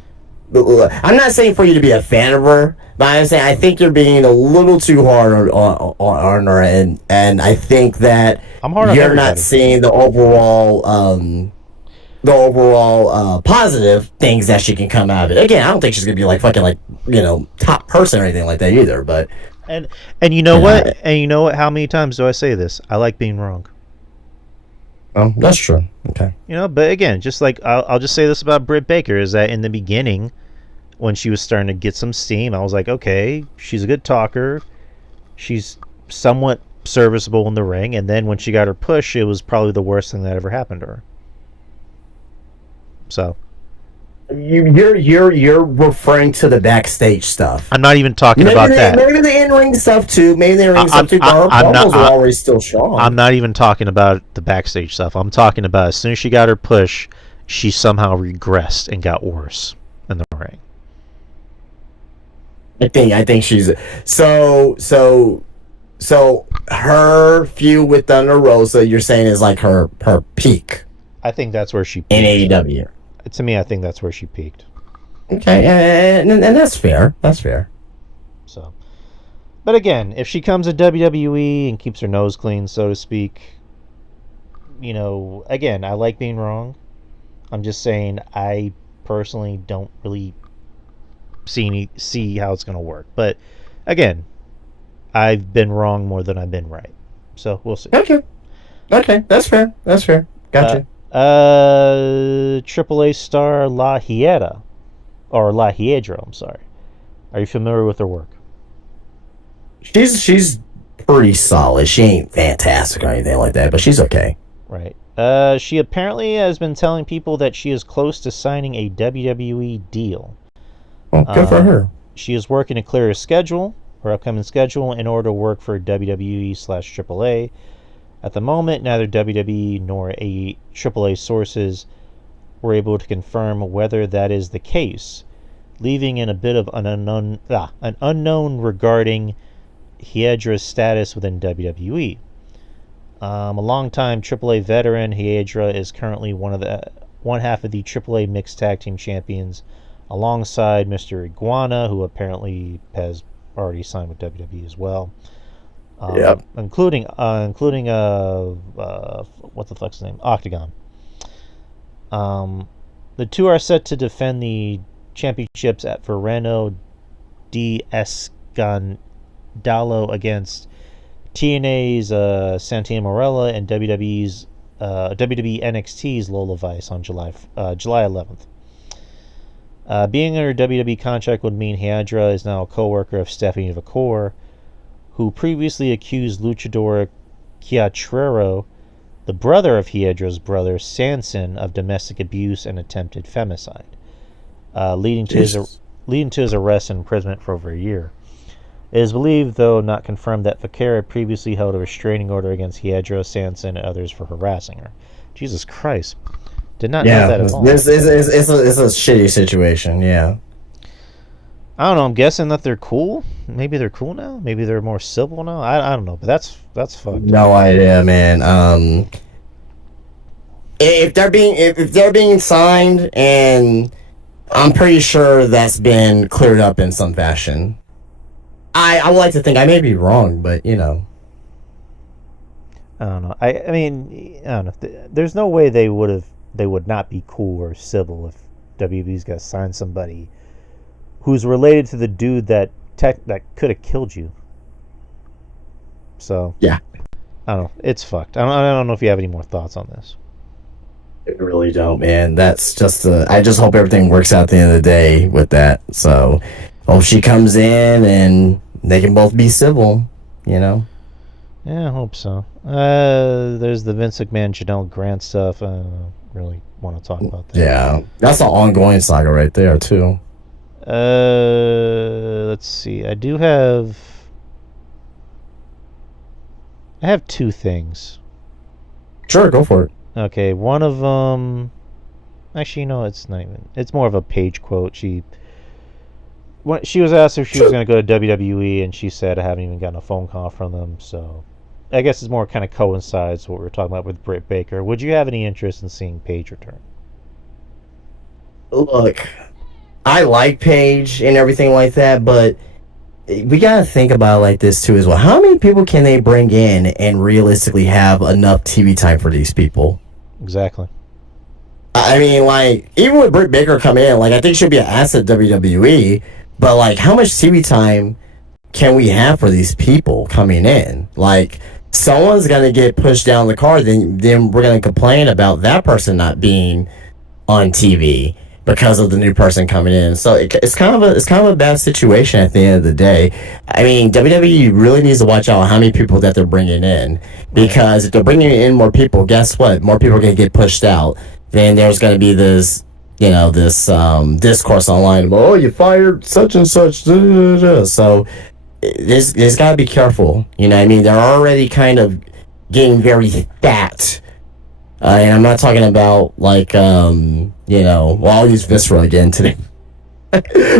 I'm not saying for you to be a fan of her, but I'm saying I think you're being a little too hard on her, and I think that you're not seeing the overall positive things that she can come out of it. Again, I don't think she's gonna be like fucking top person or anything like that either. But and you know what? And you know what? How many times do I say this? I like being wrong. Oh, that's true. Okay. But again, just like I'll just say this about Britt Baker is that in the beginning, when she was starting to get some steam, I was like, okay, she's a good talker. She's somewhat serviceable in the ring, and then when she got her push, it was probably the worst thing that ever happened to her. So, You're referring to the backstage stuff. I'm not even talking about that. Maybe the in-ring stuff too. Maybe the in-ring stuff too. But her I'm not. promos are always still strong. I'm not even talking about the backstage stuff. I'm talking about as soon as she got her push, she somehow regressed and got worse in the ring. I think she's so her feud with Thunder Rosa. You're saying is like her peak I think that's where she peaked. in AEW. To me, I think that's where she peaked. Okay, and that's fair. That's fair. So, but again, if she comes to WWE and keeps her nose clean, so to speak, again, I like being wrong. I'm just saying I personally don't really see how it's going to work. But again, I've been wrong more than I've been right. So we'll see. Okay, that's fair. That's fair. Gotcha. AAA star La Hiedra, or La Hiedra, I'm sorry. Are you familiar with her work? She's pretty solid. She ain't fantastic or anything like that, but she's okay. Right. She apparently has been telling people that she is close to signing a WWE deal. Well, good for her. She is working to clear her upcoming schedule, in order to work for WWE/AAA. At the moment, neither WWE nor AAA sources were able to confirm whether that is the case, leaving in a bit of an unknown regarding Hyedra's status within WWE. A longtime AAA veteran, Hydra is currently one half of the AAA Mixed Tag Team Champions, alongside Mr. Iguana, who apparently has already signed with WWE as well. Yep. Including what the fuck's his name? Octagon. The two are set to defend the championships at Verano de Escandalo against TNA's Santana Marella and WWE NXT's Lola Vice on July 11th. Being under WWE contract would mean Hydra is now a co-worker of Stephanie Vacour, who previously accused luchador Chiatrero, the brother of Hydra's brother Sanson, of domestic abuse and attempted femicide, leading to his arrest and imprisonment for over a year. It is believed, though not confirmed, that Vaquera previously held a restraining order against Hydra, Sanson, and others for harassing her. Jesus Christ. Did not know that at all. It's a shitty situation, yeah. I don't know, I'm guessing that they're cool. Maybe they're cool now? Maybe they're more civil now? I don't know, but that's fucked. No idea, man. If they're being signed, and I'm pretty sure that's been cleared up in some fashion. I would like to think I may be wrong, but I don't know. I mean, I don't know. There's no way they would not be cool or civil if WWE's got to sign somebody who's related to the dude that could have killed you. So yeah, I don't know. It's fucked. I don't know if you have any more thoughts on this. I really don't, man. That's just I just hope everything works out at the end of the day with that. So hope she comes in and they can both be civil, Yeah, I hope so. There's the Vince McMahon, Janelle Grant stuff. I don't really want to talk about that. Yeah, that's an ongoing saga right there, too. Let's see. I have two things. Sure, go for it. Okay, one of them... Actually, no, it's not even... It's more of a Paige quote. She was asked if she was going to go to WWE, and she said, I haven't even gotten a phone call from them, so... I guess it's more kind of coincides what we were talking about with Britt Baker. Would you have any interest in seeing Paige return? Look, I like Paige and everything like that, but we gotta think about it like this too as well. How many people can they bring in and realistically have enough TV time for these people? Exactly. I mean, like, even with Britt Baker coming in, like, I think she'll be an asset to WWE, but, like, how much TV time can we have for these people coming in? Like, someone's gonna get pushed down the card, then we're gonna complain about that person not being on TV because of the new person coming in. So it's kind of a bad situation at the end of the day. I mean, WWE really needs to watch out how many people that they're bringing in, because if they're bringing in more people, guess what? More people are gonna get pushed out. Then there's gonna be this, this discourse online about, oh, you fired such and such. Da, da, da, da. So there's got to be careful. You know what I mean? They're already kind of getting very fat. And I'm not talking about like, well, I'll use Viscera again today.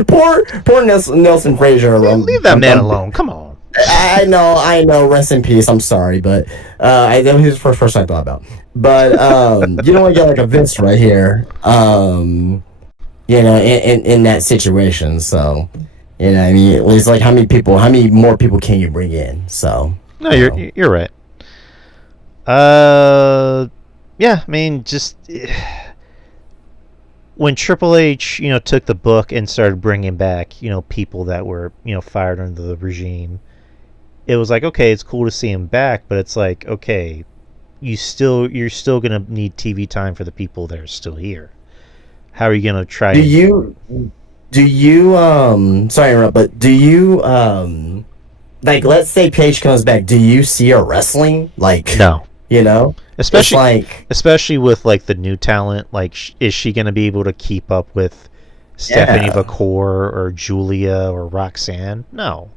poor Nelson Frazier. Leave that man alone. Come on. I know. Rest in peace. I'm sorry, but that was his first person I thought about. But you don't want to get like a Vince right here. In that situation. So, I mean, it's like how many more people can you bring in? So, no, you're right. Yeah, I mean, just when Triple H, took the book and started bringing back, people that were, fired under the regime, it was like, okay, it's cool to see him back, but it's like, okay, you're still gonna need TV time for the people that are still here. How are you gonna try? Do you sorry to interrupt, but do you like, let's say Paige comes back, do you see her wrestling? Like, no. Especially with like the new talent, like is she going to be able to keep up with Stephanie McCour or Julia or Roxanne? No,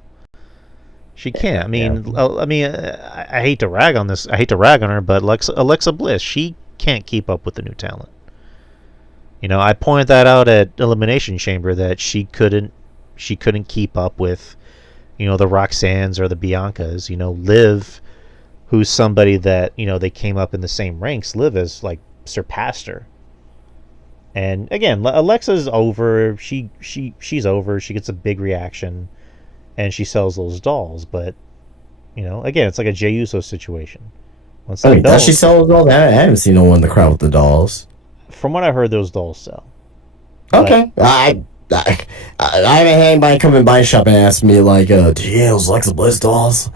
she can't. I mean, I hate to rag on this. I hate to rag on her, but Alexa Bliss, she can't keep up with the new talent. I pointed that out at Elimination Chamber that she couldn't keep up with, the Roxannes or the Biancas. Liv, who's somebody that they came up in the same ranks. Liv has like surpassed her. And again, Alexa's over. She's over. She gets a big reaction, and she sells those dolls. But again, it's like a Jey Uso situation. Does she sell those dolls? I haven't seen no one in the crowd with the dolls. From what I heard, those dolls sell. Okay, I haven't had anybody come in my shop and ask me like, "Do you have those Alexa Bliss dolls?"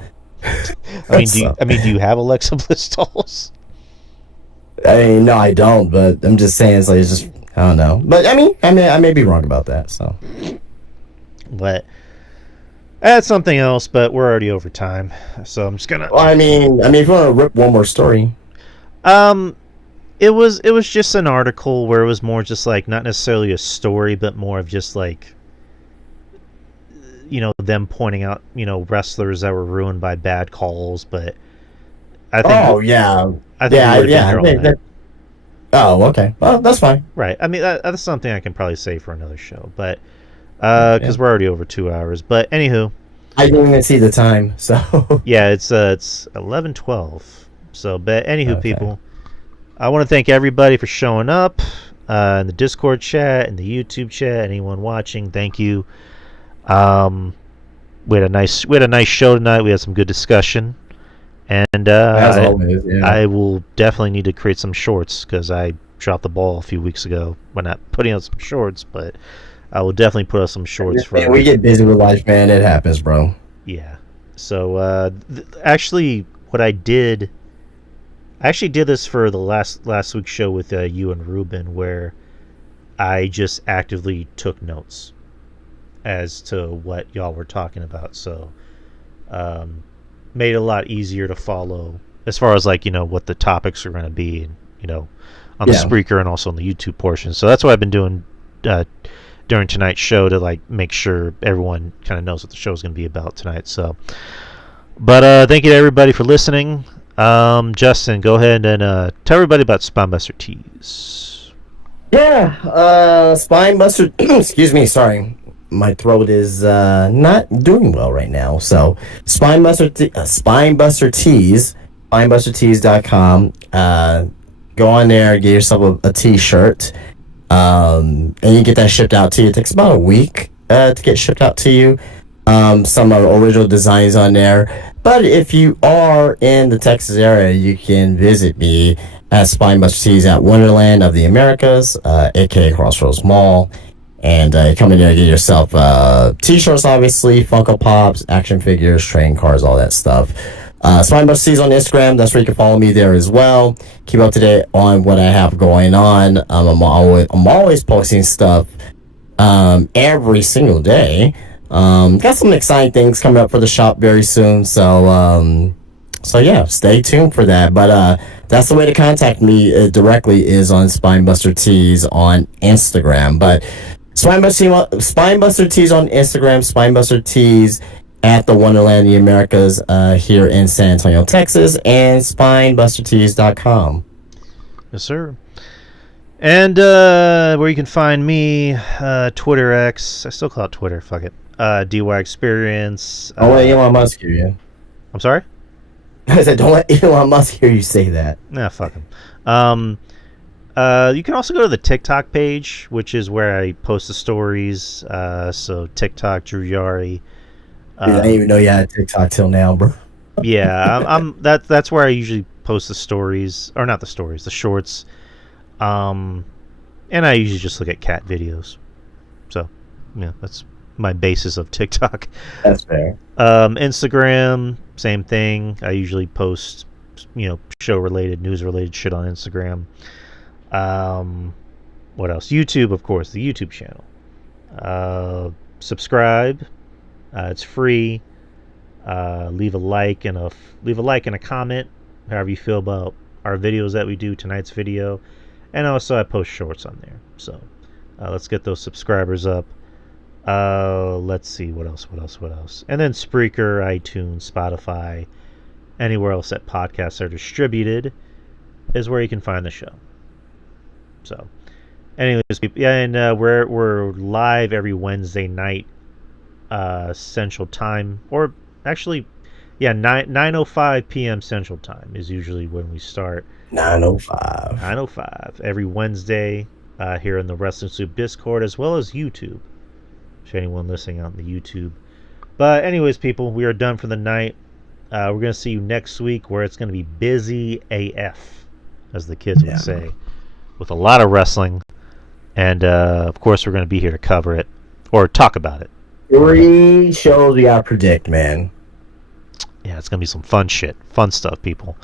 Do you have Alexa Bliss dolls? I mean, no, I don't. But I'm just saying, it's just I don't know. But I may be wrong about that. So, but that's something else. But we're already over time, so I'm just gonna. Well, if you want to rip one more story, it was just an article where it was more just like not necessarily a story, but more of just like, them pointing out, wrestlers that were ruined by bad calls, but I think. Oh yeah, oh, okay. Well, that's fine. Right. I mean, that's something I can probably say for another show, but because we're already over 2 hours. But anywho, I didn't even see the time, so. Yeah, it's 11:12. So, but anywho, okay. People, I want to thank everybody for showing up in the Discord chat, in the YouTube chat. Anyone watching, thank you. We had a nice show tonight. We had some good discussion, and as always, yeah. I will definitely need to create some shorts because I dropped the ball a few weeks ago by not putting out some shorts, but I will definitely put out some shorts. Man, we get busy with life, man. It happens, bro. Yeah. So actually, what I did this for the last week's show with you and Ruben, where I just actively took notes as to what y'all were talking about, so made it a lot easier to follow as far as like what the topics are going to be, and on the Spreaker and also on the YouTube portion. So that's what I've been doing during tonight's show to like make sure everyone kind of knows what the show is going to be about tonight. So, but thank you to everybody for listening. Justin, go ahead and tell everybody about Spinebuster Tees. Yeah, Spinebuster. Excuse me, sorry. My throat is not doing well right now. So, Spinebuster Tees, SpinebusterTees.com. Go on there, get yourself a t-shirt, and you get that shipped out to you. It takes about a week to get shipped out to you. Some original designs on there. But if you are in the Texas area, you can visit me at Spinebuster Tees at Wonderland of the Americas, aka Crossroads Mall. And come in there and get yourself t-shirts, obviously, Funko Pops, action figures, trading cards, all that stuff. Spinebuster Tees on Instagram, that's where you can follow me there as well. Keep up to date on what I have going on. I'm always posting stuff every single day. Got some exciting things coming up for the shop very soon, so So yeah, stay tuned for that. But that's the way to contact me directly is on Spinebuster Tees on Instagram. But Spinebuster Tees on Instagram, Spinebuster Tees at the Wonderland of the Americas here in San Antonio, Texas, and SpinebusterTees.com. Yes, sir. And where you can find me, Twitter X. I still call it Twitter. Fuck it. DY Experience. Don't let Elon Musk hear you. I'm sorry? I said, don't let Elon Musk hear you say that. Nah, fuck him. You can also go to the TikTok page, which is where I post the stories. So TikTok, Drew Yari. I didn't even know you had TikTok till now, bro. Yeah, that's where I usually post the stories, or not the stories, the shorts. And I usually just look at cat videos. So, yeah, that's my basis of TikTok. That's fair. Instagram, same thing. I usually post, show-related, news-related shit on Instagram. What else? YouTube, of course, the YouTube channel. Subscribe. It's free. Leave a like and a comment, however you feel about our videos that we do, tonight's video. And also I post shorts on there. So let's get those subscribers up. Let's see, what else? And then Spreaker, iTunes, Spotify, anywhere else that podcasts are distributed is where you can find the show. So, anyways, yeah, and we're live every Wednesday night, Central Time, or actually, yeah, 9:05 p.m. Central Time is usually when we start. 9:05. 9:05 every Wednesday here in the Wrestling Soup Discord, as well as YouTube. If anyone listening on the YouTube. But anyways, people, we are done for the night. We're gonna see you next week, where it's gonna be busy AF, as the kids would say, with a lot of wrestling, and of course we're gonna be here to cover it or talk about it. 3 shows we gotta predict, man. Yeah, it's gonna be some fun shit, fun stuff, people.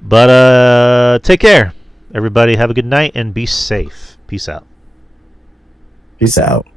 But take care, everybody. Have a good night and be safe. Peace out. Peace out.